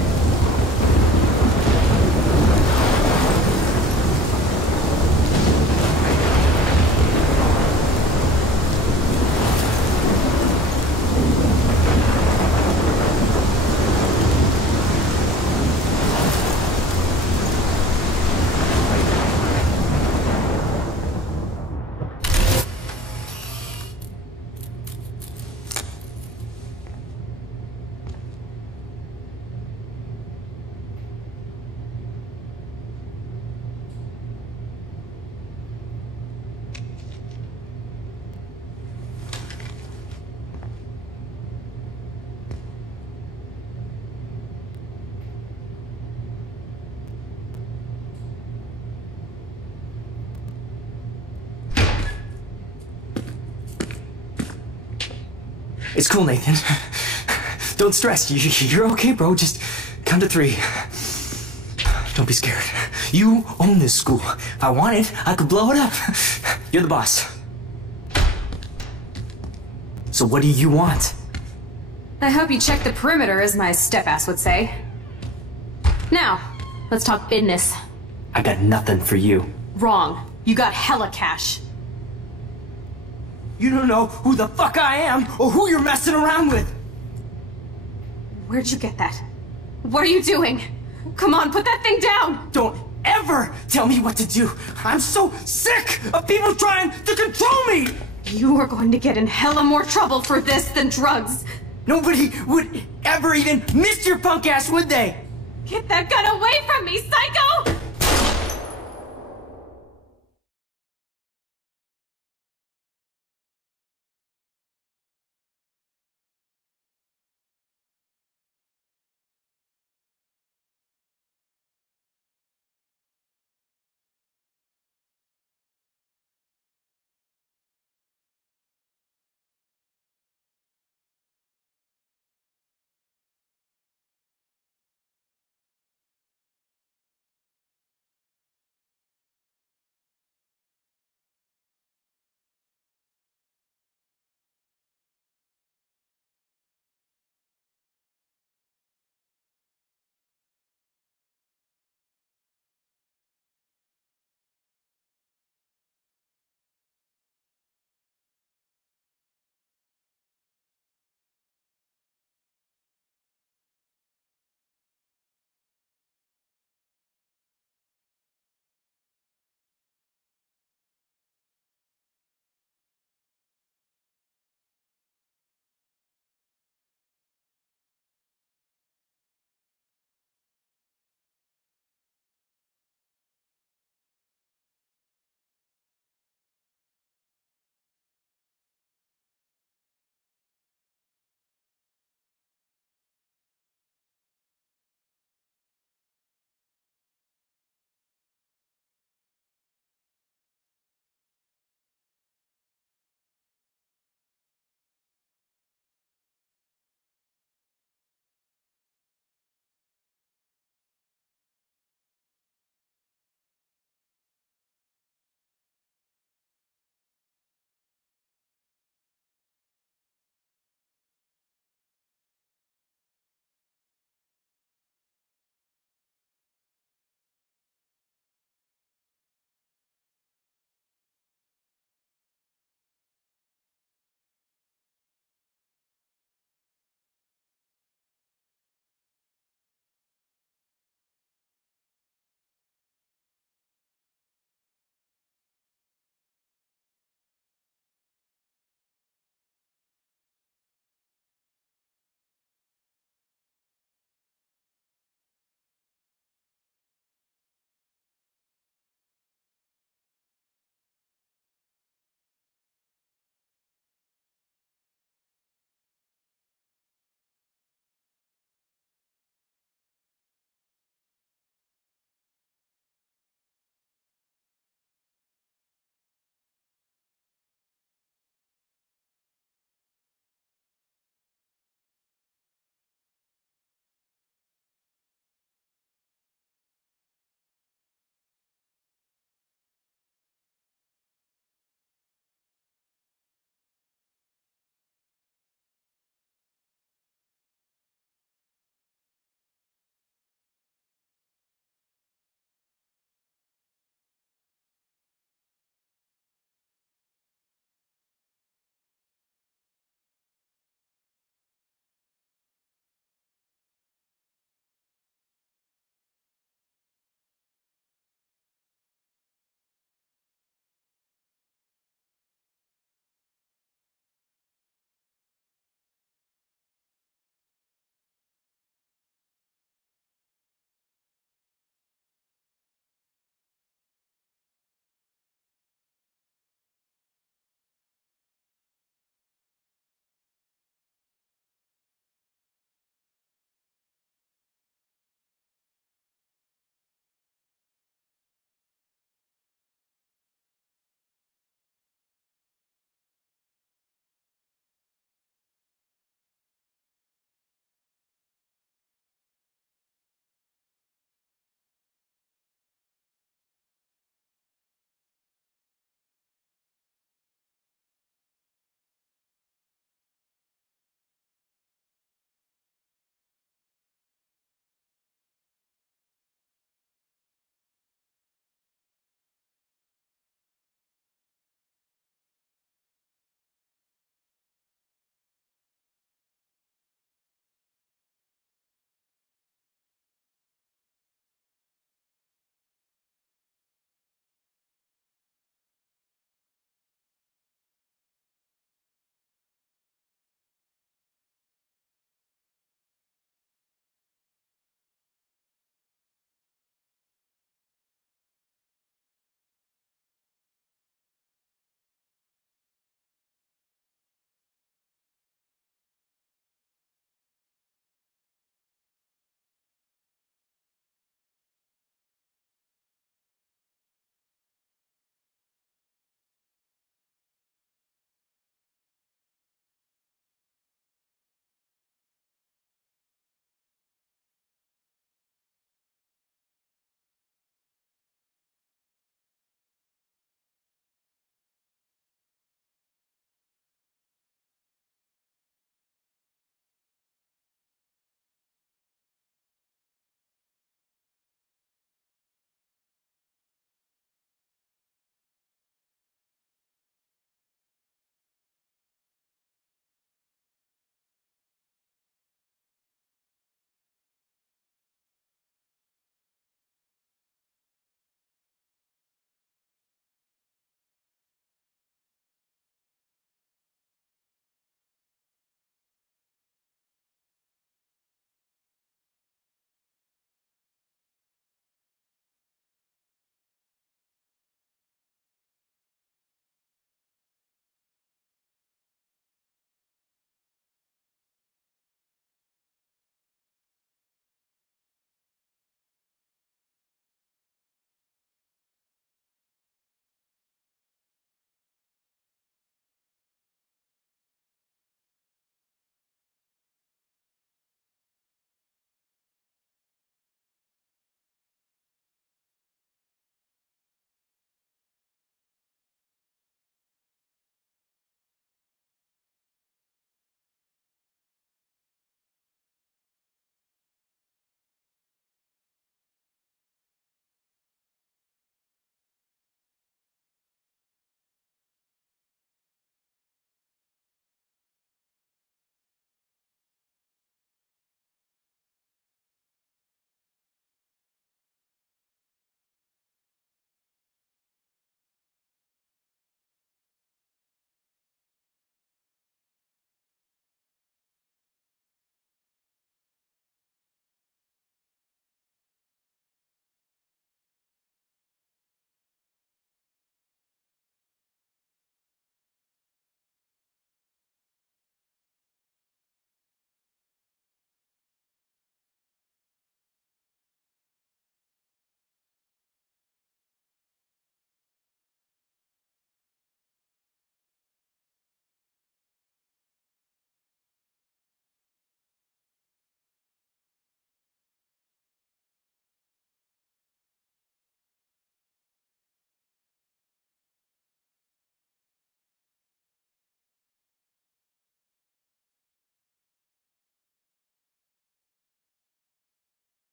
It's cool, Nathan. Don't stress. You're okay, bro. Just count to 3. Don't be scared. You own this school. If I wanted, I could blow it up. You're the boss. So what do you want? I hope you check the perimeter, as my step-ass would say. Now, let's talk business. I got nothing for you. Wrong. You got hella cash. You don't know who the fuck I am or who you're messing around with. Where'd you get that? What are you doing? Come on, put that thing down! Don't ever tell me what to do. I'm so sick of people trying to control me! You are going to get in hella more trouble for this than drugs. Nobody would ever even miss your punk ass, would they? Get that gun away from me, psycho!